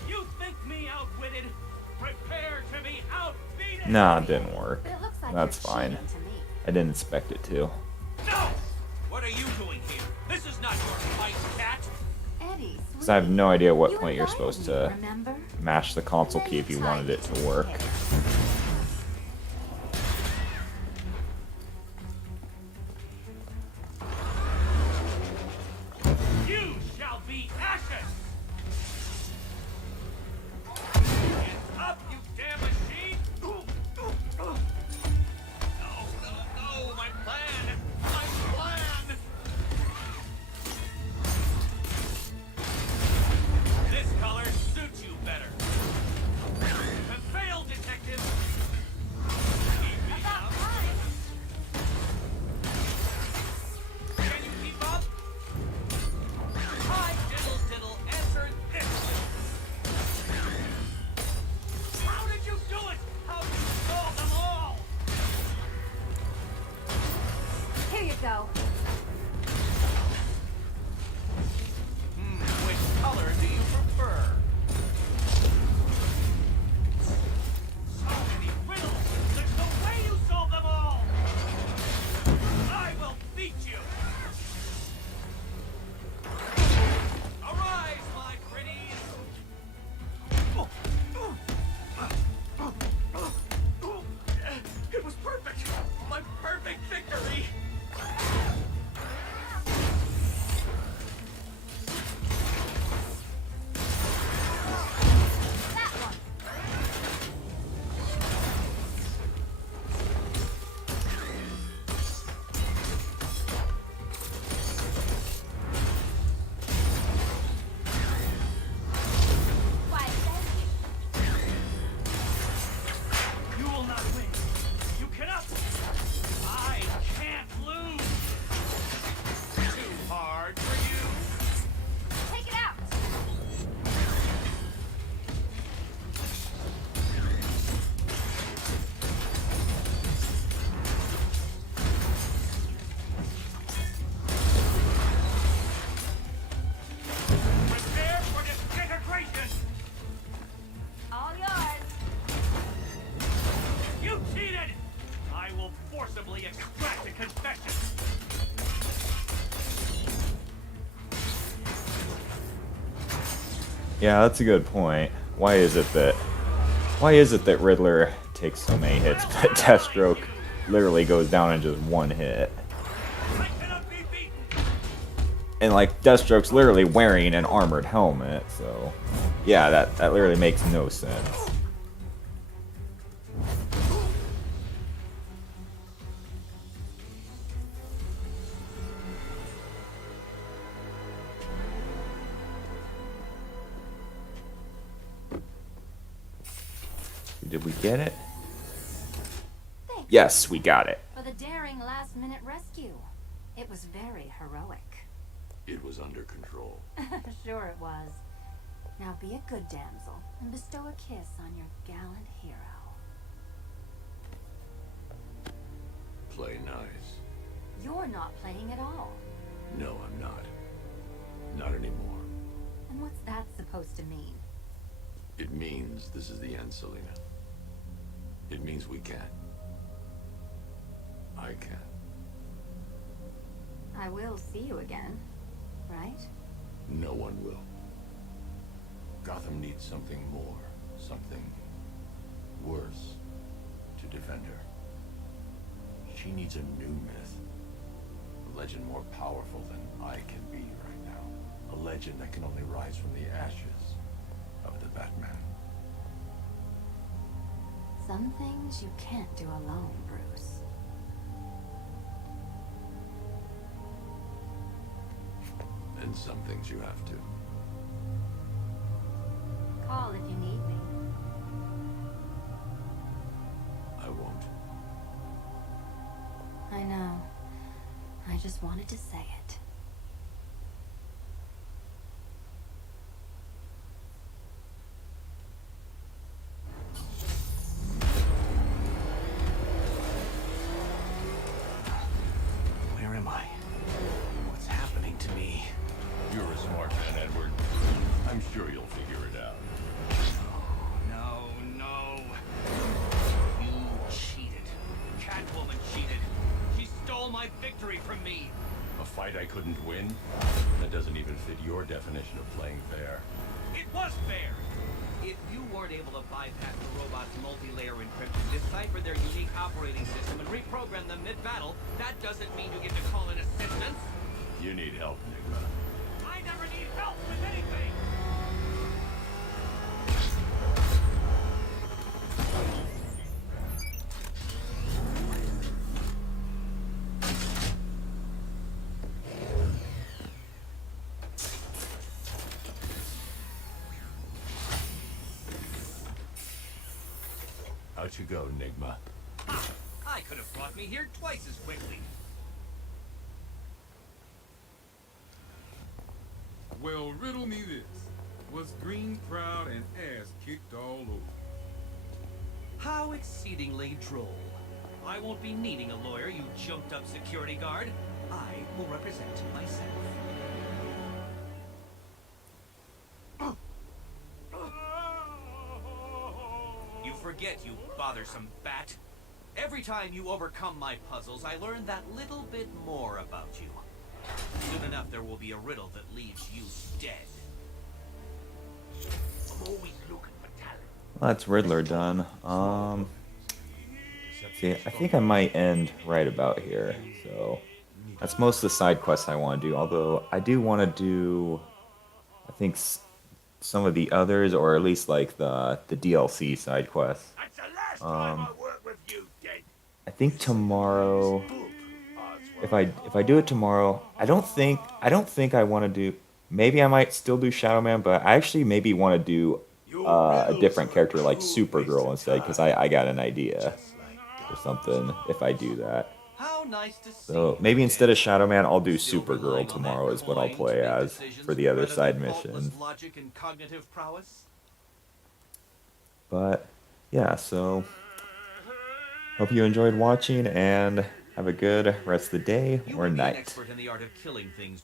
You think me outwitted? Prepare to be outbeaten. Nah, it didn't work. But it looks like That's you're fine. cheating to me. I didn't expect it to. No! What are you doing here? This is not your fight, cat. Eddie, Because I have no idea what You point you're invited supposed me, to remember? mash the console And key then if you you wanted it tried to work. You shall be ashes! Hands up, you damn machine! No, my plan! My plan! This color suits you better. Have failed, detective! Keep me up. Can you keep up? Hi, diddle diddle, answer this! How did you do it? How did you solve them all? Here you go. Which color do you prefer? So many riddles! There's no way you solve them all! I will beat you! Arise, my pretties! It was perfect! My perfect victory! That one. forcibly extract a confession. Yeah, that's a good point. Why is it that Riddler takes so many hits, but Deathstroke literally goes down in just one hit? And like Deathstroke's literally wearing an armored helmet, so yeah, that literally makes no sense. Did we get it? Thanks Yes, we got it. for the daring last-minute rescue. It was very heroic. It was under control. Sure it was. Now be a good damsel and bestow a kiss on your gallant hero. Play nice. You're not playing at all. No, I'm not. Not anymore. And what's that supposed to mean? It means this is the end, Selina. It means we can't. I can't. I will see you again, right? No one will. Gotham needs something more, something worse to defend her. She needs a new myth. A legend more powerful than I can be right now. A legend that can only rise from the ashes of the Batman. Some things you can't do alone, Bruce. And some things you have to. Call if you need me. I won't. I know. I just wanted to say it. Where am I? What's happening to me? You're a smart man, Edward. I'm sure you'll figure it out. No, no. You cheated. Catwoman cheated. She stole my victory from me. A fight I couldn't win? That doesn't even fit your definition of playing fair. It was fair. If you weren't able to bypass the robot's multi-layer encryption, decipher their unique operating system, and reprogram them mid-battle, that doesn't mean you get to call in assistance. You need help, Enigma. I never need help with anything. Out you go, Enigma. I could have brought me here twice as quickly. Well, riddle me this. Was Green proud and ass kicked all over? How exceedingly droll. I won't be needing a lawyer, you jumped-up security guard. I will represent myself. You forget, you bothersome bat. Every time you overcome my puzzles, I learn that little bit more about you. Soon enough, there will be a riddle that leaves you dead. I'm always looking for talent. Well, that's Riddler done. See, I think I might end right about here. So that's most of the side quests I want to do. Although I do want to do, I think some of the others, or at least like the DLC side quests. I think tomorrow, if I do it tomorrow, I don't think I want to do. Maybe I might still do Shadow Man, but I actually maybe want to do a different character like Supergirl instead, because I got an idea or something if I do that. How nice to see So maybe instead of Shadow Man, I'll do Supergirl tomorrow is what I'll play as for the other side missions. Logic and cognitive prowess. But yeah, so hope you enjoyed watching and have a good rest of the day or An night. expert in the art of killing things.